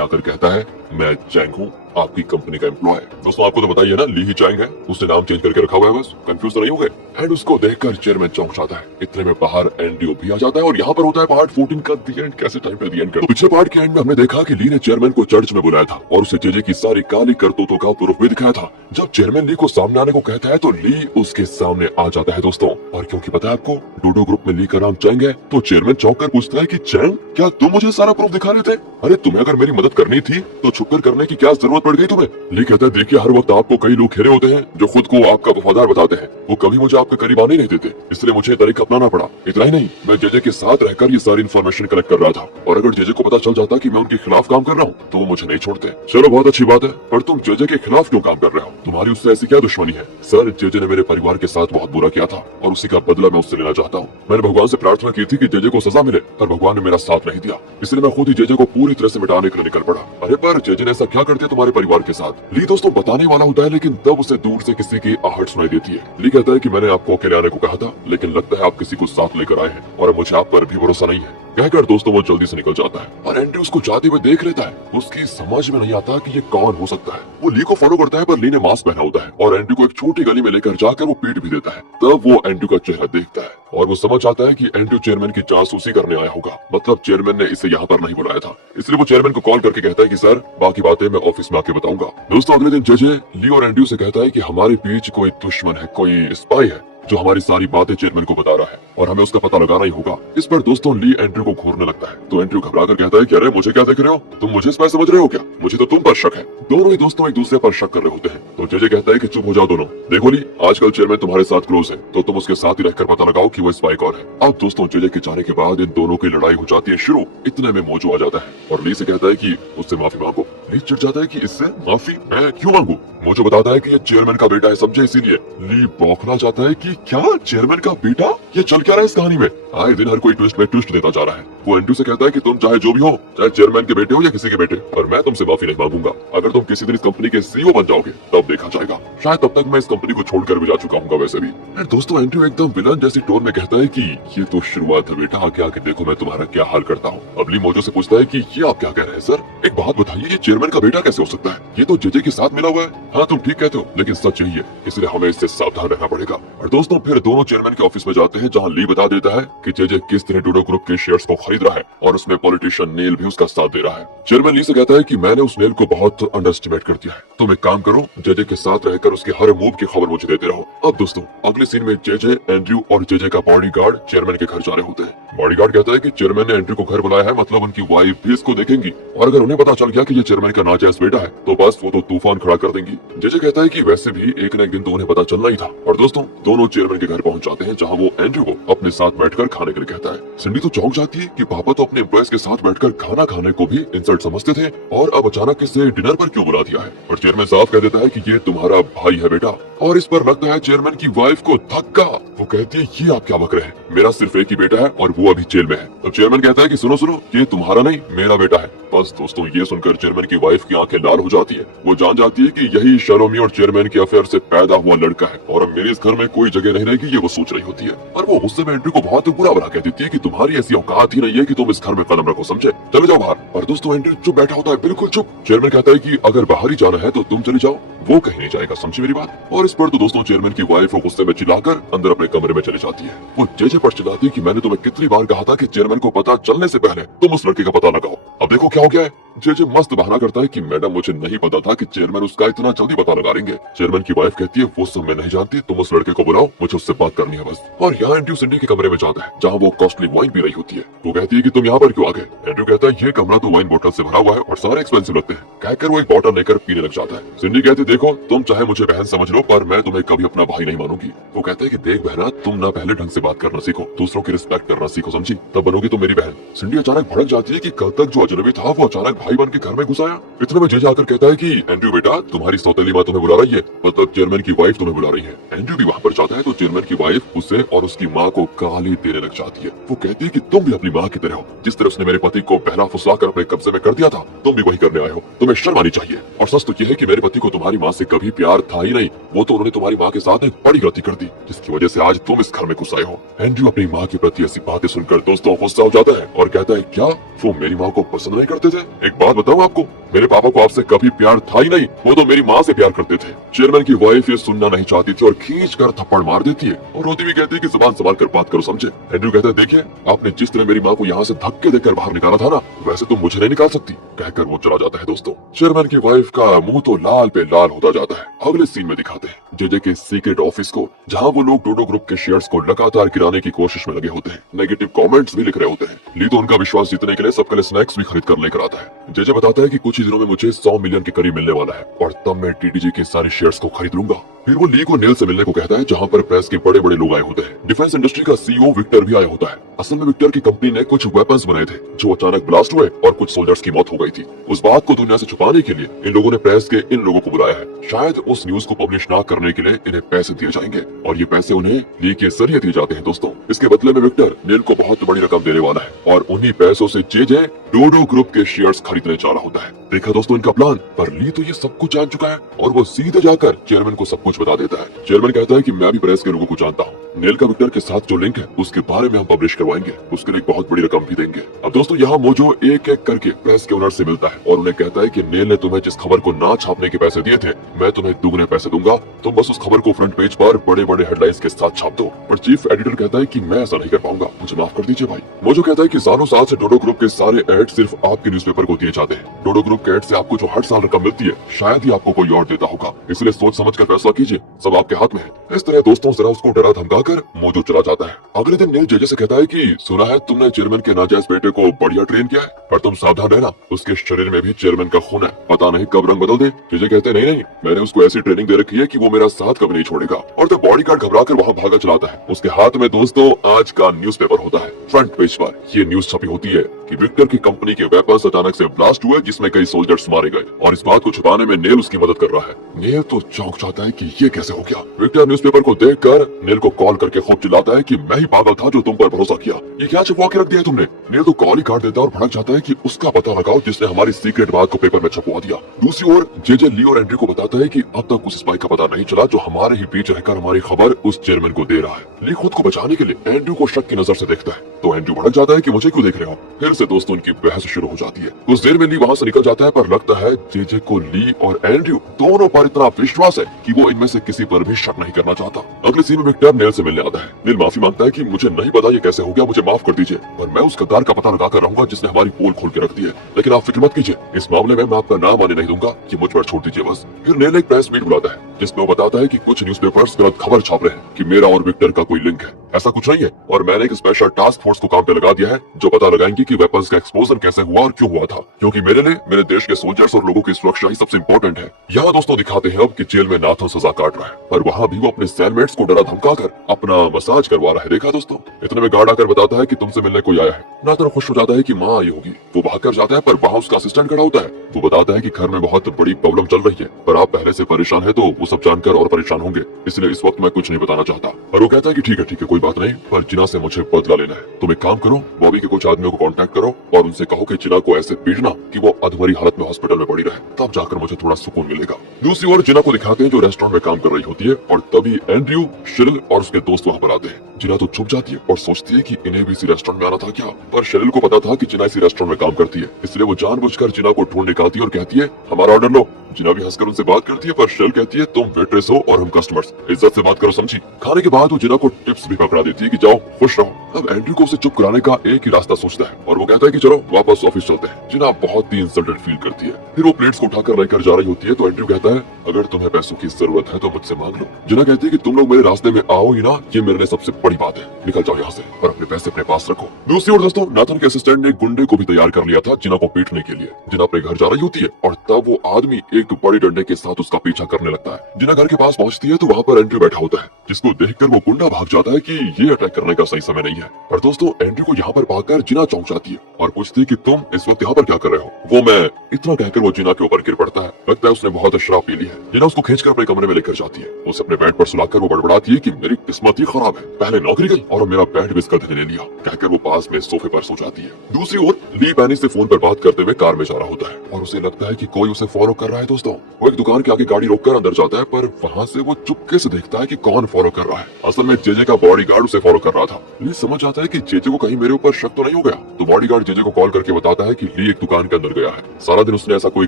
आकर कहता है मैं चैंग हूँ, आपकी कंपनी का एम्प्लॉय। दोस्तों आपको तो बताइए ना ली ही चैंग है, उसने नाम चेंज करके रखा हुआ है, बस कंफ्यूज तो नहीं हो गए? एंड उसको देखकर चेयरमैन चौंक जाता है। इतने में बाहर एंड्रू भी आ जाता है और यहाँ पर होता है पार्ट 14 का दी एंड। कैसे टाइम पे दी एंड कर। तो पिछले पार्ट के एंड में हमने देखा कि ली ने चेयरमैन को चर्च में बुलाया था और उसे जेजे की सारी काली करतूतों का प्रूफ भी दिखाया था। जब चेयरमैन ली को सामने आने को कहता है तो ली उसके सामने आ जाता है। दोस्तों और क्योंकि पता है आपको डोडो ग्रुप में ली का नाम चैंग है, तो चेयरमैन चौंक कर पूछता है कि चैंग क्या तुम मुझे सारा प्रूफ दिखा रहे थे? अरे तुम्हें अगर मेरी मदद करनी थी तो छुपकर करने की क्या जरूरत पड़ गई तुम्हें? ली कहता है देखिए हर वक्त आपको कई लोग घेरे होते हैं जो खुद को आपका वफादार बताते हैं, वो कभी मुझे आपके करीब आने नहीं देते, इसलिए मुझे तरीका अपनाना पड़ा। इतना ही नहीं मैं जेजे के साथ रहकर ये सारी इन्फॉर्मेशन कलेक्ट कर रहा था, और अगर जेजे को पता चल जाता कि मैं उनके खिलाफ काम कर रहा हूँ तो वो मुझे नहीं छोड़ते। चलो बहुत अच्छी बात है, पर तुम जेजे के खिलाफ क्यों काम कर रहे हो? तुम्हारी उससे ऐसी क्या दुश्मनी है? सर जेजे ने मेरे परिवार के साथ बहुत बुरा किया था और उसी का बदला मैं उससे लेना चाहता हूँ। मैंने भगवान से प्रार्थना की थी कि जेजे को सजा मिले, पर भगवान ने मेरा साथ नहीं दिया, इसलिए मैं खुद ही जेजे को पूरी तरह से मिटाने के लिए निकल पड़ा। अरे पर जेजे ने ऐसा क्या कर दिया तुम्हारे परिवार के साथ? ली दोस्तों बताने वाला होता है, लेकिन तब उसे दूर से किसी की आहट सुनाई देती है। ली कहता है कि मैंने आपको अकेले आने को कहा था, लेकिन लगता है आप किसी को साथ लेकर आए हैं और मुझे आप पर भी भरोसा नहीं है। कहकर दोस्तों वो जल्दी से निकल जाता है और एंड्रू उसको जाते हुए देख लेता है। उसकी समझ में नहीं आता कि ये कौन हो सकता है। वो ली को फॉलो करता है, पर ली ने मास्क पहना होता है और एंड्रू को एक छोटी गली में लेकर जाकर वो पीट भी देता है। तब वो एंड्रू का चेहरा देखता है और वो समझ आता है कि एंड्रू चेयरमैन की जासूसी करने आया होगा, मतलब चेयरमैन ने इसे यहाँ पर नहीं बुलाया था। इसलिए वो चेयरमैन को कॉल करके कहता है कि सर बाकी बातें मैं ऑफिस में आके बताऊंगा। दोस्तों अगले दिन जेजे ली और एंड्रू से कहता है कि हमारे बीच कोई दुश्मन है, कोई स्पाई है जो हमारी सारी बातें चेयरमैन को बता रहा है और हमें उसका पता लगाना ही होगा। इस पर दोस्तों ली एंड्रू को घूरने लगता है, तो एंड्रू घबराकर कहता है कि अरे मुझे क्या देख रहे हो, तुम मुझे स्पाई समझ रहे हो क्या? मुझे तो तुम पर शक है। दोनों ही दोस्तों एक दूसरे पर शक कर रहे होते हैं, तो जेजे कहता है कि चुप हो जाओ दोनों। देखो ली आजकल चेयरमैन तुम्हारे साथ क्लोज है, तो तुम उसके साथ ही रहकर पता लगाओ कि वो स्पाई कौन है। अब दोस्तों जेजे के जाने के बाद इन दोनों की लड़ाई हो जाती है शुरू। इतने में मोजो आ जाता है और ली से कहता है कि उससे माफी मांगो। ली चिढ़ जाता है कि इससे माफी मैं क्यों मांगू? मोजो बताता है कि ये चेयरमैन का बेटा है, समझे, इसीलिए। ली बौखला जाता है कि क्या चेयरमैन का बेटा? ये चल क्या रहा है इस कहानी में? आए दिन हर कोई ट्विस्ट में ट्विस्ट देता जा रहा है। वो एंड्रू से कहता है कि तुम चाहे जो भी हो, चाहे चेयरमैन के बेटे हो या किसी के बेटे, पर मैं तुमसे माफी नहीं मांगूंगा। अगर तुम किसी दिन इस कंपनी के सीईओ बन जाओगे तब देखा जाएगा, शायद तब तक मैं इस कंपनी को छोड़कर भी जा चुका हूँ वैसे भी। दोस्तों एंड्रू एकदम विलन जैसी टोन में कहता है कि ये तो शुरुआत है बेटा, आगे आके देखो मैं तुम्हारा क्या हाल करता हूँ। अब ली मोजो से पूछता है कि ये आप क्या कह रहे हैं सर? एक बात बताइए, ये चेयरमैन का बेटा कैसे हो सकता है? ये तो जेजे के साथ मिला हुआ है। हाँ तुम ठीक कहते हो, लेकिन सच यही है, इसलिए हमें इससे सावधान रहना पड़ेगा। और दोस्तों फिर दोनों चेयरमैन के ऑफिस में जाते हैं, जहाँ ली बता देता है कि जेजे किस तरह डोडो ग्रुप के शेयर्स को खरीद रहा है और उसमें पॉलिटिशियन नेल भी उसका साथ दे रहा है। चेयरमैन ली से कहता है कि मैंने उस नेल को बहुत अंडर एस्टिमेट कर दिया है, तुम एक काम करो, जेजे के साथ रहकर उसके हर मूव की खबर मुझे देते रहो। अब दोस्तों अगले सीन में जेजे, एंड्रू और जेजे का बॉडीगार्ड चेयरमैन के घर जा रहे होते हैं। बॉडीगार्ड कहता है कि चेयरमैन ने एंड्रयू को घर बुलाया है, मतलब उनकी वाइफ भी इसको देखेंगी, और अगर उन्हें पता चल गया कि ये चेयरमैन का नाजायज बेटा है तो बस वो तो तूफान खड़ा कर देंगी। जेजे कहता है कि वैसे भी एक न एक दिन तो उन्हें पता चलना ही था। और दोस्तों दोनों चेयरमैन के घर पहुंच जाते हैं, जहां वो एंड्रयू को अपने साथ बैठकर खाने के लिए कहता है। सिंडी तो चौंक जाती है कि पापा तो अपने एम्प्लॉयज के साथ बैठकर खाना खाने को भी इंसल्ट समझते थे, और अब अचानक इसे डिनर पर क्यों बुला दिया है। और चेयरमैन साफ कह देता है कि ये तुम्हारा भाई है बेटा, और इस पर लगता है चेयरमैन की वाइफ को धक्का। वो कहती है ये आप क्या बक रहे हैं, मेरा सिर्फ एक ही बेटा है और वो अभी जेल में है। तो चेयरमैन कहता है कि सुनो सुनो, ये तुम्हारा नहीं मेरा बेटा है। बस दोस्तों ये सुनकर चेयरमैन की वाइफ की आंखें लाल हो जाती है। वो जान जाती है कि यही शरोमी और चेयरमैन के अफेयर से पैदा हुआ लड़का है, और अब मेरे इस घर में कोई जगह नहीं रहेगी, ये वो सोच रही होती है। और वो उससे एंड्रयू को बहुत बुरा भला कह देती है कि तुम्हारी ऐसी औकात ही नहीं है कि तुम इस घर में कदम रखो, समझे, चले जाओ बाहर। और दोस्तों एंड्रयू चुप बैठा होता है, बिल्कुल चुप। चेयरमैन कहता है कि अगर बाहर ही जाना है तो तुम चले जाओ, वो कहीं नहीं जाएगा, समझे मेरी बात। और इस पर तो दोस्तों चेयरमैन की वाइफ को गुस्से में चिल्लाकर अंदर अपने कमरे में चली जाती है। वो जेजे पर चिल्लाती है कि मैंने तुम्हें कितनी बार कहा था कि चेयरमैन को पता चलने से पहले तुम उस लड़के का पता लगाओ, अब देखो क्या हो गया है। जेजे मस्त बहाना करता है कि मैडम मुझे नहीं पता था कि चेयरमैन उसका इतना जल्दी पता लगा लेंगे। चेयरमैन की वाइफ कहती है वो सब मैं नहीं जानती, तुम उस लड़के को बुलाओ, मुझे उससे बात करनी है बस। और यहाँ एंड्रयू सिंडी के कमरे में जाता है, जहाँ वो कॉस्टली वाइन पी रही होती है। वो कहती है कि तुम यहाँ पर क्यों आ गए। एंड्रयू कहता है ये कमरा तो वाइन बोतल से भरा हुआ है और सारे एक्सपेंसिव लगते हैं, कहकर वो एक बॉटल लेकर पीने लग जाता है। सिंडी कहती देखो तुम चाहे मुझे बहन समझ लो, पर मैं तुम्हें कभी अपना भाई नहीं मानूंगी। वो कहता है कि देख बहना, तुम ना पहले ढंग से बात करना सीखो, दूसरों की रिस्पेक्ट करना सीखो, समझी, तब बनोगी तुम मेरी बहन। सिंडी अचानक भड़क जाती है कि कल तक जो अजनबी था वो अचानक भाई बन के घर में घुस आया। इतने में जेजे आकर कहता है कि एंड्रयू बेटा तुम्हारी सौतेली माँ तुम्हें बुला रही है, मतलब चेयरमैन की वाइफ तुम्हें बुला रही है। एंड्रयू भी वहाँ पर जाता है तो चेयरमैन की वाइफ उसे और उसकी माँ को गाली देने लग जाती है। वो कहती है कि तुम भी अपनी माँ की तरह हो, जिस तरह उसने मेरे पति को बहला फुसला कर अपने कब्जे में कर दिया था, तुम भी वही करने आए हो, तुम्हें शर्म आनी चाहिए। और सच तो यह है कि मेरे पति को तुम्हारी माँ से कभी प्यार था ही नहीं, वो तो उन्होंने तुम्हारी माँ के साथ एक बड़ी गलती कर दी, जिसकी वजह से आज तुम इस घर में घुस आए हो। एंड्रयू अपनी माँ के प्रति ऐसी बातें सुनकर दोस्तों गुस्सा हो जाता है और कहता है क्या वो मेरी माँ को पसंद नहीं करते थे। एक बात बताऊं आपको, मेरे पापा को आपसे कभी प्यार था ही नहीं, वो तो मेरी माँ से प्यार करते थे। चेयरमैन की वाइफ ये सुनना नहीं चाहती थी और खींच कर थप्पड़ मार देती है और रोती भी कहती है कि जुबान संभाल कर बात करो, समझे। एंड्रयू कहता है देखिए आपने जिस तरह मेरी माँ को यहाँ से धक्के देकर बाहर निकाला था ना, वैसे तुम मुझे नहीं निकाल सकती, कहकर वो चला जाता है। दोस्तों चेयरमैन की वाइफ का मुंह तो लाल पे लाल होता जाता है। अगले सीन में दिखाते हैं जेजे के सीक्रेट ऑफिस को, जहाँ वो लोग डोडो ग्रुप के शेयर्स को लगातार गिराने की कोशिश में लगे होते हैं, नेगेटिव कमेंट्स भी लिख रहे होते हैं। ली तो उनका विश्वास जीतने के लिए सबके लिए स्नैक्स भी खरीद कर लेकर आता है। जेजे बताता है कि कुछ ही दिनों में मुझे 100 मिलियन के करीब मिलने वाला है और तब मैं टीटीजी के सारे शेयर्स को खरीद लूंगा। फिर वो ली को नेल से मिलने को कहता है, जहाँ पर प्रेस के बड़े बड़े लोग आए होते हैं। डिफेंस इंडस्ट्री का सीईओ विक्टर भी आया होता है। असल में विक्टर की कंपनी ने कुछ वेपन्स बनाए थे जो अचानक ब्लास्ट हुए और कुछ सोल्जर्स की मौत हो गई थी। उस बात को दुनिया से छुपाने के लिए इन लोगों ने प्रेस के इन लोगों को बुलाया है। शायद उस न्यूज को पब्लिश ना करने के लिए इन्हें पैसे दिए जाएंगे और ये पैसे उन्हें ली के जरिए दिए जाते हैं। दोस्तों इसके बदले में विक्टर नेल को बहुत बड़ी रकम देने वाला है और उन्हीं पैसों से जेजे डोडो ग्रुप के शेयर्स खरीदने जा रहा होता है। देखा दोस्तों इनका प्लान, पर ली तो ये सब कुछ जान चुका है और वो सीधे जाकर चेयरमैन को सब कुछ बता देता है। चेयरमैन कहता है कि मैं भी प्रेस के लोगों को जानता हूँ, नेल का विक्टर के साथ जो लिंक है उसके बारे में हम पब्लिश करवाएंगे, उसके लिए एक बहुत बड़ी रकम भी देंगे। अब दोस्तों यहाँ मोजो एक एक करके प्रेस के ओनर से मिलता है और उन्हें कहता है कि नेल ने तुम्हें जिस खबर को ना छापने के पैसे दिए थे, मैं तुम्हें दुगने पैसे दूंगा, तुम बस उस खबर को फ्रंट पेज पर बड़े बड़े हेडलाइंस के साथ छाप दो। पर चीफ एडिटर कहता है कि मैं ऐसा नहीं कर पाऊंगा, मुझे माफ कर दीजिए भाई। मोजो कहता है कि सालों साल से डोडो ग्रुप के सारे एड सिर्फ आपके न्यूज़पेपर को दिए जाते हैं। डोडो ग्रुप के एड से आपको जो हर साल रकम मिलती है शायद ही आपको कोई और देता होगा, इसलिए सोच समझ कर फैसला कीजिए, सब आपके हाथ में है। इस तरह दोस्तों जरा उसको डरा धमकाकर मोजो चला जाता है। अगले दिन नेल जेजे से कहता है कि सुना है तुमने चेयरमैन के नाजायज बेटे को बढ़िया ट्रेन किया है, पर तुम सावधान रहना, उसके शरीर में भी चेयरमैन का खून है, पता नहीं कब रंग बदल दे। जेजे कहते नहीं नहीं, मैंने उसको ऐसी ट्रेनिंग दे रखी है कि वो मेरा साथ कभी नहीं छोड़ेगा। और द बॉडीगार्ड घबराकर वहाँ भागा चलाता है। उसके हाथ में दोस्तों आज का न्यूज़पेपर होता है। फ्रंट पेज पर ये न्यूज छपी होती है कि विक्टर की कंपनी के वेपन्स अचानक से ब्लास्ट हुए जिसमें कई सोल्जर्स मारे गए और इस बात को छुपाने में नेल उसकी मदद कर रहा है। नेल तो चौंक जाता है कि ये कैसे हो गया। विक्टर न्यूज़पेपर को देखकर नेल को कॉल करके खूब चिल्लाता है कि मैं ही पागल था जो तुम पर भरोसा किया, ये क्या छुपवा के रख दिया तुमने। नेल तो कॉल ही काट देता है और भड़क जाता है कि उसका पता लगाओ जिसने हमारी सीक्रेट बात को पेपर में छपवा दिया। दूसरी ओर जेजे ली और एंड्रयू को बताता है कि अब तक उस स्पाई का पता नहीं चला जो हमारे ही बीच रहकर हमारी खबर उस चेयरमैन को दे रहा है। ली खुद को बचाने के लिए एंड्रयू को शक की नजर से देखता है तो एंड्रयू भड़क जाता है कि मुझे क्यों देख रहे हो। फिर से दोस्तों उनकी बहस शुरू हो जाती है। कुछ देर में ली वहाँ से निकल जाता है, पर लगता है जेजे को ली और एंड्रयू दोनों पर इतना विश्वास है कि वो इनमें से किसी पर भी शक नहीं करना चाहता। अगले सीन में विक्टर नेल से मिलने आता है। नील माफी मांगता है कि मुझे नहीं पता ये कैसे हो गया, मुझे माफ कर दीजिए, पर मैं उस गद्दार का पता लगा कर रहूंगा जिसने हमारी पोल खोल के रख दी है। लेकिन आप फिक्र मत कीजिए, इस मामले में मैं आपका नाम आने नहीं दूंगा, ये मुझ पर छोड़ दीजिए बस। फिर नील एक प्रेस मीट बुलाता है जिसमें वो बताता है कि कुछ न्यूज़पेपर्स गलत खबर छाप रहे हैं कि मेरा और विक्टर का कोई लिंक है। ऐसा कुछ नहीं है और मैंने एक स्पेशल टास्क फोर्स को काम पे लगा दिया है जो पता लगाएंगे कि वेपन्स का एक्सप्लोजन कैसे हुआ और क्यों हुआ था, क्योंकि मेरे लिए मेरे देश के सोल्जर्स और लोगों की सुरक्षा ही सबसे इम्पोर्टेंट है। यहाँ दोस्तों दिखाते हैं अब कि जेल में नाथन सजा काट रहा है, पर वहाँ भी वो अपने सेलमेट्स को डरा धमका कर अपना मसाज करवा रहा है। देखा दोस्तों, इतने में गार्ड आकर बताता है कि तुमसे मिलने कोई आया है। नाथन खुश हो जाता है कि माँ आई होगी, वो भाग कर जाता है, पर वहाँ उसका असिस्टेंट खड़ा होता है। वो बताता है कि घर में बहुत बड़ी प्रॉब्लम चल रही है, पर आप पहले से परेशान है तो वो सब जानकर और परेशान होंगे, इसलिए इस वक्त मैं कुछ नहीं बताना चाहता। और वो कहता है कि ठीक है कोई बात नहीं, पर जिना से मुझे बदला लेना है। तुम एक काम करो, बॉबी के कुछ आदमियों को कांटेक्ट करो और उनसे कहो कि जिना को ऐसे पीटना कि वो अधमरी हालत में हॉस्पिटल में पड़ी रहे, तब जाकर मुझे थोड़ा सुकून मिलेगा। दूसरी ओर जिना को दिखाते हैं जो रेस्टोरेंट में काम कर रही होती है और तभी एंड्रयू, शेरिल और उसके दोस्त वहाँ पर आते हैं। जिना तो चुप जाती है और सोचती है कि इन्हें भी इसी रेस्टोरेंट में आना था क्या, पर शेरिल को पता था कि जिना इसी रेस्टोरेंट में काम करती है, इसलिए वो जानबूझकर जिना को ढूंढ निकालती है और कहती है हमारा ऑर्डर लो। जिना भी हंसकर उनसे बात करती है, पर शेरिल कहती है तुम वेट्रेस हो और हम कस्टमर्स, इज्जत से बात करो समझी। खाने के बाद वो जिना को टिप्स भी पकड़ा देती है कि जाओ खुश रहो। अब एंड्रयू को उसे चुप कराने का एक ही रास्ता सोचता है और वो कहता है कि चलो वापस ऑफिस चलते हैं। जिना बहुत ही इंसल्टेड फील करती है। फिर वो प्लेट्स को उठाकर लेकर जा रही होती है तो एंड्रयू कहता है अगर तुम्हें पैसों की जरूरत है तो मुझसे मांग लो। जिना कहती है कि तुम लोग मेरे रास्ते में आओ ही ना, ये मेरे लिए सबसे बड़ी बात है, निकल जाओ यहाँ से और अपने पैसे अपने पास रखो। दूसरी ओर दोस्तों, नाथन के असिस्टेंट ने गुंडे को भी तैयार कर लिया था जिना को पीटने के लिए। जिना अपने घर जा रही होती है और तब वो आदमी एक बड़े डंडे के साथ उसका पीछा करने लगता है। जिना घर के पास पहुंचती है तो वहाँ पर एंड्रयू बैठा होता है, जिसको देखकर वो गुंडा भाग जाता है कि ये अटैक करने का सही समय नहीं है। पर दोस्तों एंड्रयू को यहाँ पर पाकर जिना चौंक जाती है और पूछती है कि तुम इस वक्त यहाँ पर क्या कर रहे हो। वो मैं इतना कहकर वो जिना के ऊपर गिर पड़ता है। लगता है उसने बहुत शराब पी ली है। जिना उसको खींचकर अपने कमरे में लेकर जाती है। उसे अपने बेड पर सुलाकर वो बड़बड़ाती है कि मेरी किस्मत ही खराब है, पहले नौकरी गई और मेरा बेड भी इसका धन ले लिया, कहकर वो पास में सोफे पर सो जाती है। दूसरी ओर ली पैनी से फोन पर बात करते हुए कार में जा रहा होता है और उसे लगता है कि कोई उसे फॉलो कर रहा है। दोस्तों वो एक दुकान के आगे गाड़ी रोककर अंदर जाता है, पर वहाँ से वो चुपके से देखता है कि कौन फॉलो कर रहा है। असल में जेजे का बॉडीगार्ड उसे फॉलो कर रहा था। ली समझ आता है कि जेजे को कहीं मेरे ऊपर शक तो नहीं हो गया, तो बॉडीगार्ड जेजे को कॉल करके बताता है कि ली एक दुकान के अंदर गया है। सारा दिन उसने ऐसा कोई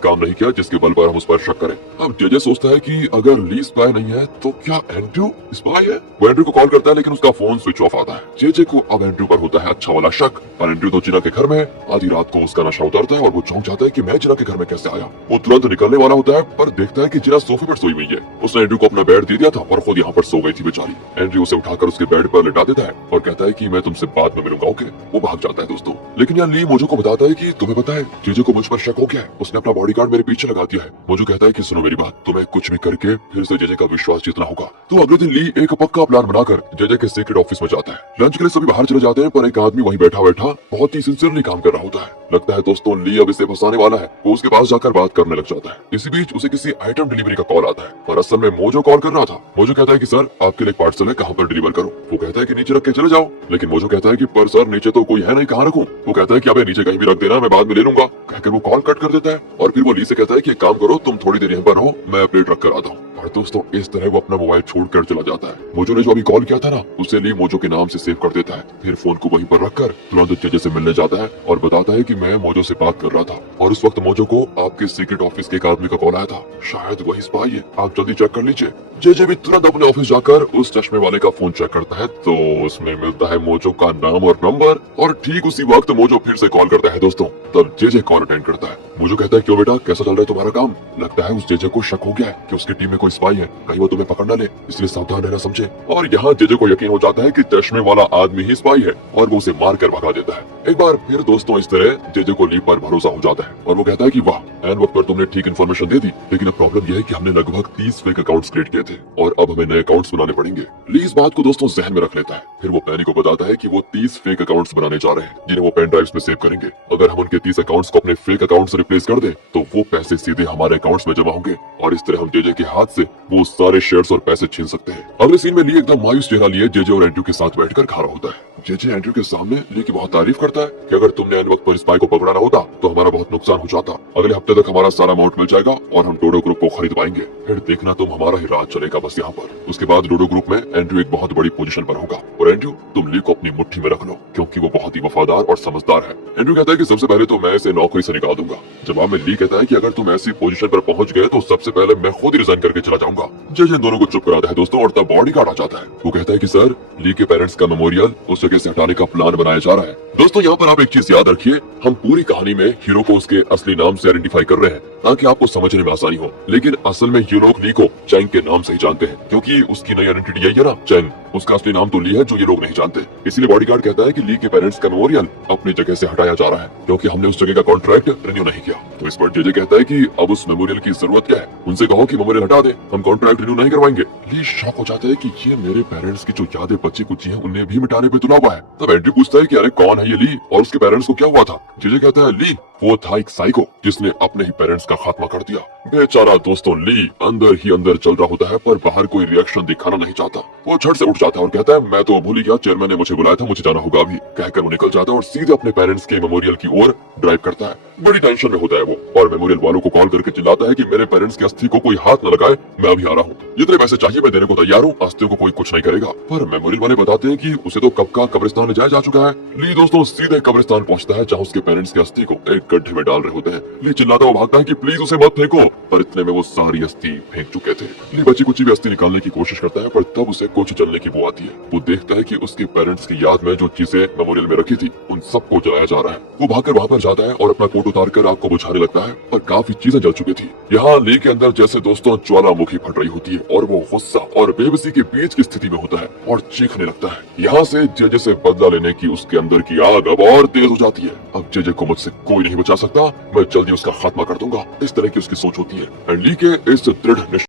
काम नहीं किया जिसके बल पर हम उस पर शक करें। अब जेजे सोचता है कि अगर ली स्पाई नहीं है तो क्या एंड्रयू स्पाई है। वो एंड्रयू को कॉल करता है लेकिन उसका फोन स्विच ऑफ आता है। जेजे को अब एंड्रयू पर होता है अच्छा वाला शक, पर एंड्रयू तो जिना के घर में है। आधी रात को उसका नशा उतरता है और वो चौंक जाता है कि मैं जिना के घर में कैसे आया। वो तुरंत निकलने वाला होता है पर देखता है कि जिना सोफे पर सोई हुई है। उसने एंड्रयू को अपना बेड दे दिया था और खुद यहाँ पर सो गई थी बेचारी। एंड्रयू उसे उठाकर उसके बेड पर लिटा देता है और कहता है कि मैं तुमसे बाद में मिलूंगा, ओके। वो भाग जाता है दोस्तों। लेकिन यहाँ ली मोजो को बताता है कि तुम्हें पता है जेजे को मुझ पर शक हो गया है, उसने अपना बॉडीगार्ड मेरे पीछे लगा दिया है। मोजो कहता है कि सुनो मेरी बात, तुम्हें कुछ भी करके फिर से जेजे का विश्वास जीतना होगा। तो अगले दिन ली एक पक्का प्लान बनाकर जेजे के सीक्रेट ऑफिस में जाता है। लंच के लिए सभी बाहर चले जाते हैं पर एक आदमी वहीं बैठा बैठा बहुत ही सिंसियरली काम कर रहा होता है। लगता है दोस्तों ली अब इसे फंसाने वाला है। वो उसके पास जाकर बात करने लग जाता है। इसी बीच उसे किसी आइटम डिलीवरी का कॉल आता है और असल में मोजो कॉल कर रहा था। मोजो कहता है कि सर आपके लिए पार्सल है, कहाँ पर डिलीवर करूं। वो कहता है कि नीचे रख के चले जाओ, लेकिन मोजो कहता है कि पर सर नीचे तो कोई है नहीं, कहाँ रखूं। वो कहता है कि अबे नीचे कहीं भी रख देना, मैं बाद में ले लूंगा, कहकर वो कॉल कट कर देता है। और फिर वो ली से कहता है कि एक काम करो, तुम थोड़ी देर यहाँ पर रहो, मैं प्लेट रख कर आता हूँ। और दोस्तों इस तरह वो अपना मोबाइल छोड़कर चला जाता है। मोजो ने जो अभी कॉल किया था ना, उसे ली मोजो के नाम से सेव कर देता है। फिर फोन को वहीं पर रखकर तुरंत जेजे से मिलने जाता है और बताता है कि मैं मोजो से बात कर रहा था और उस वक्त मोजो को आपके सीक्रेट ऑफिस के एक आदमी का कॉल आया था, शायद वही स्पाई है, आप जल्दी चेक कर लीजिए। जेजे भी तुरंत अपने ऑफिस जाकर उस चश्मे वाले का फोन चेक करता है तो उसमें मिलता है मोजो का नाम और नंबर। और ठीक उसी वक्त मोजो फिर से कॉल करता है दोस्तों। तब जेजे कॉल अटेंड करता है। मोजो कहता है क्यों बेटा, कैसा चल रहा है तुम्हारा काम। लगता है उस जेजे को शक हो गया है कि उसकी टीम में कोई स्पाई है, कहीं वो तुम्हें पकड़ न ले, इसलिए सावधान रहना समझे। और यहाँ जेजे को यकीन हो जाता है कि चश्मे वाला आदमी ही स्पाई है और वो उसे मार कर भगा देता है। एक बार फिर दोस्तों इस तरह जेजे को ली पर भरोसा हो जाता है और वो कहता है कि वाह एन वक्त पर तुमने ठीक इन्फॉर्मेशन दे दी, लेकिन अब प्रॉब्लम यह है कि हमने लगभग 30 फेक अकाउंट्स क्रिएट किए थे और अब हमें नए अकाउंट्स बनाने पड़ेंगे। ली इस बात को दोस्तों जहन में रख लेता है। फिर वो पैनी को बताता है कि वो 30 फेक अकाउंट्स बनाने जा रहे हैं जिन्हें वो पेन ड्राइव्स में सेव करेंगे। अगर हम उनके 30 अकाउंट्स को अपने फेक अकाउंट से रिप्लेस कर दे तो वो पैसे सीधे हमारे अकाउंट्स में जमा होंगे और इस तरह हम जेजे के हाथ से वो सारे शेयर्स और पैसे छीन सकते हैं। अगले सीन में ली एकदम मायूस चेहरा लिए जेजे और एंड्रयू के साथ बैठकर खा रहा होता है। जेजे एंड्रयू के सामने ली की बहुत तारीफ करता है कि अगर तुमने एन वक्त पर स्पाई को पकड़ा ना होता तो हमारा बहुत नुकसान हो जाता। अगले हफ्ते तक हमारा सारा अमाउंट मिल जाएगा और हम डोडो ग्रुप को खरीद पाएंगे। फिर देखना तुम हमारा ही राज चलेगा बस यहाँ पर। उसके बाद डोडो ग्रुप में एंड्रयू एक बहुत बड़ी पोजीशन पर होगा और एंड्रयू तुम ली को अपनी मुट्ठी में रख लो क्योंकि वो बहुत ही वफादार और समझदार है। एंड्रयू कहता है कि सबसे पहले तो मैं इसे नौकरी से निकाल दूंगा। जवाब में ली कहता है कि अगर तुम ऐसी पोजीशन पर पहुंच गए तो सबसे पहले मैं खुद ही रिजाइन करके चला जाऊंगा। जे दोनों को चुप कराता है दोस्तों और तब बॉडीगार्ड आ जाता है। वो कहता है कि सर, ली के पेरेंट्स का मेमोरियल उस जगह से हटाने का प्लान बनाया जा रहा है। दोस्तों यहाँ पर आप एक चीज याद रखिए, हम पूरी कहानी में हीरो को उसके असली नाम से आइडेंटिफाई कर रहे हैं ताकि आपको समझने में आसानी हो, लेकिन असल में ये लोग ली को चैंग के नाम से ही जानते हैं क्योंकि उसकी नई आइडेंटिटी यही है ना, चैंग। उसका असली नाम तो ली है जो ये लोग नहीं जानते। इसलिए बॉडीगार्ड कहता है कि ली के पेरेंट्स का मेमोरियल अपनी जगह से हटाया जा रहा है क्योंकि हमने उस जगह का कॉन्ट्रैक्ट रिन्यू नहीं किया। तो इस पर जे कहता है कि अब उस मेमोरियल की जरूरत क्या है, उनसे कहो कि मेमोरियल हटा दे, हम कॉन्ट्रैक्ट रिन्यू नहीं करवाएंगे। ली शॉक हो जाता है कि ये मेरे पेरेंट्स की जो यादें बच्ची कुची हैं उन्हें भी मिटाने पे तुला हुआ है। तब एंड्रयू पूछता है कि अरे कौन है ये ली और उसके पेरेंट्स को क्या हुआ था। जे कहता है ली वो था एक साइको जिसने अपने ही पेरेंट्स का खात्मा कर दिया। बेचारा दोस्तों ली अंदर ही अंदर चल रहा होता है पर बाहर कोई रिएक्शन दिखाना नहीं चाहता। वो झट से उठ जाता है और कहता है मैं तो भूल ही गया, चेयरमैन ने मुझे बुलाया था, मुझे जाना होगा अभी। कहकर वो निकल जाता है और सीधे अपने पेरेंट्स के मेमोरियल की ओर ड्राइव करता है। बड़ी टेंशन में होता है वो और मेमोरियल वालों को कॉल करके चिल्लाता है कि मेरे पेरेंट्स की अस्थि को कोई हाथ न लगाए, मैं अभी आ रहा हूँ। जितने पैसे चाहिए मैं देने को तैयार हूँ, अस्थियों को कोई कुछ नहीं करेगा। पर मेमोरियल वाले बताते हैं कि उसे तो कब का कब्रिस्तान ले जाया जा चुका है। ली दोस्तों सीधे कब्रिस्तान पहुंचता है जहाँ उसके पेरेंट्स की अस्थि को एक गड्ढे में डाल रहे होते हैं। ली चिल्लाता हुआ भागता है कि प्लीज उसे मत फेंको, पर इतने में वो सारी अस्थि फेंक चुके थे। ली बची कुछ भी अस्थि निकालने की कोशिश करता है पर तब उसे कुछ जलने की बू आती है। वो देखता है कि उसके पेरेंट्स की याद में जो चीजें मेमोरियल में रखी थी उन सबको जलाया जा रहा है। वो भागकर वहाँ पर जाता है और अपना कोट उतार कर आग को बुझाने लगता है पर काफी चीजें जल चुकी थी। यहाँ ली के अंदर जैसे दोस्तों ज्वालामुखी फट रही होती है और वो गुस्सा और बेबसी के बीच की स्थिति में होता है और चीखने लगता है। यहाँ से जे से बदला लेने की उसके अंदर की आग अब और तेज हो जाती है। अब जे को मुझसे कोई नहीं बचा सकता, मैं जल्दी उसका खात्मा कर दूंगा, इस तरह की उसकी सोच होती है। एंड ली के इस दृढ़